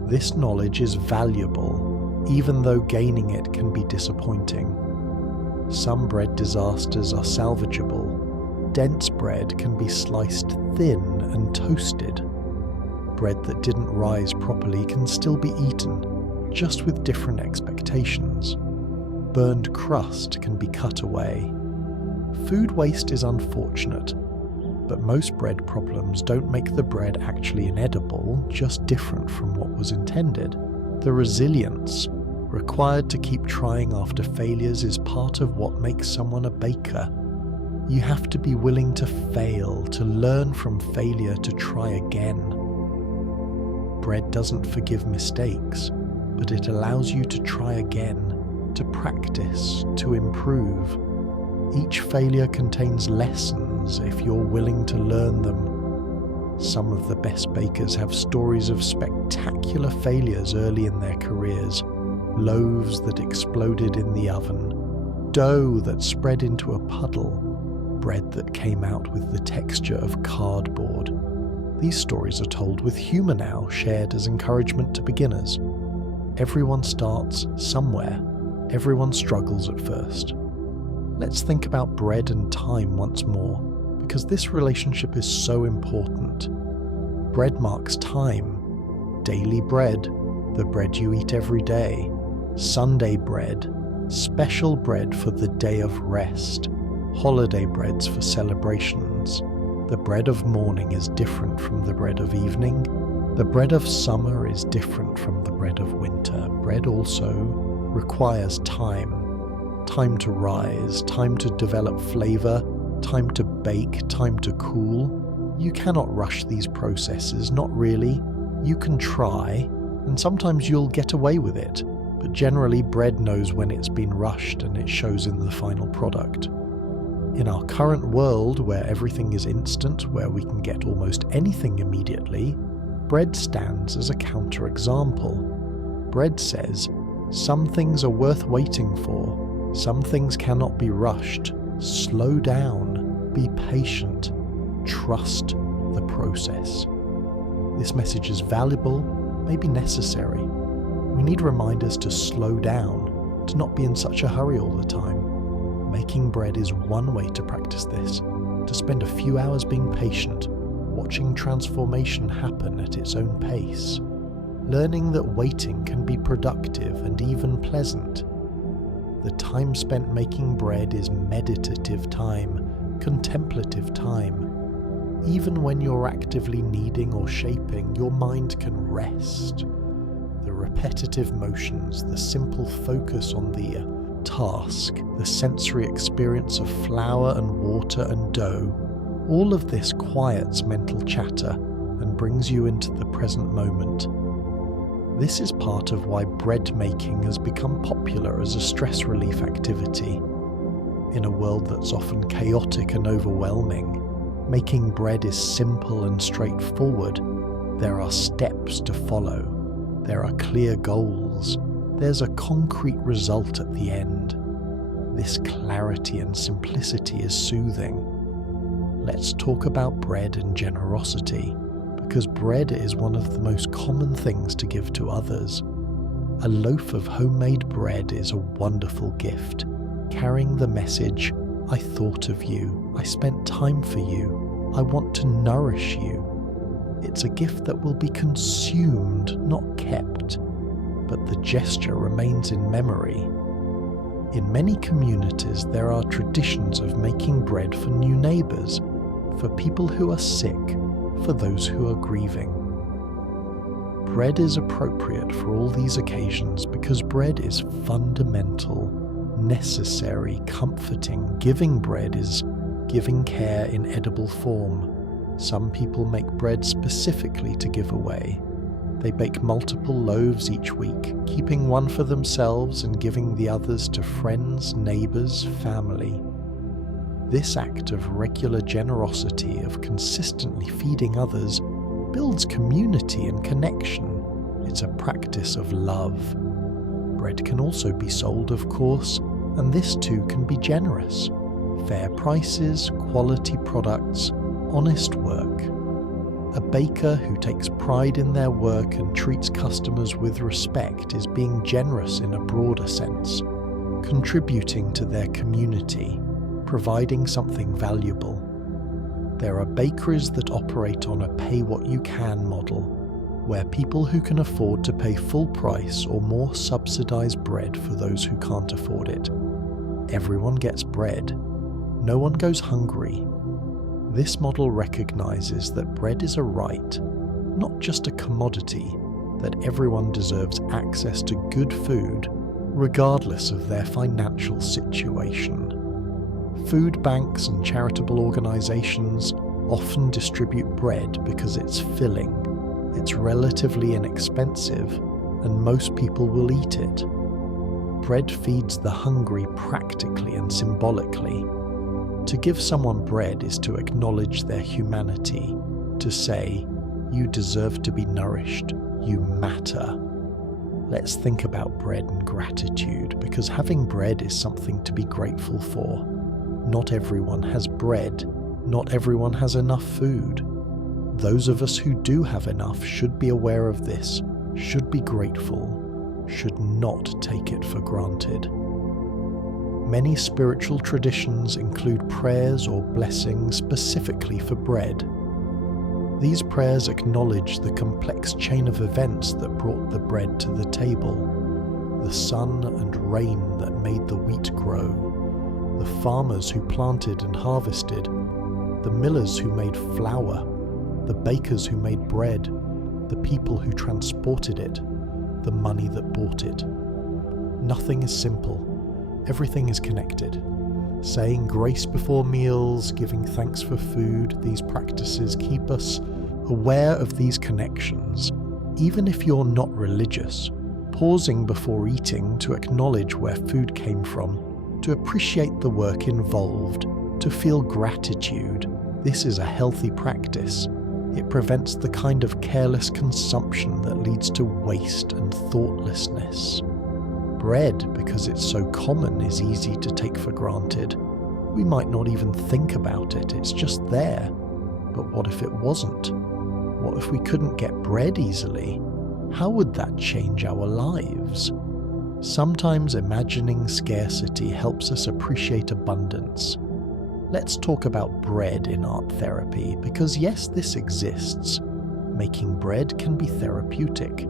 This knowledge is valuable, even though gaining it can be disappointing. Some bread disasters are salvageable. Dense bread can be sliced thin and toasted. Bread that didn't rise properly can still be eaten, just with different expectations. Burned crust can be cut away. Food waste is unfortunate, but most bread problems don't make the bread actually inedible, just different from what was intended. The resilience required to keep trying after failures is part of what makes someone a baker. You have to be willing to fail, to learn from failure, to try again. Bread doesn't forgive mistakes, but it allows you to try again, to practice, to improve. Each failure contains lessons if you're willing to learn them. Some of the best bakers have stories of spectacular failures early in their careers. Loaves that exploded in the oven, dough that spread into a puddle, bread that came out with the texture of cardboard. These stories are told with humour now, shared as encouragement to beginners. Everyone starts somewhere. Everyone struggles at first. Let's think about bread and time once more, because this relationship is so important. Bread marks time. Daily bread, the bread you eat every day. Sunday bread, special bread for the day of rest. Holiday breads for celebrations. The bread of morning is different from the bread of evening. The bread of summer is different from the bread of winter. Bread also requires time. Time to rise, time to develop flavor, time to bake, time to cool. You cannot rush these processes, not really. You can try, and sometimes you'll get away with it, but generally bread knows when it's been rushed and it shows in the final product. In our current world, where everything is instant, where we can get almost anything immediately, bread stands as a counterexample. Bread says, some things are worth waiting for, some things cannot be rushed. Slow down, be patient, trust the process. This message is valuable, maybe necessary. We need reminders to slow down, to not be in such a hurry all the time. Making bread is one way to practice this, to spend a few hours being patient, watching transformation happen at its own pace, learning that waiting can be productive and even pleasant. The time spent making bread is meditative time, contemplative time. Even when you're actively kneading or shaping, your mind can rest. The repetitive motions, the simple focus on the task, the sensory experience of flour and water and dough, all of this quiets mental chatter and brings you into the present moment. This is part of why bread making has become popular as a stress relief activity. In a world that's often chaotic and overwhelming, making bread is simple and straightforward. There are steps to follow. There are clear goals. There's a concrete result at the end. This clarity and simplicity is soothing. Let's talk about bread and generosity, because bread is one of the most common things to give to others. A loaf of homemade bread is a wonderful gift, carrying the message, "I thought of you, I spent time for you, I want to nourish you." It's a gift that will be consumed, not kept, but the gesture remains in memory. In many communities, there are traditions of making bread for new neighbours, for people who are sick, for those who are grieving. Bread is appropriate for all these occasions because bread is fundamental, necessary, comforting. Giving bread is giving care in edible form. Some people make bread specifically to give away. They bake multiple loaves each week, keeping one for themselves and giving the others to friends, neighbours, family. This act of regular generosity, of consistently feeding others, builds community and connection. It's a practice of love. Bread can also be sold, of course, and this too can be generous. Fair prices, quality products, honest work. A baker who takes pride in their work and treats customers with respect is being generous in a broader sense, contributing to their community, providing something valuable. There are bakeries that operate on a pay-what-you-can model, where people who can afford to pay full price or more subsidize bread for those who can't afford it. Everyone gets bread. No one goes hungry. This model recognizes that bread is a right, not just a commodity, that everyone deserves access to good food, regardless of their financial situation. Food banks and charitable organizations often distribute bread because it's filling, it's relatively inexpensive, and most people will eat it. Bread feeds the hungry practically and symbolically. To give someone bread is to acknowledge their humanity, to say, "You deserve to be nourished, you matter." Let's think about bread and gratitude, because having bread is something to be grateful for. Not everyone has bread, not everyone has enough food. Those of us who do have enough should be aware of this, should be grateful, should not take it for granted. Many spiritual traditions include prayers or blessings specifically for bread. These prayers acknowledge the complex chain of events that brought the bread to the table, the sun and rain that made the wheat grow, the farmers who planted and harvested, the millers who made flour, the bakers who made bread, the people who transported it, the money that bought it. Nothing is simple. Everything is connected. Saying grace before meals, giving thanks for food, these practices keep us aware of these connections. Even if you're not religious, pausing before eating to acknowledge where food came from, to appreciate the work involved, to feel gratitude, this is a healthy practice. It prevents the kind of careless consumption that leads to waste and thoughtlessness. Bread, because it's so common, is easy to take for granted. We might not even think about it, it's just there. But what if it wasn't? What if we couldn't get bread easily? How would that change our lives? Sometimes imagining scarcity helps us appreciate abundance. Let's talk about bread in art therapy, because yes, this exists. Making bread can be therapeutic.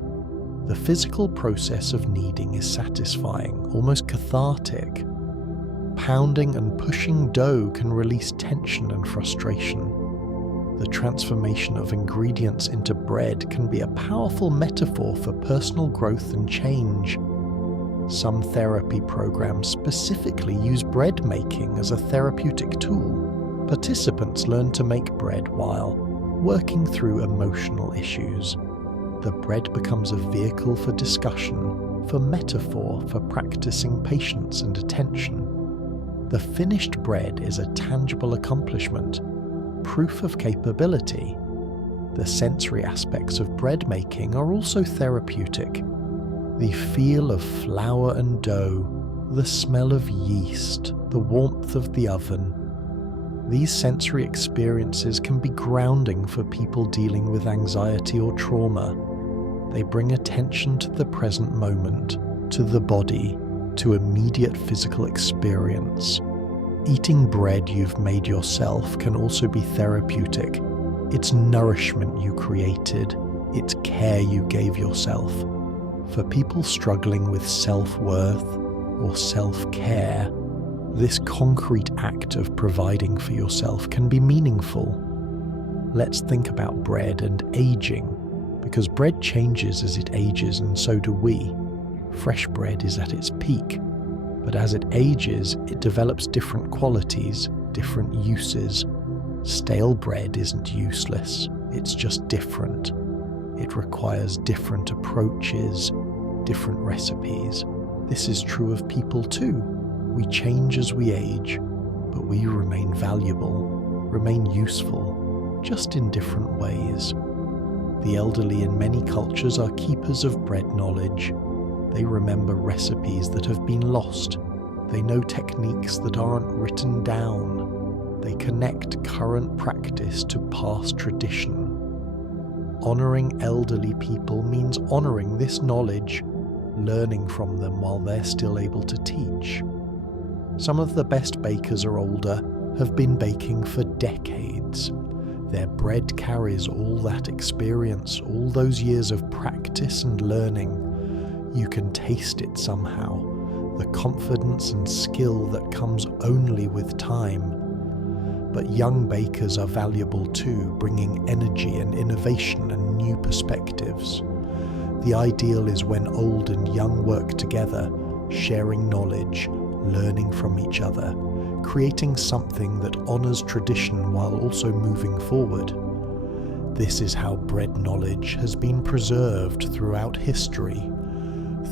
The physical process of kneading is satisfying, almost cathartic. Pounding and pushing dough can release tension and frustration. The transformation of ingredients into bread can be a powerful metaphor for personal growth and change. Some therapy programs specifically use bread making as a therapeutic tool. Participants learn to make bread while working through emotional issues. The bread becomes a vehicle for discussion, for metaphor, for practicing patience and attention. The finished bread is a tangible accomplishment, proof of capability. The sensory aspects of bread making are also therapeutic. The feel of flour and dough, the smell of yeast, the warmth of the oven. These sensory experiences can be grounding for people dealing with anxiety or trauma. They bring attention to the present moment, to the body, to immediate physical experience. Eating bread you've made yourself can also be therapeutic. It's nourishment you created. It's care you gave yourself. For people struggling with self-worth or self-care, this concrete act of providing for yourself can be meaningful. Let's think about bread and aging, because bread changes as it ages and so do we. Fresh bread is at its peak, but as it ages, it develops different qualities, different uses. Stale bread isn't useless, it's just different. It requires different approaches, different recipes. This is true of people too. We change as we age, but we remain valuable, remain useful, just in different ways. The elderly in many cultures are keepers of bread knowledge. They remember recipes that have been lost. They know techniques that aren't written down. They connect current practice to past tradition. Honoring elderly people means honoring this knowledge, learning from them while they're still able to teach. Some of the best bakers are older, have been baking for decades. Their bread carries all that experience, all those years of practice and learning. You can taste it somehow, the confidence and skill that comes only with time. But young bakers are valuable too, bringing energy and innovation and new perspectives. The ideal is when old and young work together, sharing knowledge, learning from each other, creating something that honors tradition while also moving forward. This is how bread knowledge has been preserved throughout history,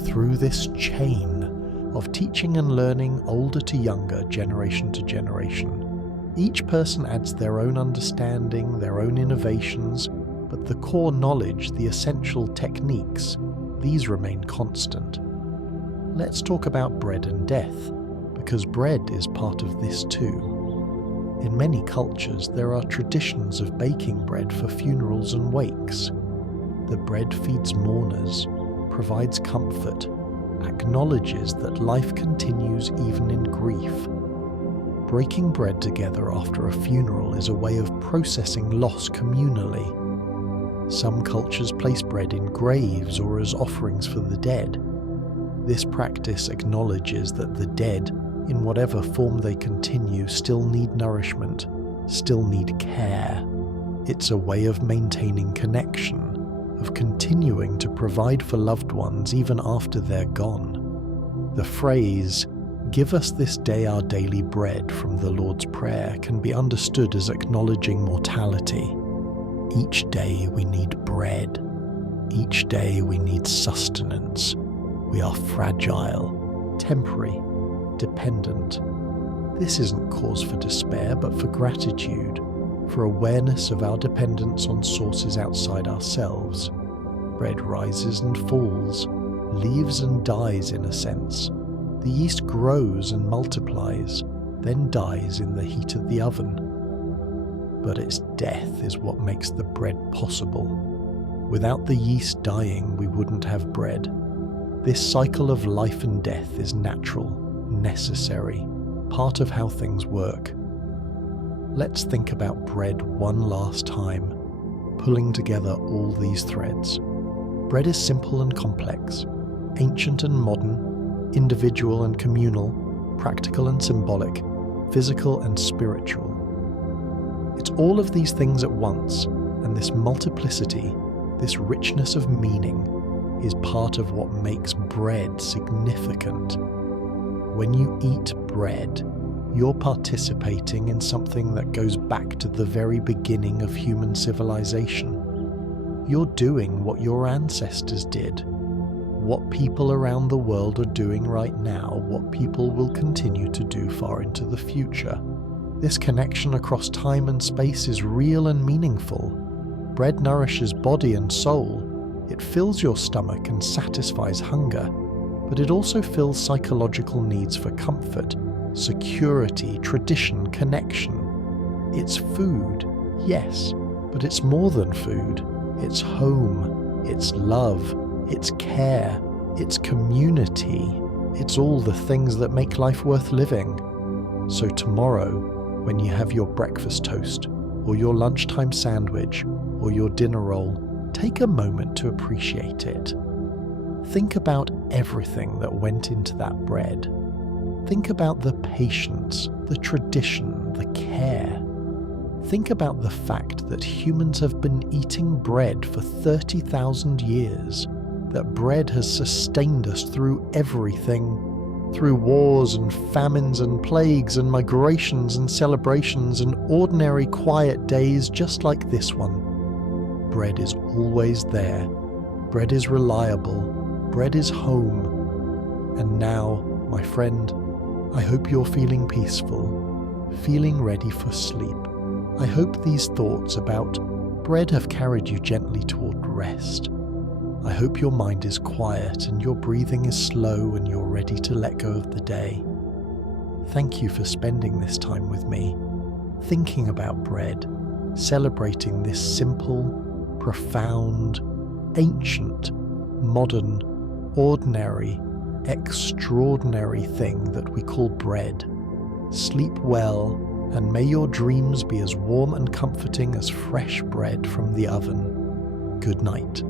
through this chain of teaching and learning, older to younger, generation to generation. Each person adds their own understanding, their own innovations, but the core knowledge, the essential techniques, these remain constant. Let's talk about bread and death, because bread is part of this too. In many cultures, there are traditions of baking bread for funerals and wakes. The bread feeds mourners, provides comfort, acknowledges that life continues even in grief. Breaking bread together after a funeral is a way of processing loss communally. Some cultures place bread in graves or as offerings for the dead. This practice acknowledges that the dead, in whatever form they continue, still need nourishment, still need care. It's a way of maintaining connection, of continuing to provide for loved ones even after they're gone. The phrase, "Give us this day our daily bread" from the Lord's Prayer can be understood as acknowledging mortality. Each day we need bread. Each day we need sustenance. We are fragile, temporary, dependent. This isn't cause for despair, but for gratitude, for awareness of our dependence on sources outside ourselves. Bread rises and falls, lives and dies in a sense. The yeast grows and multiplies, then dies in the heat of the oven. But its death is what makes the bread possible. Without the yeast dying, we wouldn't have bread. This cycle of life and death is natural, necessary, part of how things work. Let's think about bread one last time, pulling together all these threads. Bread is simple and complex, ancient and modern, individual and communal, practical and symbolic, physical and spiritual. It's all of these things at once, and this multiplicity, this richness of meaning, is part of what makes bread significant. When you eat bread, you're participating in something that goes back to the very beginning of human civilization. You're doing what your ancestors did, what people around the world are doing right now, what people will continue to do far into the future. This connection across time and space is real and meaningful. Bread nourishes body and soul. It fills your stomach and satisfies hunger, but it also fills psychological needs for comfort, security, tradition, connection. It's food, yes, but it's more than food. It's home, it's love, it's care, it's community, it's all the things that make life worth living. So tomorrow, when you have your breakfast toast, or your lunchtime sandwich, or your dinner roll, take a moment to appreciate it. Think about everything that went into that bread. Think about the patience, the tradition, the care. Think about the fact that humans have been eating bread for 30,000 years, that bread has sustained us through everything, through wars and famines and plagues and migrations and celebrations and ordinary quiet days just like this one. Bread is always there. Bread is reliable. Bread is home. And now, my friend, I hope you're feeling peaceful, feeling ready for sleep. I hope these thoughts about bread have carried you gently toward rest. I hope your mind is quiet and your breathing is slow and you're ready to let go of the day. Thank you for spending this time with me, thinking about bread, celebrating this simple, profound, ancient, modern, ordinary, extraordinary thing that we call bread. Sleep well, and may your dreams be as warm and comforting as fresh bread from the oven. Good night.